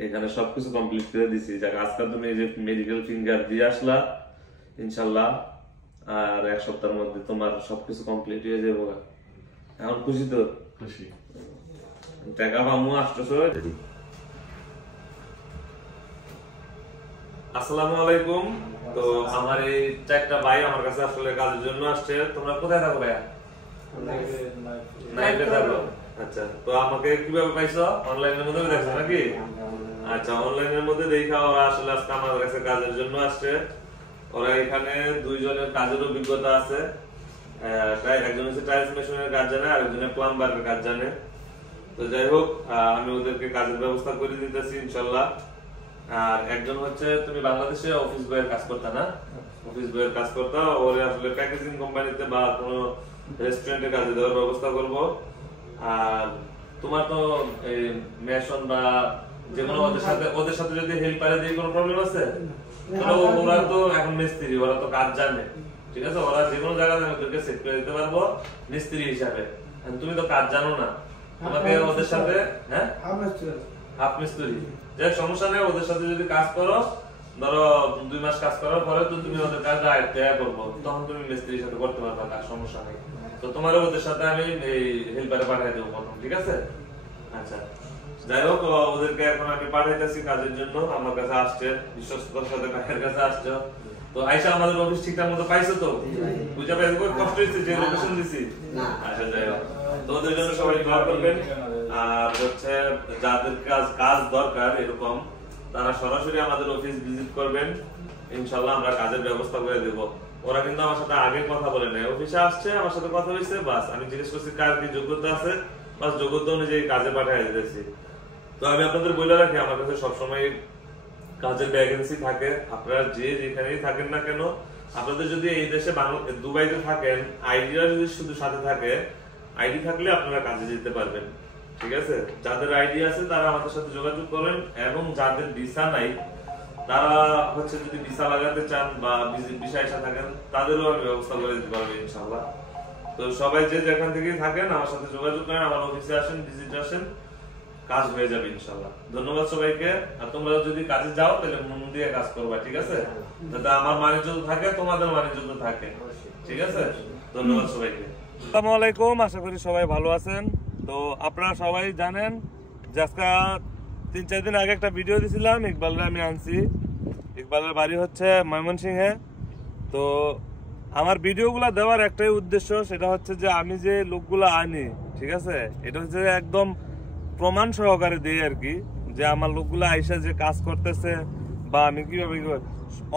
এখানে সবকিছু কমপ্লিট করে দিছি। যাক আজকে তুমি এই যে মেডিকেল ফিঙ্গার দিয়ে আসলা, ইনশাল্লাহ আর এক সপ্তাহের মধ্যে তোমার সবকিছু কমপ্লিট হয়ে যাবো। এখন খুশি তো? খুশি। টাকা পামু আসতেছো। আসসালামু আলাইকুম। তো আমার এই চারটা ভাই আমার কাছে আসলে কাজের জন্য আসছে। তোমরা কোথায় থাকো ভাইয়া? নাইটে থাকো। আচ্ছা, তো আমাকে কিভাবে পাইছো? অনলাইনের মধ্যে দেখছো নাকি? আচ্ছা, অনলাইনের মধ্যে দেখা ওরা আসলে আজকে আমার কাছে কাজের জন্য আসছে। ওরা এখানে দুইজনের কাজের অভিজ্ঞতা আছে। একজন হচ্ছে টাইলস মেশিনের কাজ জানে, আর একজনের প্লাম্বারের কাজ জানে। তো যাই হোক, আমি ওদেরকে কাজের ব্যবস্থা করে দিতেছি ইনশাল্লাহ। আর একজন হচ্ছে, তুমি বাংলাদেশে অফিস বয়ের কাজ করতে না? অফিস বয়ের কাজ করতে, ওরে আসলে প্যাকেজিং কোম্পানিতে বা কোনো রেস্টুরেন্টে কাজে দেওয়ার ব্যবস্থা করব। আর তোমার তো এই মেশন বা যেকোনো ওদের সাথে যদি হেল্পারে দিয়ে কোনো প্রবলেম আছে, ওরা তো এখন মিস্ত্রি, ওরা তো কাজ জানে, ঠিক আছে? ওরা যেকোনো জায়গায় ওদেরকে সেট করে দিতে পারবো মিস্ত্রি হিসাবে। তুমি তো কাজ জানো না, তোমাকে ওদের সাথে হাফ মিস্ত্রি যে সমস্যা নেই, ওদের সাথে যদি কাজ করো, ধরো 2 মাস কাজ করার পরে তো তুমি ওদের কাজটা আয়ত্তে করবো, তখন তুমি মিস্ত্রির সাথে করতে পারবা, কাজ সমস্যা নেই। তো তোমার ওদের সাথে আমি এই হেল্পারে পাঠিয়ে দেবো প্রথম, ঠিক আছে? আচ্ছা, যাই হোক, ওদেরকে এখন আমি পাঠাইতেছি কাজের জন্য। আমার কাছে আসছে, বিশ্বস্ততার সাথে কাজের কাছে আসছো। তো আইসা আমাদের অফিস ঠিকঠাক মতো পাইছো তো? বুঝা পাইছো? কষ্ট হয়েছে যে লোকেশন দিছি? আচ্ছা, যাই হোক, তো ওদের জন্য সবাই দোয়া করবেন। আর হচ্ছে যাদের কাজ দরকার এরকম, তারা সরাসরি আমাদের অফিস ভিজিট করবেন, ইনশাল্লাহ আমরা কাজের ব্যবস্থা করে দেব। ওরা কিন্তু আমার সাথে আগে কথা বলে নাই, অফিসে আসছে, আমার সাথে কথা হয়েছে, বাস আমি জিজ্ঞেস করছি কার কি যোগ্যতা আছে, বাস যোগ্যতা অনুযায়ী কাজে পাঠিয়ে দিতেছি। তো আমি আপনাদের বলে রাখি, আমার কাছে সবসময় কাজের ভ্যাকেন্সি থাকে। আপনারা যে যেখানেই থাকেন না কেন, আপনাদের যদি এই দেশে দুবাইতে থাকেন, আইডিটা যদি শুধু সাথে থাকে, আইডি থাকলে আপনারা কাজে যেতে পারবেন, ঠিক আছে? যাদের আইডি আছে তারা আমাদের সাথে যোগাযোগ করেন, এবং যাদের ভিসা নাই তারা হচ্ছে যদি ভিসা লাগাতে চান বা ভিসা এসে থাকেন, তাদেরও আমি ব্যবস্থা করে দিতে পারবো ইনশাআল্লাহ। তো সবাই যে যেখান থেকেই থাকেন আমার সাথে যোগাযোগ করেন, আমার অফিসে আসেন, ভিজিট আসেন, কাজ হয়ে যাবে ইনশাআল্লাহ। ধন্যবাদ সবাইকে। আর তোমরা যদি কাজে যাও তাহলে মন দিয়ে কাজ করবা, ঠিক আছে? যাতে আমার মানিজ্য থাকে, তোমাদের মানিজ্য থাকে, ঠিক আছে? ধন্যবাদ সবাইকে। আসসালামু আলাইকুম, আশা করি সবাই ভালো আছেন। তো আপনারা সবাই জানেন যে আজকে 3-4 দিন আগে একটা ভিডিও দিয়েছিলাম, ইকবালরা আমি আনছি। ইকবালের বাড়ি হচ্ছে ময়মনসিংহে। তো আমার ভিডিওগুলো দেওয়ার একটাই উদ্দেশ্য, সেটা হচ্ছে যে আমি যে লোকগুলো আনি, ঠিক আছে, এটা হচ্ছে একদম প্রমাণ সহকারে দিই আর কি, যে আমার লোকগুলো আইসা যে কাজ করতেছে বা আমি কিভাবে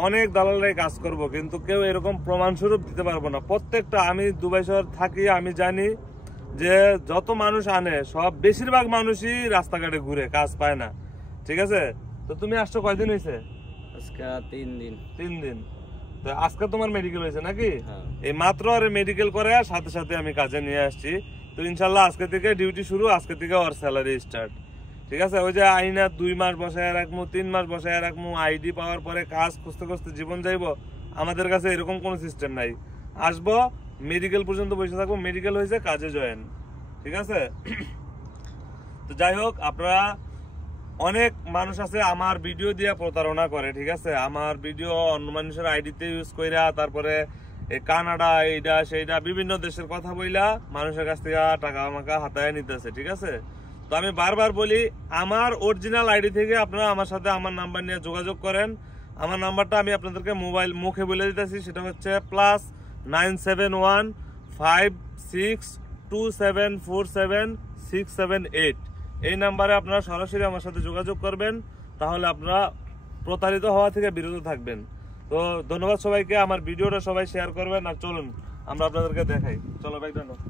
অনেক দালালরাই কাজ করব, কিন্তু কেউ এরকম প্রমাণ স্বরূপ দিতে পারবো না। প্রত্যেকটা, আমি দুবাই শহর থাকি, আমি জানি যে যত মানুষ আনে সব বেশিরভাগ মানুষই রাস্তাঘাটে ঘুরে কাজ পায় না, ঠিক আছে? তো তুমি আসছো কয়দিন হয়েছে? আজকে 3 দিন। 3 দিন। তো আজকে তোমার মেডিকেল হয়েছে নাকি? হ্যাঁ। এই মাত্র আর মেডিকেল করে সাথে সাথে আমি কাজে নিয়ে আসছি। তো ইনশাল্লাহ আজকে থেকে ডিউটি শুরু, আজকে থেকে ওর স্যালারি স্টার্ট। ঠিক আছে, ওই যে আইনা 2 মাস বসায় রাখবো, 3 মাস বসায় রাখবো, আইডি পাওয়ার পরে কাজ খুঁজতে খুঁজতে জীবন যাইবো, আমাদের কাছে এরকম কোনো সিস্টেম নাই। আসবো, মেডিকেল পর্যন্ত বসে থাকবো, মেডিকেল হয়েছে কাজে জয়েন। ঠিক আছে, তো যাই হোক, আপনারা অনেক মানুষ আছে আমার ভিডিও দিয়ে প্রতারণা করে। ঠিক আছে, আমার ভিডিও অন্য মানুষের আইডিতে ইউজ কইরা তারপরে এই কানাডা এইটা সেইটা বিভিন্ন দেশের কথা বইলা মানুষের কাছ থেকে টাকা আমাকে হাতায় নিতেছে। ঠিক আছে, তো আমি বারবার বলি আমার অরিজিনাল আইডি থেকে আপনারা আমার সাথে আমার নাম্বার নিয়ে যোগাযোগ করেন। আমার নাম্বারটা আমি আপনাদেরকে মোবাইল মুখে বলে দিতেছি, সেটা হচ্ছে +97156274767 এই নাম্বারে আপনারা সরাসরি আমার সাথে যোগাযোগ করবেন, তাহলে আপনারা প্রতারিত হওয়া থেকে বিরত থাকবেন। তো ধন্যবাদ সবাইকে, আমার ভিডিওটা সবাই শেয়ার করবেন। আর চলুন আমরা আপনাদেরকে দেখাই, চলো ভাই। ধন্যবাদ।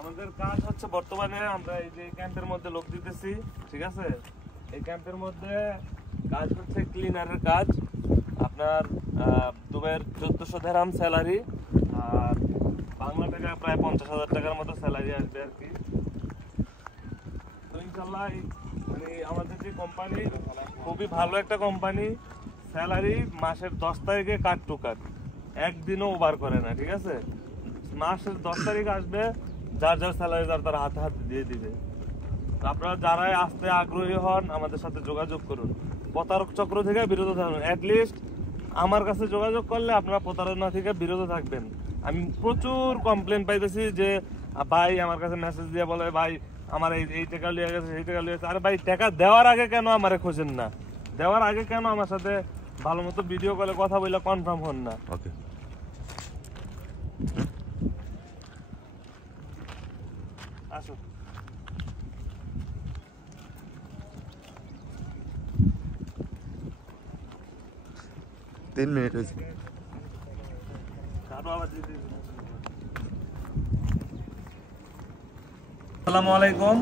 আমাদের কাজ হচ্ছে বর্তমানে আমরা এই যে ক্যাম্পের মধ্যে লোক দিতেছি। ঠিক আছে, এই ক্যাম্পের মধ্যে কাজ হচ্ছে ক্লিনারের কাজ। আপনার দুবাইয়ের 1400 দিরহাম স্যালারি, আর বাংলা টাকা প্রায় 50,000 টাকার মতো স্যালারি আসবে আর কি। তো ইনশাল্লাহ মানে আমাদের যে কোম্পানি খুবই ভালো একটা কোম্পানি, স্যালারি মাসের 10 তারিখে কাট টু কাট, একদিনও ওভার করে না। ঠিক আছে, মাসের 10 তারিখ আসবে, যার যার স্যালারি তার হাতে হাতে দিয়ে দিবে। আপনারা যারাই আসতে আগ্রহী হন আমাদের সাথে যোগাযোগ করুন, প্রতারক চক্র থেকে বিরত থাকুন। অ্যাটলিস্ট আমার কাছে যোগাযোগ করলে আপনারা প্রতারণা থেকে বিরত থাকবেন। আমি প্রচুর কমপ্লেন পাইতেছি যে ভাই আমার কাছে মেসেজ দিয়ে বলে ভাই আমার এই টাকা লিয়ে গেছে, সেই টাকা লিয়ে গেছে। আরে ভাই, টাকা দেওয়ার আগে কেন আমারে খোঁজেন না? দেওয়ার আগে কেন আমার সাথে ভালো মতো ভিডিও কলে কথা বলে কনফার্ম হন না? ওকে, আসো। তিন মিনিট হয়েছে। আসসালামু আলাইকুম।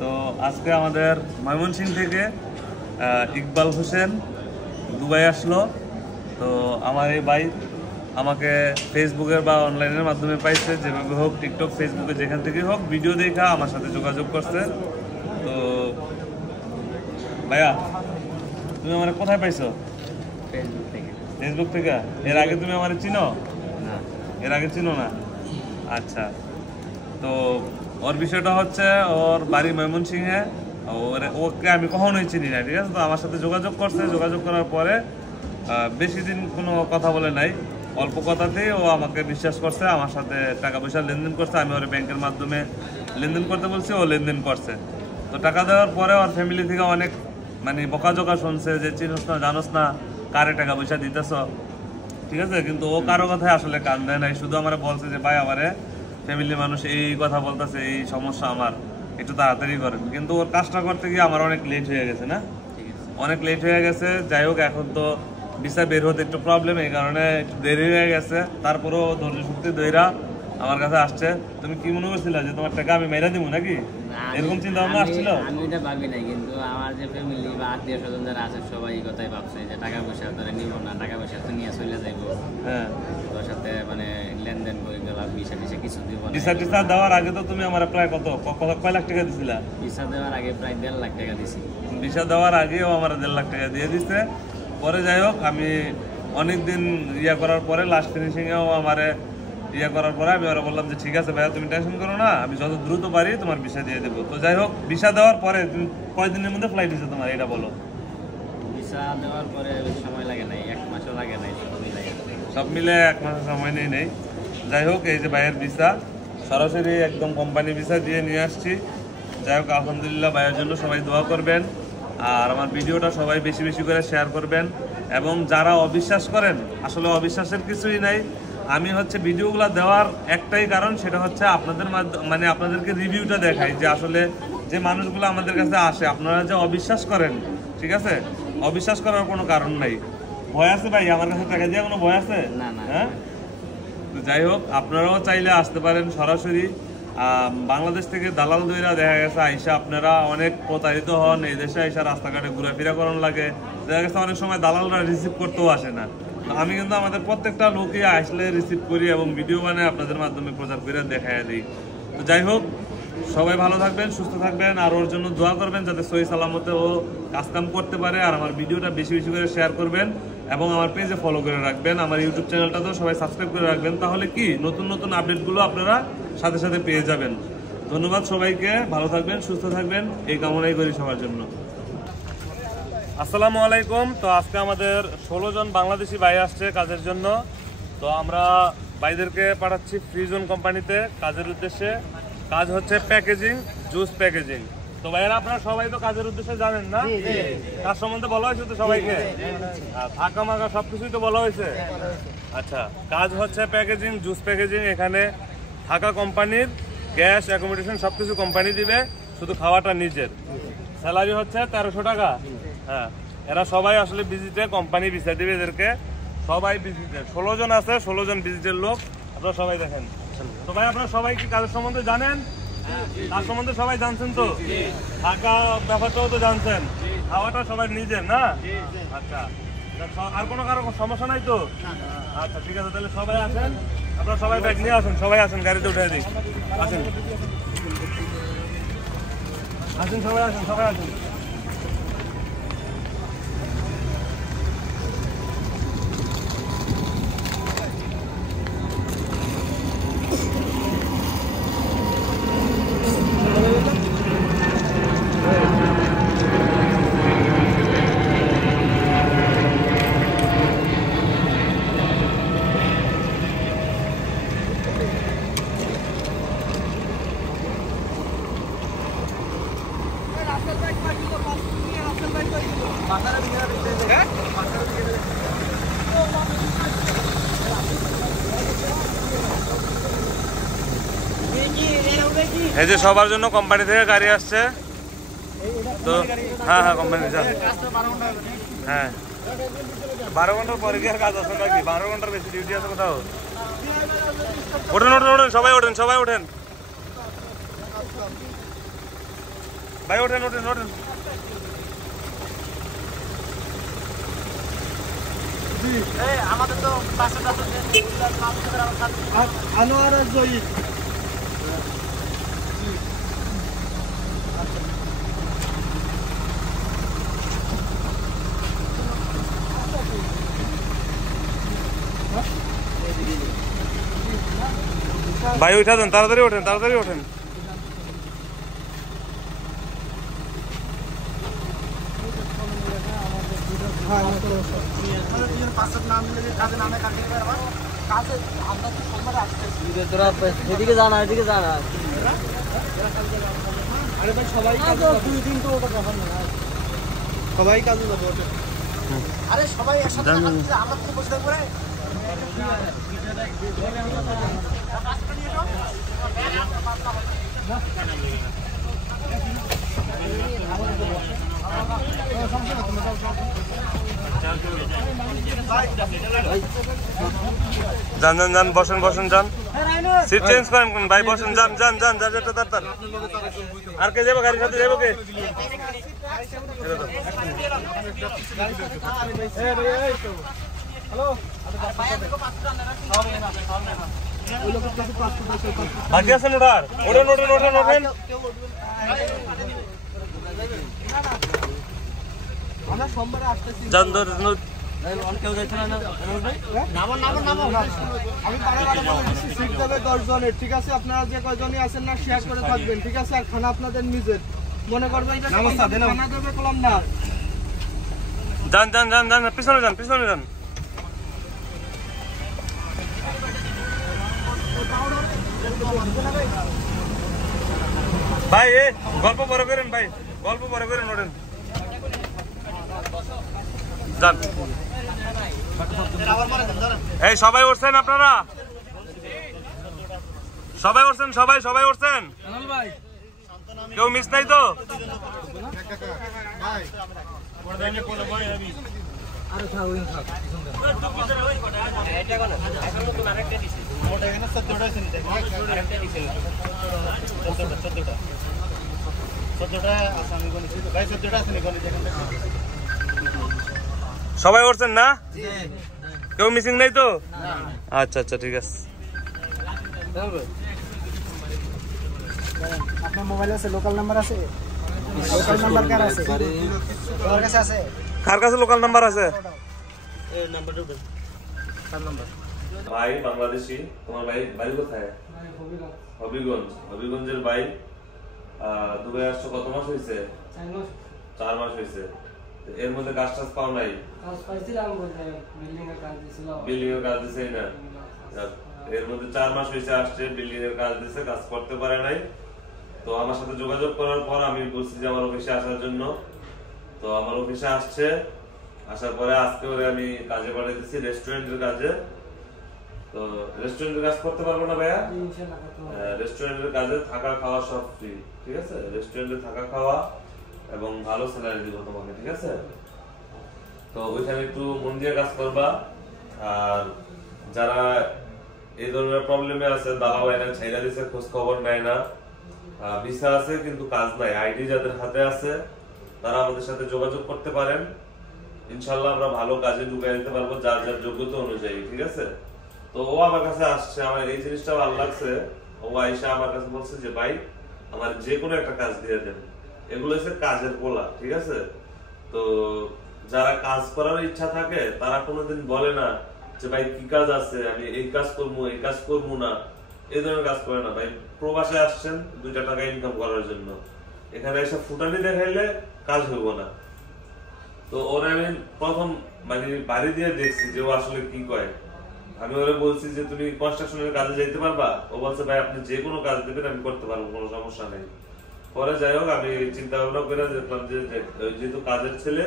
তো আজকে আমাদের ময়মনসিংহ থেকে ইকবাল হোসেন দুবাই আসলো। তো আমার এই ভাই আমাকে ফেসবুকের বা অনলাইনের মাধ্যমে পাইছে, যেভাবে হোক, টিকটক, ফেসবুকে, যেখান থেকে হোক ভিডিও দেখা আমার সাথে যোগাযোগ করছে। তো ভাইয়া, তুমি আমার কোথায় পাইছো? ফেসবুক থেকে। এর আগে তুমি আমার চিনো? এর আগে চিনো না? আচ্ছা, তো ওর বিষয়টা হচ্ছে ওর বাড়ি ময়মনসিংহে, ওকে আমি কখনোই চিনি না। ঠিক আছে, তো আমার সাথে যোগাযোগ করছে। যোগাযোগ করার পরে বেশি দিন কোনো কথা বলে নাই, অল্প কথাতেই ও আমাকে বিশ্বাস করছে, আমার সাথে টাকা পয়সা লেনদেন করছে। আমি ওর ব্যাংকের মাধ্যমে লেনদেন করতে বলছি, ও লেনদেন করছে। তো টাকা দেওয়ার পরে ওর ফ্যামিলি থেকে অনেক মানে বকাঝকা শুনছে যে চিনোস না, জানোস না, কারে টাকা পয়সা দিতেছ। ঠিক আছে, কিন্তু ও কারো কথায় আসলে কান দেয় নাই, শুধু আমার বলছে যে ভাই আমারে ফ্যামিলির মানুষ এই কথা বলতেছে, এই সমস্যা আমার, একটু তাড়াতাড়ি করেন। কিন্তু ওর কাজটা করতে গিয়ে আমার অনেক লেট হয়ে গেছে, না অনেক লেট হয়ে গেছে। যাই হোক, এখন তো ভিসা বের হতে একটু প্রবলেম, এই কারণে একটু দেরি হয়ে গেছে। তারপরেও ধৈর্য শক্তি ধইরা আমার কাছে আসছে। তুমি কি মনে করছিলা যে তোমার টাকা আমি মেরা দিব নাকি? এরকম চিন্তা ভাবনা আসছিল? আমি এটা ভাবি নাই, কিন্তু আমার যে ফ্যামিলি বা আত্মীয় স্বজন যারা আছে সবাই এই কথাই ভাবছে যে টাকা পয়সা ধরে নিব না, টাকা পয়সা তো নিয়ে চলে যাইব। হ্যাঁ, তোর সাথে মানে লেনদেন করে গেলাম, ভিসা টিসা কিছু দিব না। ভিসা দেওয়ার আগে তো তুমি আমার প্রায় কয় লাখ টাকা দিছিলা? ভিসা দেওয়ার আগে প্রায় 1.5 লাখ টাকা দিছি। ভিসা দেওয়ার আগেও আমার 1.5 লাখ টাকা দিয়ে দিচ্ছে। পরে যাই হোক, আমি অনেকদিন ইয়া করার পরে লাস্ট ফিনিশিংয়েও আমারে ইয়া করার পরে আমি ওরা বললাম যে ঠিক আছে ভাইয়া, তুমি টেনশন করো না, আমি যত দ্রুত পারি তোমার ভিসা দিয়ে দেবো। তো যাই হোক, ভিসা দেওয়ার পরে কয়দিনের মধ্যে ফ্লাইট দিচ্ছে তোমার, এটা বলো? ভিসা দেওয়ার পরে সময় লাগে নাই, 1 মাসও লাগে নাই, সব মিলে 1 মাসের সময় নেই। যাই হোক, এই যে ভাইয়ের ভিসা সরাসরি একদম কোম্পানি ভিসা দিয়ে নিয়ে আসছি। যাই হোক, আলহামদুলিল্লাহ, ভাইয়ের জন্য সবাই দোয়া করবেন, আর আমার ভিডিওটা সবাই বেশি বেশি করে শেয়ার করবেন। এবং যারা অবিশ্বাস করেন, আসলে অবিশ্বাসের কিছুই নাই। আমি হচ্ছে ভিডিওগুলো দেওয়ার একটাই কারণ, সেটা হচ্ছে আপনাদের মানে আপনাদেরকে রিভিউটা দেখাই যে আসলে যে মানুষগুলো আমাদের কাছে আসে, আপনারা যে অবিশ্বাস করেন, ঠিক আছে, অবিশ্বাস করার কোনো কারণ নাই। ভয় আছে ভাই আমার কাছে টাকা দিয়ে কোনো ভয় আছে? হ্যাঁ, তো যাই হোক, আপনারাও চাইলে আসতে পারেন সরাসরি। বাংলাদেশ থেকে দালাল দইরা দেখা গেছে আইসা আপনারা অনেক প্রতারিত হন। এই দেশে আইসা রাস্তাঘাটে ঘুরাফেরা করানো লাগে, দেখা গেছে অনেক সময় দালালরা রিসিভ করতেও আসে না। আমি কিন্তু আমাদের প্রত্যেকটা লোকই আসলে রিসিভ করি এবং ভিডিও বানিয়ে আপনাদের মাধ্যমে প্রচার করে দেখাই দিই। তো যাই হোক, সবাই ভালো থাকবেন, সুস্থ থাকবেন, আর ওর জন্য দোয়া করবেন যাতে সহি সালামতে ও কাজকাম করতে পারে। আর আমার ভিডিওটা বেশি বেশি করে শেয়ার করবেন এবং আমার পেজে ফলো করে রাখবেন। আমার ইউটিউব চ্যানেলটাতেও সবাই সাবস্ক্রাইব করে রাখবেন, তাহলে কি নতুন নতুন আপডেটগুলো আপনারা সাথে সাথে পেয়ে যাবেন। ধন্যবাদ সবাইকে, ভালো থাকবেন, সুস্থ থাকবেন, এই কামনাই করি সবার জন্য। আসসালামু আলাইকুম। তো আজকে আমাদের 16 জন বাংলাদেশি ভাই আসছে কাজের জন্য। তো আমরা ভাইদেরকে পাঠাচ্ছি ফ্রিজোন কোম্পানিতে কাজের উদ্দেশ্যে। কাজ হচ্ছে প্যাকেজিং, জুস প্যাকেজিং। তো ভাইয়েরা আপনারা সবাই তো কাজের উদ্দেশ্যে জানেন না? কাজ সম্বন্ধে বলা হয়েছে তো সবাইকে, ফাঁকা মাকা সবকিছুই তো বলা হয়েছে। আচ্ছা, কাজ হচ্ছে প্যাকেজিং, জুস প্যাকেজিং। এখানে থাকা কোম্পানির, গ্যাস, অ্যাকোমোডেশন সবকিছু কোম্পানি দিবে, শুধু খাওয়াটা নিজের। স্যালারি হচ্ছে 1300 টাকা। হ্যাঁ, এরা সবাই আসলে ভিজিটে, কোম্পানি ভিসা দিবে এদেরকে। সবাই ভিজিটের, 16 জন আছে, 16 জন ভিজিটের লোক। আপনারা সবাই দেখেন। তো ভাই আপনারা সবাই কি কাজের সম্বন্ধে জানেন? তার সম্বন্ধে সবাই জানছেন তো? থাকা ব্যাপারটাও তো জানছেন, খাওয়াটা সবাই নিজের না? আচ্ছা, আর কোনো কারো সমস্যা নাই তো? আচ্ছা ঠিক আছে, তাহলে সবাই আসেন, আপনারা সবাই ব্যাগ নিয়ে আসেন, সবাই আসেন, গাড়িতে উঠে দিই। আসেন আসেন, সবাই আসেন, সবাই আসেন। এই যে সবার জন্য কোম্পানি থেকে গাড়ি আসছে। তো হ্যাঁ হ্যাঁ, কোম্পানি হ্যাঁ, 12 ঘন্টার পরে কি আর কাজ আছে নাকি? 12 ঘন্টার বেশি ডিউটি আছে কোথাও? ওঠেন ওঠেন ওঠেন, সবাই ওঠেন, সবাই ওঠেন ভাই, ওঠেন ওঠেন ওঠেন। আমাদের তো আনোয়ার আর জয়ী ভাই উঠা দেন, তাড়াতাড়ি ওঠেন, তাড়াতাড়ি ওঠেন। এদিকে জানা, এদিকে জানা। আরে ভাই সবাই সবাই কাজে যাবে। আরে সবাই একসাথে আমরা তো বসে থাকবো। যান যান যান, বসেন বসেন, যান, সিট চেঞ্জ করেন ভাই, বসেন, যান যান যান, যা যেটা তাড়াতাড়ি। আর কে যাবো গাড়ির সাথে? যাবো কে? বাকি আছেন ওঠার? ওঠেন ওঠেন ওঠেন ওঠেন। আমরা সোমবারে আসতেছি। যান ধরে আমি সিট দেবে 10 জনের, ঠিক আছে? আপনারা যে কয়জনই আছেন না শেয়ার করে থাকবেন, ঠিক আছে? আর খানা আপনাদের নিজের, মনে করবেন যে খানা দেবে কলম না। যান যান যান যান, পিছনে যান, পিছনে যান। ভাই এ গল্প বড় করেন, ভাই গল্প বড় করেন, ওঠেন, যান। এই সবাই উঠছেন আপনারা? সবাই উঠছেন? সবাই সবাই উঠছেন? কেউ মিস নাই তো? সবাই উঠছেন না? কেউ মিসিং নাই তো? আচ্ছা আচ্ছা ঠিক আছে। আপনার মোবাইল আছে, লোকাল নাম্বার আছে? লোকাল নাম্বার কার আছে? তোমার কাছে আছে? কার কাছে লোকাল নাম্বার আছে? এই নাম্বারটা দেন। কার নাম্বার? ভাই বাংলাদেশি। তোমার ভাই বাড়ি কোথায়? হবিগঞ্জ। হবিগঞ্জের ভাই। দুবাই আসছো কত মাস হয়েছে? 4 মাস হয়েছে। এর মধ্যে কাজ টাজ পাও নাই? বিল্ডিং এর কাজ দিছে না? এর মধ্যে 4 মাস হয়েছে আসছে, বিল্ডিং এর কাজ দিছে, কাজ করতে পারে নাই। তো আমার সাথে যোগাযোগ করার পর আমি বলছি যে আমার অফিসে আসার জন্য। তো আমার অফিসে আসছে, আসার পরে আজকে ওরে আমি কাজে পাঠিয়ে দিচ্ছি রেস্টুরেন্টের কাজে। তো রেস্টুরেন্টের কাজ করতে পারবো না ভাইয়া? রেস্টুরেন্টের কাজে থাকা খাওয়া সব ফ্রি, ঠিক আছে? রেস্টুরেন্টে থাকা খাওয়া এবং ভালো স্যালারি দিব তোমাকে, ঠিক আছে? তো ওইখানে একটু মন দিয়ে কাজ করবা। আর যারা এই ধরনের প্রবলেমে আছে, দালাল আইনা ছাইরা দিছে, খোঁজ খবর নেয় না, ভিসা আছে কিন্তু কাজ নাই, আইডি যাদের হাতে আছে তারা আমাদের সাথে যোগাযোগ করতে পারেন। ইনশাল্লাহ আমরা ভালো কাজে ঢুকিয়ে দিতে পারবো যার যার যোগ্যতা অনুযায়ী, ঠিক আছে? তো ও আমার কাছে আসছে, আমার এই জিনিসটা ভালো লাগছে। ও আইসা আমার কাছে বলছে যে ভাই আমার যে কোনো একটা কাজ দিয়ে দেন। এগুলো হচ্ছে কাজের পোলা, ঠিক আছে? তো যারা কাজ করার ইচ্ছা থাকে তারা কোনোদিন বলে না যে ভাই কি কাজ আছে, আমি এই কাজ করবো এই কাজ করবো না, এই ধরনের কাজ করে না। ভাই প্রবাসে আসছেন 2 টাকা ইনকাম করার জন্য, এখানে এসে ফুটানি দেখাইলে কাজ হইব না। তো ওরা আমি প্রথম মানে বাড়ি দিয়ে দেখছি যে ও আসলে কি কয়। আমি ওরা বলছি যে তুমি কনস্ট্রাকশনের কাজে যাইতে পারবা? ও বলছে ভাই আপনি যে কোনো কাজ দেবেন আমি করতে পারবো, কোনো সমস্যা নেই। পরে যাই হোক আমি চিন্তা ভাবনা করে দেখলাম যে যেহেতু কাজের ছেলে,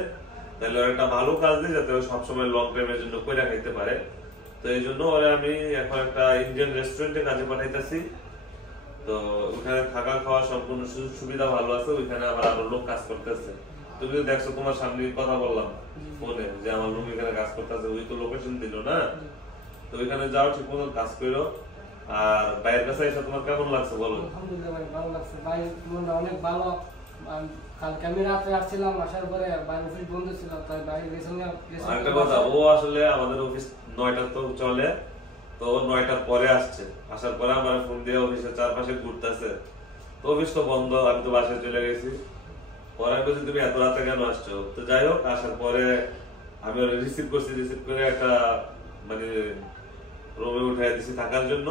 তাহলে ওর একটা ভালো কাজ দিই যাতে ও সবসময় লং টাইমের জন্য কইরা খাইতে পারে। তো এই জন্য ওরা আমি এখন একটা ইন্ডিয়ান রেস্টুরেন্টে কাজে পাঠাইতেছি। তো ওখানে থাকা খাওয়া সম্পূর্ণ সুযোগ সুবিধা ভালো আছে, ওইখানে আমার আরো লোক কাজ করতেছে। তুমি তো দেখছো, তোমার সামনে কথা বললাম ফোনে যে আমার লোক এখানে কাজ করতেছে, ওই তো লোকেশন দিল না। তো ওইখানে যাও, ঠিক মতো কাজ করো। আর ভাইয়ের কাছে এসে তোমার কেমন লাগছে বলো? আলহামদুলিল্লাহ ভাই, ভালো লাগছে ভাই, মনটা অনেক ভালো। কালকে আমি রাতে আসছিলাম, আসার পরে বাইরে অফিস বন্ধ ছিল, তাই বাইরে গেছিলাম। একটা কথা, ও আসলে আমাদের অফিস 9টা তো চলে, তো 9টার পরে আসছে। আসার পরে আমার ফোন দিয়ে অফিসের চারপাশে ঘুরতেছে। তো অফিস তো বন্ধ, আমি তো বাসায় চলে গেছি। পরে বলছি তুমি এত রাতে কেন আসছো? তো যাই হোক, আসার পরে আমি ওরা রিসিভ করছি, রিসিভ করে একটা মানে রুমে উঠাই দিছি থাকার জন্য।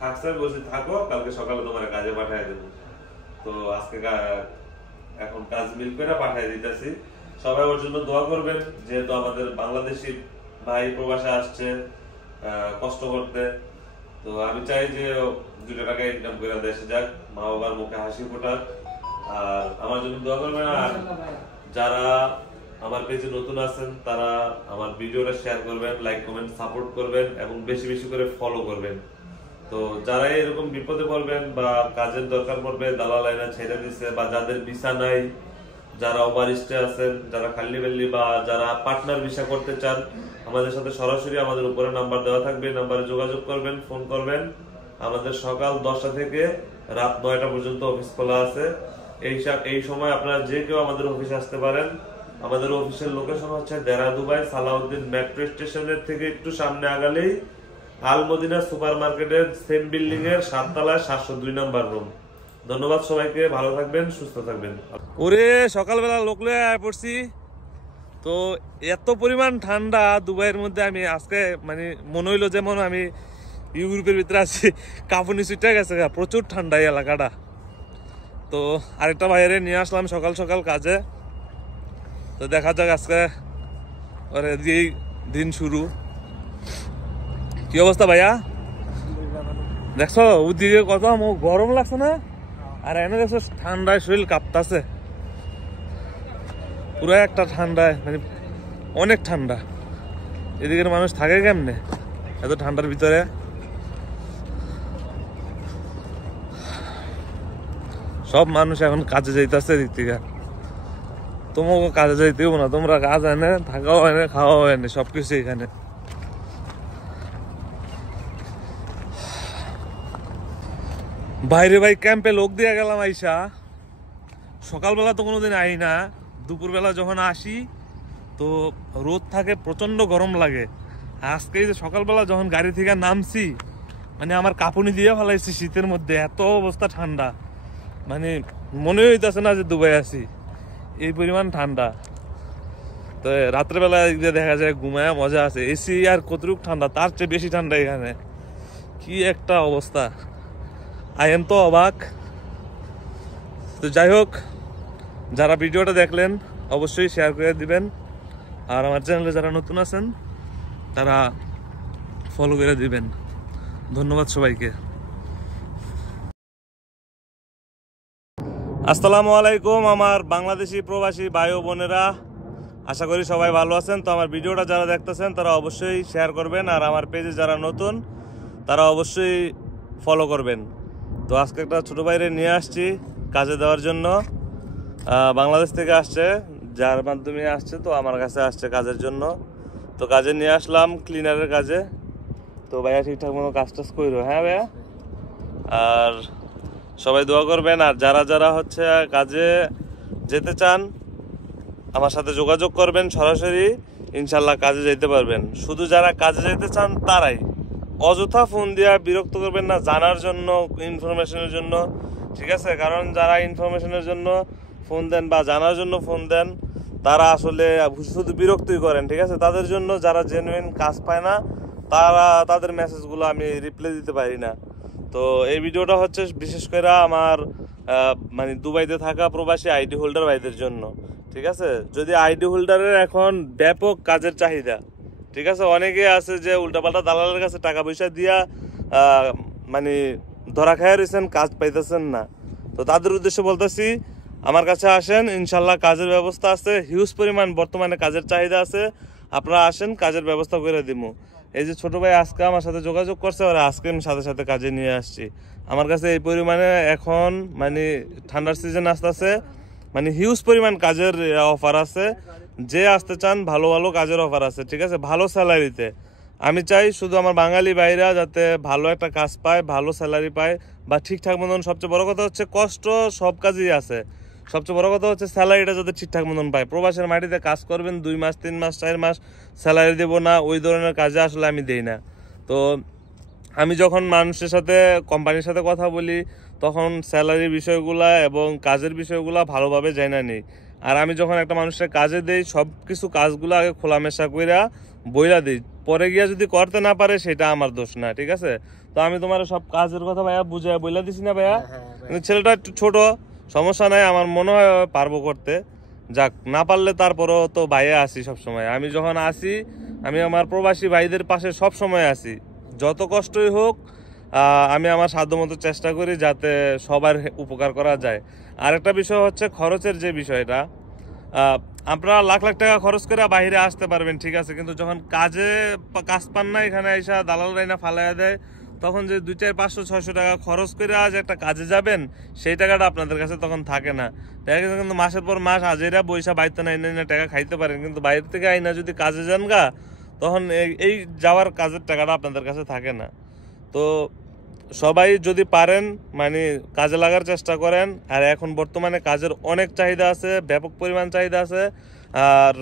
থাকছে, বলছি থাকো, কালকে সকালে তোমার কাজে পাঠিয়ে দেবো। তো আজকে এখন কাজ মিল করে পাঠিয়ে দিতেছি। সবাই ওর জন্য দোয়া করবেন, যেহেতু আমাদের বাংলাদেশি ভাই প্রবাসে আসছে কষ্ট করতে। তো আমি চাই যে 2 টাকা ইনকাম করে দেশে যাক, মা বাবার মুখে হাসি ফোটাক। আর আমার জন্য দোয়া করবেন। আর যারা আমার পেজে নতুন আছেন তারা আমার ভিডিওটা শেয়ার করবেন, লাইক কমেন্ট সাপোর্ট করবেন এবং বেশি বেশি করে ফলো করবেন। তো যারা এরকম বিপদে পড়বেন বা কাজের দরকার পড়বে, দালাল আইনা ছেড়ে দিচ্ছে, বা যাদের ভিসা নাই, যারা ওভারস্টে আছেন, যারা খালি বেল্লি, বা যারা পার্টনার ভিসা করতে চান, আমাদের সাথে সরাসরি আমাদের উপরে নাম্বার দেওয়া থাকবে, নাম্বারে যোগাযোগ করবেন, ফোন করবেন। আমাদের সকাল 10টা থেকে রাত 9টা পর্যন্ত অফিস খোলা আছে। এই সময় আপনারা যে কেউ আমাদের অফিসে আসতে পারেন। আমাদের অফিসের লোকেশন হচ্ছে দেরা দুবাই, সালাউদ্দিন মেট্রো স্টেশনের থেকে একটু সামনে আগালেই আল মদিনা সুপার মার্কেটের সেম বিল্ডিং এর 7 তলায় 702 নম্বর রুম। ধন্যবাদ সবাইকে, ভালো থাকবেন, সুস্থ থাকবেন। ওরে সকালবেলা লোক লয়ে আয় পড়ছি। তো এত পরিমাণ ঠান্ডা দুবাইয়ের মধ্যে, আমি আজকে মানে মনে হইলো যেমন আমি ইউরোপের ভিতরে আছি, কাঁপুনি ছুটে গেছে, প্রচুর ঠান্ডা এই এলাকাটা। তো আরেকটা বাইরে নিয়ে আসলাম সকাল সকাল কাজে। তো দেখা যাক আজকে ওরে দিয়েই দিন শুরু। কি অবস্থা ভাইয়া? দেখছো ওদিকে কত গরম লাগছে না? আর এনে দেখছো ঠান্ডায় শরীর কাঁপতাছে, পুরো একটা ঠান্ডায়, মানে অনেক ঠান্ডা। এদিকের মানুষ থাকে কেমনে এত ঠান্ডার ভিতরে? সব মানুষ এখন কাজে যাইতেছে এদিক থেকে। তোমাকে কাজে যাইতেও না, তোমরা কাজ এনে থাকাও এনে খাওয়াও এনে সবকিছু এখানে। বাইরে ভাই ক্যাম্পে লোক দিয়ে গেলাম আইসা। সকালবেলা তো কোনোদিন আই না, দুপুরবেলা যখন আসি তো রোদ থাকে, প্রচন্ড গরম লাগে। আজকে এই যে সকালবেলা যখন গাড়ি থেকে নামছি মানে আমার কাঁপুনি দিয়ে ফেলাইছি শীতের মধ্যে, এত অবস্থা ঠান্ডা, মানে মনে হইতেছে না যে দুবাই আছি, এই পরিমাণ ঠান্ডা। তো রাত্রেবেলা দেখা যায় ঘুমায় মজা আছে, এসি আর কতটুক ঠান্ডা, তার চেয়ে বেশি ঠান্ডা এখানে, কি একটা অবস্থা, আই এম তো অবাক। তো যাই হোক, যারা ভিডিওটা দেখলেন অবশ্যই শেয়ার করে দিবেন, আর আমার চ্যানেলে যারা নতুন আছেন তারা ফলো করে দিবেন। ধন্যবাদ সবাইকে। আসসালামু আলাইকুম আমার বাংলাদেশি প্রবাসী ভাই ও বোনেরা, আশা করি সবাই ভালো আছেন। তো আমার ভিডিওটা যারা দেখতেছেন তারা অবশ্যই শেয়ার করবেন, আর আমার পেজে যারা নতুন তারা অবশ্যই ফলো করবেন। তো আজকে একটা ছোটো বাইরে নিয়ে আসছি কাজে দেওয়ার জন্য, বাংলাদেশ থেকে আসছে, যার মাধ্যমে আসছে, তো আমার কাছে আসছে কাজের জন্য। তো কাজে নিয়ে আসলাম ক্লিনারের কাজে। তো ভাইয়া ঠিকঠাক মতো কাজ টাজ করো, হ্যাঁ ভাইয়া, আর সবাই দোয়া করবেন। আর যারা যারা হচ্ছে কাজে যেতে চান আমার সাথে যোগাযোগ করবেন সরাসরি, ইনশাল্লাহ কাজে যেতে পারবেন। শুধু যারা কাজে যেতে চান তারাই, অযথা ফোন দিয়ে বিরক্ত করবেন না জানার জন্য, ইনফরমেশনের জন্য, ঠিক আছে? কারণ যারা ইনফরমেশনের জন্য ফোন দেন বা জানার জন্য ফোন দেন তারা আসলে শুধু বিরক্তই করেন, ঠিক আছে? তাদের জন্য যারা জেনুইন কাজ পায় না তাদের মেসেজগুলো আমি রিপ্লাই দিতে পারি না। তো এই ভিডিওটা হচ্ছে বিশেষ করে আমার মানে দুবাইতে থাকা প্রবাসী আইডি হোল্ডার ভাইদের জন্য, ঠিক আছে? যদি আইডি হোল্ডারের এখন ব্যাপক কাজের চাহিদা, ঠিক আছে? অনেকে আছে যে উল্টাপাল্টা দালালের কাছে টাকা পয়সা দিয়া মানে ধরা খাইয়া রয়েছেন, কাজ পাইতেছেন না। তো তাদের উদ্দেশ্যে বলতেছি আমার কাছে আসেন, ইনশাল্লাহ কাজের ব্যবস্থা আছে, হিউজ পরিমাণ বর্তমানে কাজের চাহিদা আছে, আপনারা আসেন, কাজের ব্যবস্থা করে দিব। এই যে ছোট ভাই আজকে আমার সাথে যোগাযোগ করছে, আর আজকে আমি সাথে সাথে কাজে নিয়ে আসছি। আমার কাছে এই পরিমাণে এখন মানে ঠান্ডার সিজন আসতেছে, মানে হিউজ পরিমাণ কাজের অফার আছে, যে আসতে চান ভালো ভালো কাজের অফার আছে, ঠিক আছে? ভালো স্যালারিতে। আমি চাই শুধু আমার বাঙালি ভাইরা যাতে ভালো একটা কাজ পায়, ভালো স্যালারি পায়, বা ঠিকঠাক মতন, সবচেয়ে বড় কথা হচ্ছে কষ্ট সব কাজেই আছে, সবচেয়ে বড় কথা হচ্ছে স্যালারিটা যাতে ঠিকঠাক মতন পায়। প্রবাসের মাটিতে কাজ করবেন 2 মাস 3 মাস 4 মাস স্যালারি দেবো না, ওই ধরনের কাজে আসলে আমি দেই না। তো আমি যখন মানুষের সাথে, কোম্পানির সাথে কথা বলি তখন স্যালারির বিষয়গুলা এবং কাজের বিষয়গুলা ভালোভাবে জানা নেই। আর আমি যখন একটা মানুষের কাজে দেই সব কিছু কাজগুলো আগে খোলামেশা কইরা বইলা দিই, পরে গিয়া যদি করতে না পারে সেটা আমার দোষ না, ঠিক আছে? তো আমি তোমার সব কাজের কথা ভাইয়া বুঝে বইলা দিছি না ভাইয়া? কিন্তু ছেলেটা একটু ছোট, সমস্যা নাই, আমার মনে হয় পারবো করতে। যাক, না পারলে তারপরও তো ভাইয়া আসি সবসময়। আমি যখন আসি আমি আমার প্রবাসী ভাইদের পাশে সব সময় আসি, যত কষ্টই হোক আমি আমার সাধ্যমতো চেষ্টা করি যাতে সবার উপকার করা যায়। আরেকটা বিষয় হচ্ছে খরচের যে বিষয়টা, আপনারা লাখ লাখ টাকা খরচ করে বাইরে আসতে পারবেন, ঠিক আছে? কিন্তু যখন কাজ পান না, এখানে এসে দালালরাই না ফালাইয়া দেয়, তখন যে 2, 4, 500, 600 টাকা খরচ করে আজ একটা কাজে যাবেন, সেই টাকাটা আপনাদের কাছে তখন থাকে না। দেখা গেছে কিন্তু মাসের পর মাস আজেরা বৈশা বাইতে না এনে টাকা খাইতে পারেন, কিন্তু বাইরে থেকে আইনা যদি কাজে যান গা, তখন এই যাওয়ার কাজের টাকাটা আপনাদের কাছে থাকে না। তো সবাই যদি পারেন মানে কাজে লাগার চেষ্টা করেন। আর এখন বর্তমানে কাজের অনেক চাহিদা আছে, ব্যাপক পরিমাণ চাহিদা আছে। আর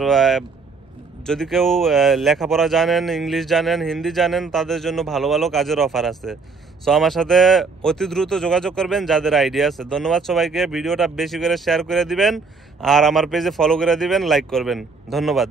যদি কেউ লেখাপড়া জানেন, ইংলিশ জানেন, হিন্দি জানেন, তাদের জন্য ভালো ভালো কাজের অফার আছে। সো আমার সাথে অতি দ্রুত যোগাযোগ করবেন যাদের আইডিয়া আছে। ধন্যবাদ সবাইকে। ভিডিওটা বেশি করে শেয়ার করে দিবেন, আর আমার পেজে ফলো করে দিবেন, লাইক করবেন। ধন্যবাদ।